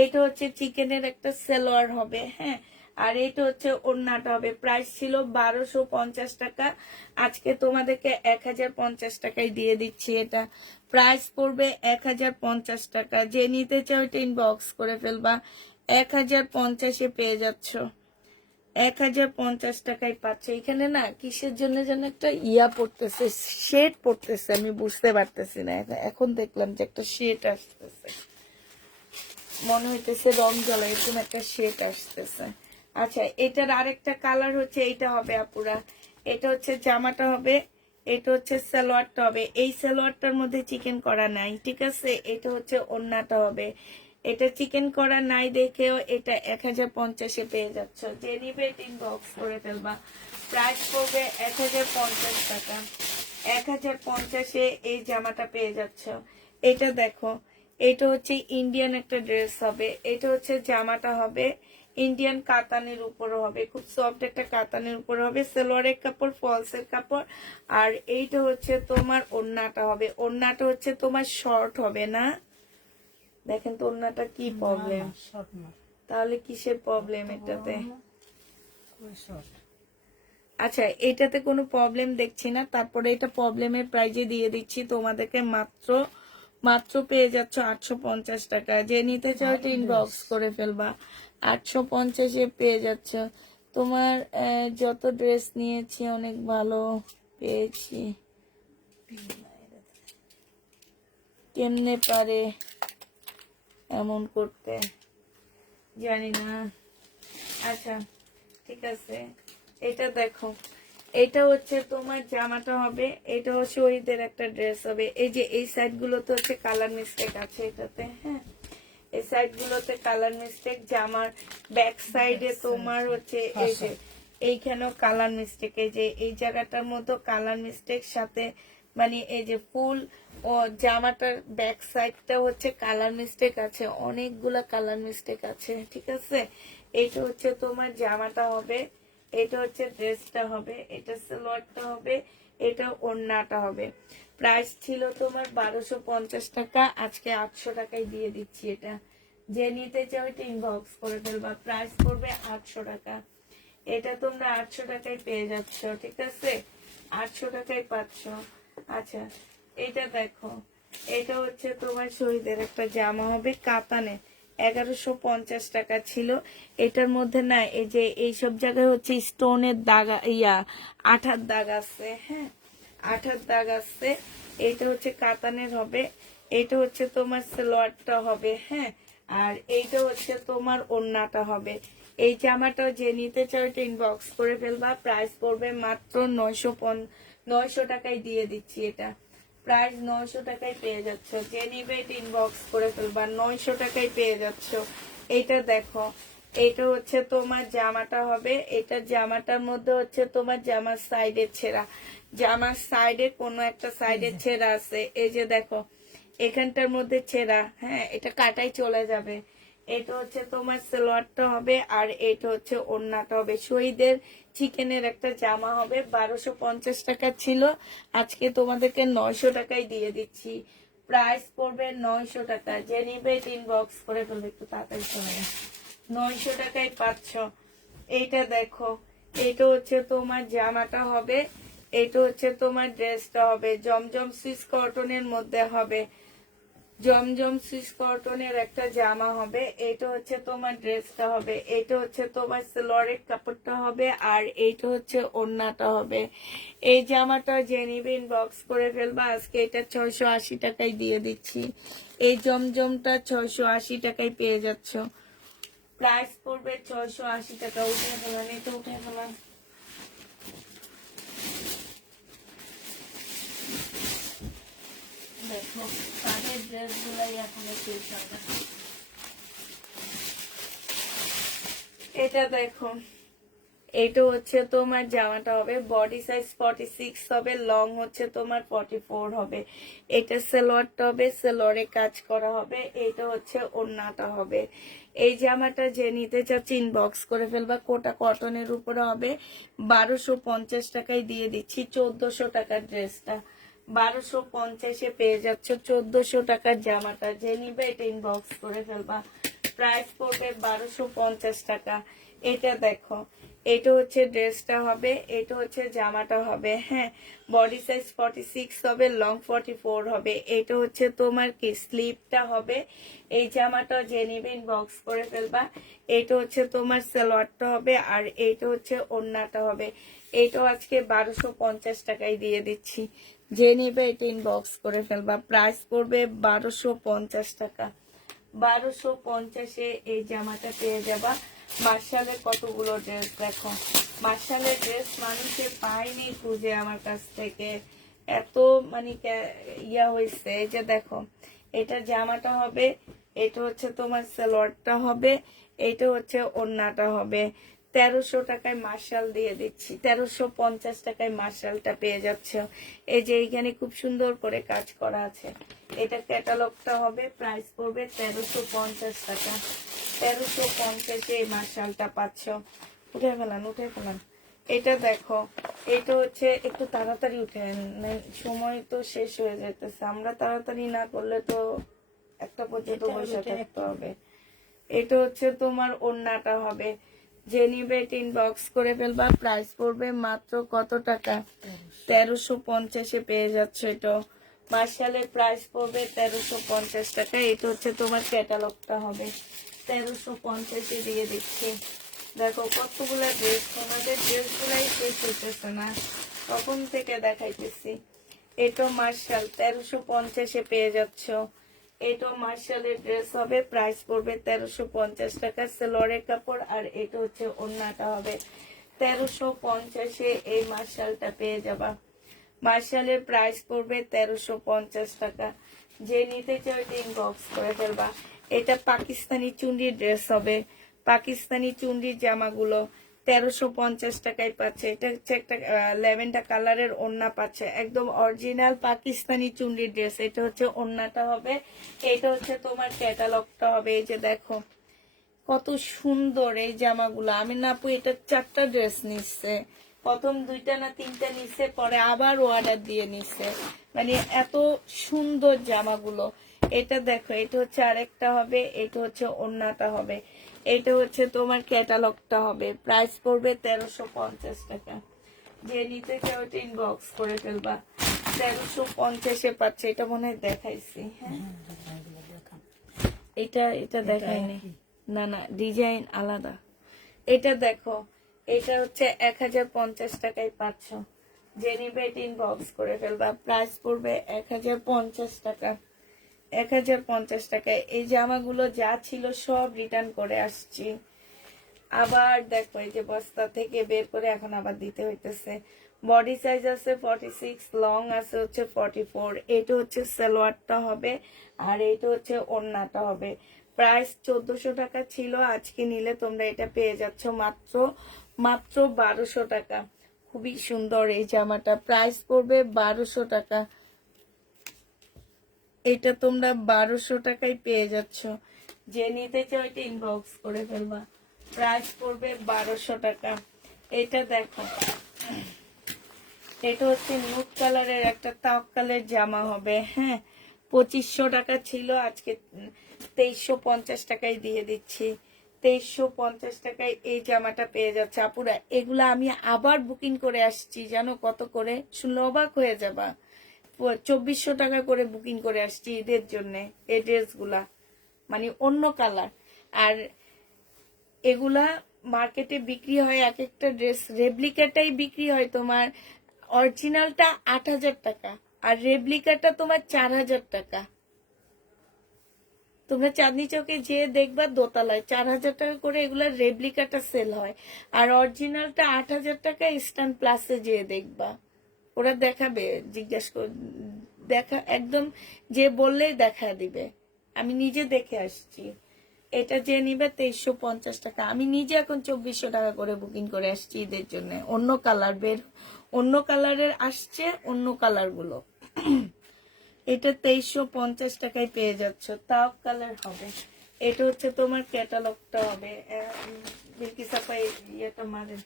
এটা হচ্ছে চিকেনের একটা সালোয়ার হবে, হ্যাঁ। আর এটা হচ্ছে ওড়নাটা হবে। প্রাইস ছিল 1250 টাকা, আজকে তোমাদেরকে 1050 টাকায় দিয়ে দিচ্ছি। এটা প্রাইস পড়বে 1050 টাকা। যে নিতে চাও এটা ইনবক্স করে ফেলবা। 1050-এ পেয়ে যাচ্ছ। 1050 টাকায় পাচ্ছে। এখানে না কিসের জন্য যেন একটা ইয়া পড়তেছে, শেড পড়তেছে, আমি বুঝতে পারতেছি না। এখন দেখলাম যে একটা শেড আসতেছে, মনে হইতেছে রং জ্বলা, এরকম একটা শেড আসতেছে। আচ্ছা এটার আরেকটা কালার হচ্ছে এইটা হবে আপুরা। এটা হচ্ছে জামাটা হবে, এটা হচ্ছে সালোয়ারটা হবে। এই সালোয়ারটার মধ্যে চিকেন করা নাই, ঠিক আছে। এটা হচ্ছে ওড়নাটা হবে। এটা চিকেন করা নাই দেখেও এটা 1050-এ পেয়ে যাচ্ছ। যে নিবে ইনবক্স করে ফেলবা। প্রাইস পড়বে 1050 টাকা। 1050-এ এই জামাটা পেয়ে যাচ্ছ। এটা দেখো, এটা হচ্ছে ইন্ডিয়ান একটা ড্রেস হবে। এটা হচ্ছে জামাটা হবে, ইন্ডিয়ান কাতানের উপরে হবে, খুব সফট একটা কাতানের উপরে হবে। সালোয়ারের কাপড়, ফলসের কাপড়। আর এইটা হচ্ছে তোমার ওড়নাটা হবে। ওড়নাটা হচ্ছে তোমার শর্ট হবে না, দেখেন তো ওড়নাটা কি প্রবলেম, তাহলে কিসের প্রবলেম এটাতে? আচ্ছা এটাতে কোনো প্রবলেম দেখছি না। তারপরে এটা প্রবলেমের প্রাইজে দিয়ে দিচ্ছি তোমাদেরকে। মাত্র মাত্র পেয়ে যাচ্ছ 850 টাকা। যে নিতে চাও এটা ইনবক্স করে ফেলবা। 850-এ পেয়ে যাচ্ছ। তোমার যত ড্রেস নিয়েছি অনেক ভালো পেয়েছি। কেমনে পারে এমন করতে, জানি না। আচ্ছা ঠিক আছে, এটা দেখো, এটা হচ্ছে তোমার জামাটা হবে। এটাও শহীদের একটা ড্রেস হবে। এই যে এই সাইড গুলোতে হচ্ছে কালার মিস্টেক আছে এটাতে, হ্যাঁ। এই সাইড গুলোতে কালার মিস্টেক। জামার ব্যাক সাইডে তোমার হচ্ছে এই যে এইখানেও কালার মিস্টেক। এই যে এই জায়গাটার মধ্যে কালার মিস্টেক, সাথে মানে এই যে ফুল ও জামাটার ব্যাক সাইডটা হচ্ছে কালার মিস্টেক আছে, অনেকগুলা কালার মিস্টেক আছে, ঠিক আছে। এইটা হচ্ছে তোমার জামাটা হবে, এটা হচ্ছে ড্রেসটা হবে, এটা সালোয়ারটা হবে, এটা ওড়নাটা হবে। প্রাইস ছিল তোমার 1250 টাকা, আজকে 800 টাকায় দিয়ে দিচ্ছি। এটা যে নিতে চাও এটা ইনবক্স করে ফেলবা। প্রাইস পড়বে 800 টাকা। এটা তোমরা 800 টাকায় পেয়ে যাচ্ছ, ঠিক আছে। 800 টাকায় পাচ্ছ। আচ্ছা, এটা দেখো, এটা হচ্ছে তোমার শহীদের একটা জামা হবে কাতানে, 1150 টাকা ছিল। এটার মধ্যে না এই যে এইসব জায়গায় হচ্ছে স্টোনের দাগ, আঠার দাগ আছে, হ্যাঁ আঠার দাগ আছে। এটা হচ্ছে কাতানের হবে, এটা হচ্ছে তোমার সালোয়ারটা হবে, হ্যাঁ আর এইটা হচ্ছে তোমার ওড়নাটা হবে। এই জামাটা যে নিতে চাও এটা ইনবক্স করে ফেলবা, প্রাইস পড়বে মাত্র 900 টাকায় দিয়ে দিচ্ছি। এটা প্রাইস 900 টাকায় পেয়ে যাচ্ছ, যে নিবে এটা ইনবক্স করে ফেলবা, 900 টাকায় পেয়ে যাচ্ছ। এইটা দেখো, এটা হচ্ছে তোমার জামাটা হবে, এটা জামাটার মধ্যে হচ্ছে তোমার জামার সাইডের ছেঁড়া, জামার সাইডে কোনো একটা সাইডের ছেঁড়া আছে, এই যে দেখো এখানটার মধ্যে ছেঁড়া, হ্যাঁ এটা কাটাই চলে যাবে। এটা হচ্ছে তোমার সালোয়ারটা হবে, আর এটা হচ্ছে ওড়নাটা হবে। শহীদের চিকেনের একটা জামা হবে, 1250 টাকা ছিল, আজকে তোমাদেরকে 900 টাকায় দিয়ে দিচ্ছি। প্রাইস পড়বে 900 টাকা, যে নিবে ইনবক্স করে ফেলবে, একটু তাড়াতাড়ি চলে গেছে। 900 টাকায় পাচ্ছ। এইটা দেখো, এটা হচ্ছে তোমার জামাটা হবে, এটা হচ্ছে তোমার ড্রেসটা হবে, জমজম সুইস কটনের মধ্যে হবে, জমজম সুইস কটনের একটা জামা হবে। এটা হচ্ছে তোমার ড্রেসটা হবে, এটা হচ্ছে তোমার সালোয়ারের কাপড়টা হবে, আর এইটা হচ্ছে ওড়নাটা হবে। এই জামাটা যে নিবে ইনবক্স করে ফেলবা, আজকে এটা 680 টাকায় দিয়ে দিচ্ছি। এই জমজমটা 680 টাকায় পেয়ে যাচ্ছ, প্রাইস পড়বে 680 টাকা। উঠে ফেলান, এটা উঠে ফেলান। দেখো তাদের ড্রেস গুলাই এখন শেষ হবে। এটা দেখো, এটা হচ্ছে তোমার জামাটা হবে, বডি সাইজ 46 হবে, লং হচ্ছে তোমার 44 হবে। এটা সালোয়ারটা হবে, সালোয়ারে কাজ করা হবে, এটা হচ্ছে ওড়নাটা হবে। এই জামাটা যে নিতে চাচ্ছি ইনবক্স করে ফেলবা, কোটা কটনের উপরে হবে, 1250 টাকায় দিয়ে দিচ্ছি। 1400 টাকার ড্রেসটা 1250-এ পেয়ে যাচ্ছ, 1400 টাকার জামাটা যে নিবে এটা ইনবক্স করে ফেলবা, প্রাইস পড়বে 1250 টাকা। এটা দেখো, এটা হচ্ছে ড্রেসটা হবে, এটা হচ্ছে জামাটা হবে, হ্যাঁ বডি সাইজ 46 হবে, লং 44 হবে। এটা হচ্ছে তোমার কি স্লিপটা হবে। এই জামাটা যে নিবে ইনবক্স করে ফেলবা, এটা হচ্ছে তোমার সালোয়ারটা হবে, আর এইটা হচ্ছে ওড়নাটা হবে। এইটাও আজকে 1250 টাকায় দিয়ে দিচ্ছি, যে নিবে এটা ইনবক্স করে ফেলবা, প্রাইস পড়বে 1250 টাকা। 1250-এ এই জামাটা পেয়ে যাবা। মার্শালের কতগুলো ড্রেস দেখো, মার্শালের ড্রেস মানুষে পায়নি খুঁজে আমার কাছ থেকে, এত মানে ইয়া হয়েছে। এই যে দেখো, এটা জামাটা হবে, এটা হচ্ছে তোমার সালোয়ারটা হবে, এটা হচ্ছে ওড়নাটা হবে। 1300 টাকায় মার্শাল দিয়ে দিচ্ছি, 1350 টাকায় মার্শালটা পেয়ে যাচ্ছে। এই যে এইখানে খুব সুন্দর করে কাজ করা আছে, এটা ক্যাটালগটা হবে, প্রাইস পড়বে 1350 টাকা। 1350-এ এই মার্শালটা পাচ্ছ। উঠে ফেলান, উঠে ফেলান। এটা দেখো, এটা হচ্ছে একটু তাড়াতাড়ি উঠে সময় তো শেষ হয়ে যেতেছে, আমরা তাড়াতাড়ি না করলে তো একটা পর্যন্ত বসে থাকতে হবে। এটা হচ্ছে তোমার ওড়নাটা হবে, যে নিবে ইনবক্স করে ফেলবা, প্রাইস পড়বে মাত্র কত টাকা, 1350-এ পেয়ে যাচ্ছে। এটা মার্শালের প্রাইস পড়বে 1350 টাকা। এটা হচ্ছে তোমার ক্যাটালগটা হবে, 1350-এ দিয়ে দিচ্ছি। দেখো কতগুলো ড্রেস, তোমাদের ড্রেসগুলাই শেষ হইতেছে না, তখন থেকে দেখাইতেছি। এটা মার্শাল 1350-এ পেয়ে যাচ্ছ। এটা মার্শালের ড্রেস হবে, প্রাইস পড়বে 1350 টাকা, সালোয়ারের কাপড়, আর এটা হচ্ছে ওড়নাটা হবে। 1350-এ এই মার্শালটা পেয়ে যাবা। মার্শালের প্রাইস পড়বে 1350 টাকা, যে নিতে চাও ইনবক্স করে ফেলবা। এটা পাকিস্তানি চুন্ডির ড্রেস হবে, পাকিস্তানি চুন্ডির জামাগুলো 1350 টাকায় পাচ্ছে। এটা হচ্ছে একটা ল্যাভেন্ডার কালারের ওড়না পাচ্ছে, একদম অরিজিনাল পাকিস্তানি চুন্ডির ড্রেস। এটা হচ্ছে ওড়নাটা হবে, এটা হচ্ছে তোমার ক্যাটালগটা হবে। এই যে দেখো কত সুন্দর এই জামাগুলো, আমি না আপু এটা 4টা ড্রেস নিচ্ছে, প্রথম 2টা না 3টা নিচ্ছে, পরে আবার অর্ডার দিয়ে নিচ্ছে, মানে এত সুন্দর জামাগুলো। এটা দেখো, এটা হচ্ছে আরেকটা হবে, এটা হচ্ছে ওড়নাটা হবে, এটা হচ্ছে তোমার ক্যাটালগটা হবে, প্রাইস পড়বে 1350 টাকা। যে নিতে চাও ইনবক্স করে ফেলবা, 1350-এ পাচ্ছে, এটা মনে হয় দেখাইছি। হ্যাঁ, এগুলো দেখান। এটা দেখায়নি, না না, ডিজাইন আলাদা। এটা দেখো, এটা হচ্ছে 1050 টাকায় পাচ্ছ। জেনিবেট ইনবক্স করে ফেলবা, প্রাইস পড়বে 1050 টাকা। 1050 টাকায় এই জামাগুলো যা ছিল সব রিটার্ন করে আসছি। আবার দেখো এই যে বস্তা থেকে বের করে এখন আবার দিতে হইতেছে। বডি সাইজ আছে 46, লং আছে হচ্ছে 44। এটা হচ্ছে সালোয়ারটা হবে, আর এইটা হচ্ছে ওড়নাটা হবে। প্রাইস 1400 টাকা ছিল, আজকে নিলে তোমরা এটা পেয়ে যাচ্ছ মাত্র মাত্র 1200 টাকা। খুবই সুন্দর এই জামাটা, প্রাইস পড়বে 1200 টাকা। এটা তোমরা 1200 টাকায় পেয়ে যাচ্ছ। যে নিতে চাও এটা ইনবক্স করে ফেলবা, প্রাইস পড়বে 1200 টাকা। এটা দেখো, এটা হচ্ছে নুট কালারের একটা তাওয়াক্কালের জামা হবে। হ্যাঁ, 2500 টাকা ছিল, আজকে 2350 টাকায় দিয়ে দিচ্ছি। 2350 টাকায় এই জামাটা পেয়ে যাচ্ছে আপুরা। এগুলা আমি আবার বুকিং করে আসছি, জানো কত করে? শুনলে অবাক হয়ে যাবা। 2400 টাকা করে বুকিং করে আসছি ঈদের জন্য এই ড্রেসগুলা, মানে অন্য কালার। আর এগুলা মার্কেটে বিক্রি হয় এক একটা ড্রেস, রেপ্লিকাটাই বিক্রি হয় তোমার অরিজিনালটা 8000 টাকা, আর রেপ্লিকাটা তোমার 4000 টাকা। তোমরা চাঁদনি চৌকে যে দেখবা দোতলায় 4000 টাকা করে এগুলা রেপ্লিকাটা সেল হয়, আর অরিজিনালটা 8000 টাকা স্ট্যান্ড প্লাসে যেয়ে দেখবা, ওরা দেখাবে, জিজ্ঞাসা কর, দেখা একদম যে বললেই দেখা দিবে। আমি নিজে দেখে আসছি। এটা যে নিবে 2350 টাকা, আমি নিজে এখন 2400 টাকা করে বুকিং করে আসছি ঈদের জন্য। অন্য কালার বের, অন্য কালারের আসছে, অন্য কালার গুলো। এটা 2350 টাকায় পেয়ে যাচ্ছ, তাও কালার হবে। এটা হচ্ছে তোমার ক্যাটালগটা হবে। বিলকিস আপা ইয়েটা মারেন।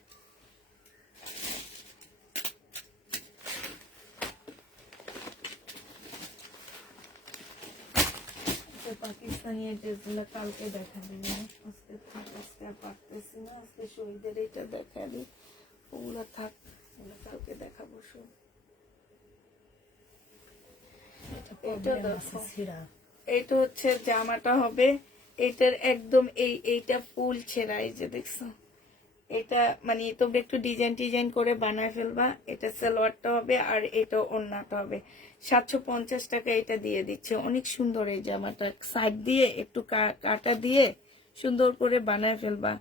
পাকিস্তানি ড্রেসগুলো কালকে দেখা দিবে, আজকে আর পারতেছি না, আজকে শহীদের এটা দেখা দিই, ওগুলো থাক, ওগুলো কালকে দেখাবো সব। এটা দেখো, এইটা হচ্ছে জামাটা হবে, এটার একদম এইটা ফুল ছেঁড়া, এই যে দেখছো, এটা মানে তোমরা একটু ডিজাইন টিজাইন করে বানায় ফেলবা। এটা সালোয়ারটা হবে, আর এটা ওড়নাটা হবে। 750 টাকা এটা দিয়ে দিচ্ছে, অনেক সুন্দর এই জামাটা, সাইড দিয়ে একটু কাটা দিয়ে সুন্দর করে বানায় ফেলবা।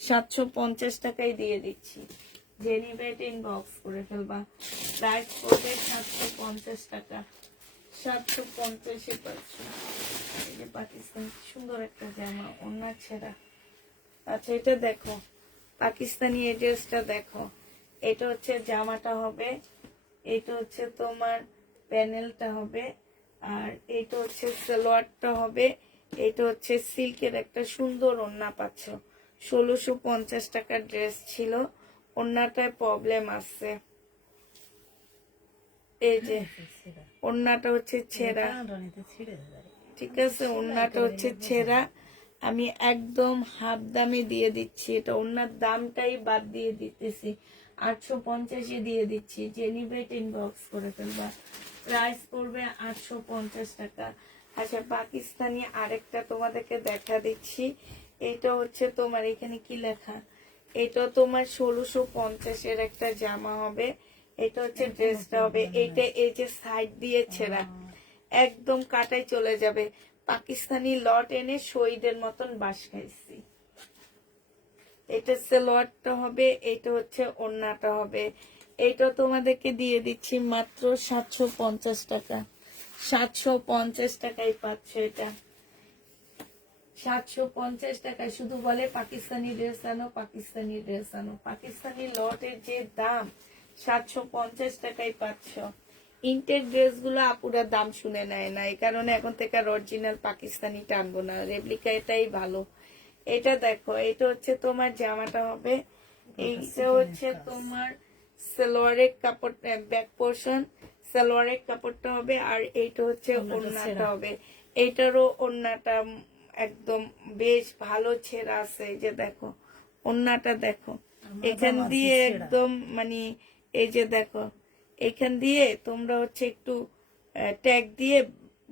750 টাকায় দিয়ে দিচ্ছি, জেনিবেট ইনবক্স করে ফেলবা, প্রাইস পড়বে 750 টাকা। 750-এ পাচ্ছি। এই যে পাকিস্তান, সুন্দর একটা জামা, ওড়না ছেঁড়া। আচ্ছা এটা দেখো, পাকিস্তানি এই ড্রেসটা দেখো, এটা হচ্ছে জামাটা হবে, এটা হচ্ছে তোমার প্যানেলটা হবে, আর এটা হচ্ছে সালোয়ারটা হবে। এটা হচ্ছে সিল্কের একটা সুন্দর ওড়না পাচ্ছ। 1650 টাকার ড্রেস ছিল, ওড়নাটায় প্রবলেম আছে, এই যে ওড়নাটা হচ্ছে ছেঁড়া, ঠিক আছে, ওড়নাটা হচ্ছে ছেঁড়া। আমি একদম হাফ দামে দিয়ে দিচ্ছি, এটা ওড়নার দামটাই বাদ দিয়ে দিতেছি, 850-এ দিয়ে দিচ্ছি। জেনিবেট ইনবক্স করে ফেলবা, প্রাইস পড়বে 850 টাকা। আচ্ছা পাকিস্তানি আরেকটা তোমাদেরকে দেখা দিচ্ছি, এটা হচ্ছে তোমার এখানে কি লেখা, এটা তোমার 1650-এর একটা জামা হবে। এটা হচ্ছে ড্রেসটা হবে, এইটা এই যে সাইড দিয়ে ছেঁড়া, একদম কাটাই চলে যাবে। পাকিস্তানি লট এনে শহীদের মতন বাস খাইছি। এটা সালোয়ারটা হবে, এটা হচ্ছে ওড়নাটা হবে। এটা তোমাদেরকে দিয়ে দিচ্ছি মাত্র 750 টাকা। 750 টাকায় পাচ্ছ এটা, 750 টাকায়। শুধু বলে পাকিস্তানি ড্রেস আনো, পাকিস্তানি ড্রেস আনো, পাকিস্তানি লটের যে দাম 750 টাকায় পাচ্ছ। ইনটেক ড্রেসগুলো আপুরা দাম শুনে নেয় না, এই কারণে এখন থেকে আর অরিজিনাল পাকিস্তানি টানবো না, রেপ্লিকা এটাই ভালো। এটা দেখো, এটা হচ্ছে তোমার জামাটা হবে, এইটা হচ্ছে তোমার সালোয়ারের কাপড়, ব্যাক পোর্শন, সালোয়ারের কাপড়টা হবে, আর এইটা হচ্ছে ওড়নাটা হবে। এইটারও ওড়নাটা একদম বেশ ভালো ছেঁড়া আছে, এই যে দেখো ওড়নাটা দেখো, এখান দিয়ে একদম মানে এই যে দেখো এখান দিয়ে তোমরা হচ্ছে একটু ট্যাগ দিয়ে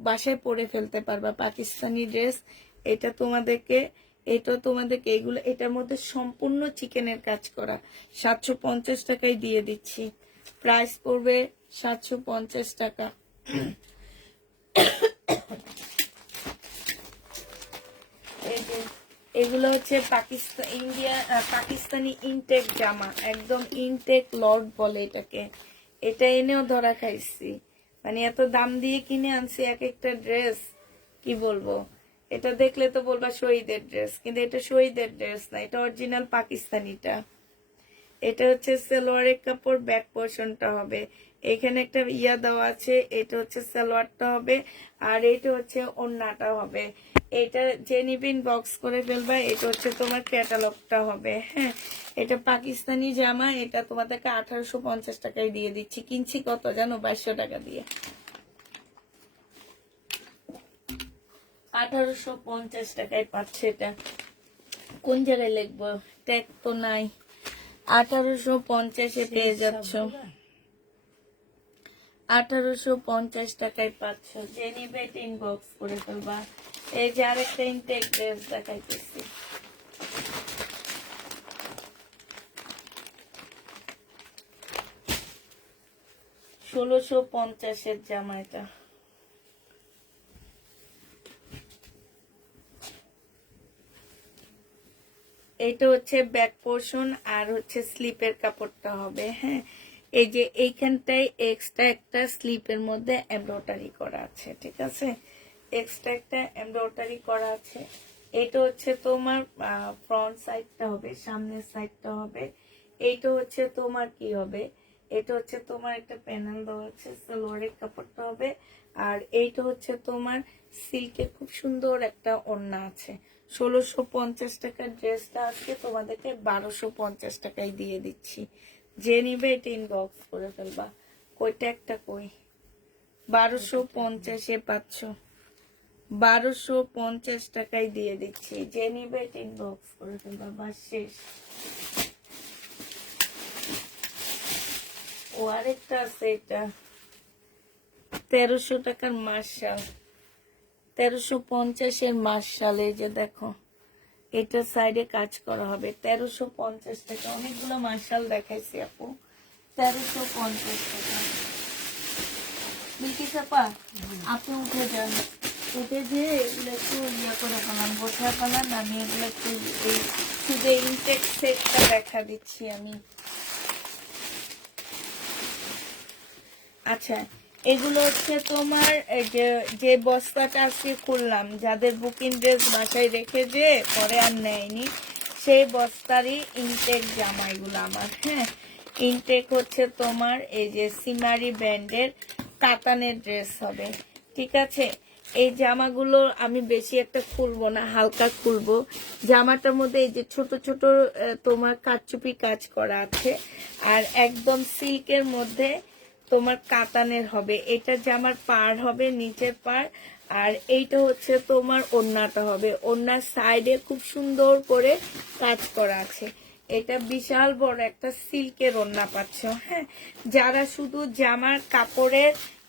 বাসায় পরে ফেলতে পারবা। পাকিস্তানি ড্রেস এটা তোমাদেরকে, এগুলো এটার মধ্যে সম্পূর্ণ চিকেনের কাজ করা। 750 টাকায় দিয়ে দিচ্ছি, প্রাইস পড়বে 750 টাকা। এই যে এগুলো হচ্ছে পাকিস্তানি ইনটেক জামা, একদম ইনটেক লর্ড বলে এটাকে। এটা এনেও ধরা খাইছি, মানে এত দাম দিয়ে কিনে আনছি এক একটা ড্রেস, কি বলবো। এটা দেখলে তো বলবা শহীদের ড্রেস, কিন্তু এটা শহীদের ড্রেস না, এটা অরিজিনাল পাকিস্তানিটা। এটা হচ্ছে সালোয়ারের কাপড়, ব্যাক পোর্শনটা হবে এখানে একটা ইয়া দেওয়া আছে, এটা হচ্ছে সালোয়ারটা হবে, আর এটা হচ্ছে ওড়নাটা হবে। এটা যে নিবিন বক্স করে ফেলবা। এটা হচ্ছে তোমার ক্যাটালগটা হবে। হ্যাঁ, এটা পাকিস্তানি জামা, এটা তোমাদেরকে 1850 টাকায় দিয়ে দিচ্ছি। কিনছি কত জানো? 2200 টাকা দিয়ে। 1850 টাকায় পাচ্ছে। এটা কোন জায়গায় লিখবো? ট্যাগ তো নাই। 1850-এ পেয়ে যাচ্ছ, 1850 টাকায় পাচ্ছ। যে নিবে ইনবক্স করে ফেলবা। এই যে আরেকটা ইনটেক ড্রেস দেখাইতেছি, 1650-এর জামা। এটা এইটা হচ্ছে ব্যাক পোর্শন, আর হচ্ছে স্লিপের কাপড়টা হবে। হ্যাঁ, এই যে এইখানটায় এক্সট্রা একটা স্লিপের মধ্যে এমব্রয়ডারি করা আছে, ঠিক আছে, এক্সট্রা একটা এমব্রয়ডারি করা আছে। এটা হচ্ছে তোমার ফ্রন্ট সাইডটা হবে, সামনের সাইডটা হবে। এইটা হচ্ছে তোমার কি হবে, এটা হচ্ছে তোমার একটা প্যানেল দেওয়া আছে, সালোয়ারের কাপড়টা হবে। আর এইটা হচ্ছে তোমার সিল্কের খুব সুন্দর একটা ওড়না আছে। 1650 টাকার ড্রেসটা আজকে তোমাদেরকে 1250 টাকায় দিয়ে দিচ্ছি। যে নিবে এটা ইনবক্স করে ফেলবা। কইটা একটা কই, 1250-এ পাচ্ছ, 1250 টাকায় দিয়ে দিচ্ছি। যে নিবে এটা ইনবক্স করে ফেলবা। বাস শেষ। ও আরেকটা আছে, এটা 1300 টাকার মার্শাল, 1350-এর মার্শাল। এই যে দেখো, এটা সাইডে কাজ করা হবে। 1350 টাকা। অনেকগুলো মার্শাল দেখাইছি আপু, 1350 টাকা। বিলকিস আপা, আপনি উঠে যান, উঠে যেয়ে এগুলো একটু ইয়ে করে ফেলান, বসায় ফেলান। আমি এগুলো একটু এই শুধু ইনটেক সেটটা দেখা দিচ্ছি আমি। আচ্ছা, এগুলো হচ্ছে তোমার এই যে বস্তাটা আজকে খুললাম, যাদের বুকিং ড্রেস বাসায় রেখে যে পরে আর নেয়নি, সেই বস্তারই ইনটেক জামা এগুলো আমার। হ্যাঁ, ইনটেক হচ্ছে তোমার এই যে সিমারি ব্র্যান্ডের কাতানের ড্রেস হবে, ঠিক আছে। এই জামাগুলো আমি বেশি একটা খুলবো না, হালকা খুলবো। জামাটার মধ্যে এই যে ছোট ছোট তোমার কারচুপি কাজ করা আছে, আর একদম সিল্কের মধ্যে তোমার কাতানের হবে। এটা জামার পাড় হবে, নিচের পাড়। আর এইটা হচ্ছে তোমার ওড়নাটা হবে, ওড়নার সাইডে খুব সুন্দর করে কাজ করা আছে। এটা বিশাল বড় একটা সিল্কের ওড়না পাচ্ছ। হ্যাঁ, যারা শুধু জামার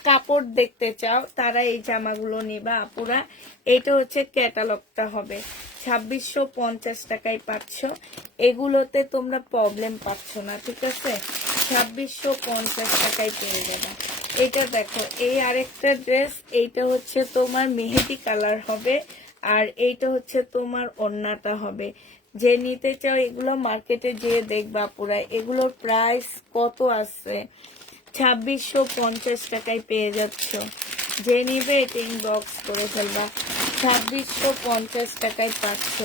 কাপড় দেখতে চাও তারা এই জামাগুলো নিবা আপুরা। এটা হচ্ছে ক্যাটালগটা হবে, 2650 টাকায় পাচ্ছ। এগুলোতে তোমরা প্রবলেম পাচ্ছ না, ঠিক আছে। 2650 টাকায় পেয়ে যাবে। এটা দেখো, এই আরেকটা ড্রেস, এইটা হচ্ছে তোমার মেহেদি কালার হবে, আর এইটা হচ্ছে তোমার ওড়নাটা হবে। যে নিতে চাও এগুলো মার্কেটে যেয়ে দেখবা পুরা, এগুলোর প্রাইস কত আছে, 2650 টাকায় পেয়ে যাচ্ছ। যে নিবে এটা ইনবক্স করে ফেলবা। 2650 টাকায় পাচ্ছ,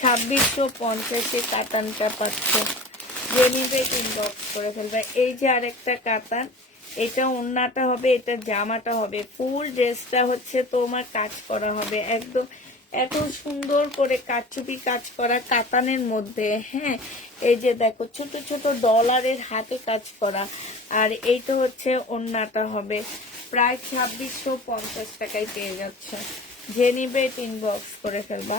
2650-এ কাতানটা পাচ্ছ। যে নিবে ইনবক্স করে ফেলবা। এই যে আরেকটা কাতান, এটা ওড়নাটা হবে, এটা জামাটা হবে। ফুল ড্রেসটা হচ্ছে তোমার কাজ করা হবে, একদম এত সুন্দর করে কারচুপি কাজ করা কাতানের মধ্যে। হ্যাঁ, এই যে দেখো ছোট ছোট ডলারের হাতে কাজ করা। আর এইটা হচ্ছে ওড়নাটা হবে, প্রায় 2650 টাকায় পেয়ে যাচ্ছে। যে নিবে ইনবক্স করে ফেলবা।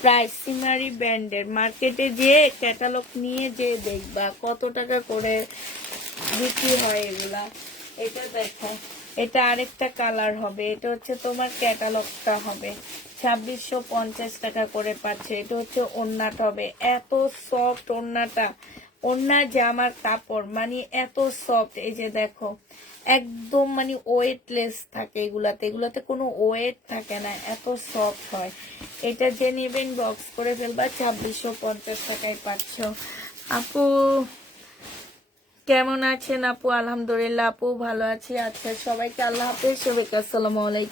প্রাইস সিমারি ব্র্যান্ডের, মার্কেটে যে ক্যাটালগ নিয়ে যে দেখবা কত টাকা করে বিক্রি হয় এগুলা। এটা দেখো, এটা আরেকটা কালার হবে, এটা হচ্ছে তোমার ক্যাটালগটা হবে 2650 টাকা করে পাচ্ছে। এটা হচ্ছে ওড়নাটা হবে, এত সফট ওড়নাটা, ওড়না জামার কাপড় মানে এত সফট। এই যে দেখো একদম মানে ওয়েটলেস থাকে এগুলাতে, এগুলাতে কোনো ওয়েট থাকে না, এত সফট হয়। এটা যে নেবেন বক্স করে ফেলবা, 2650 টাকায় পাচ্ছ। আপু কেমন আছেন আপু? আলহামদুলিল্লাহ আপু ভালো আছি। আচ্ছা, সবাইকে আল্লাহ হাফেজ, সবাইকে আসসালামু আলাইকুম।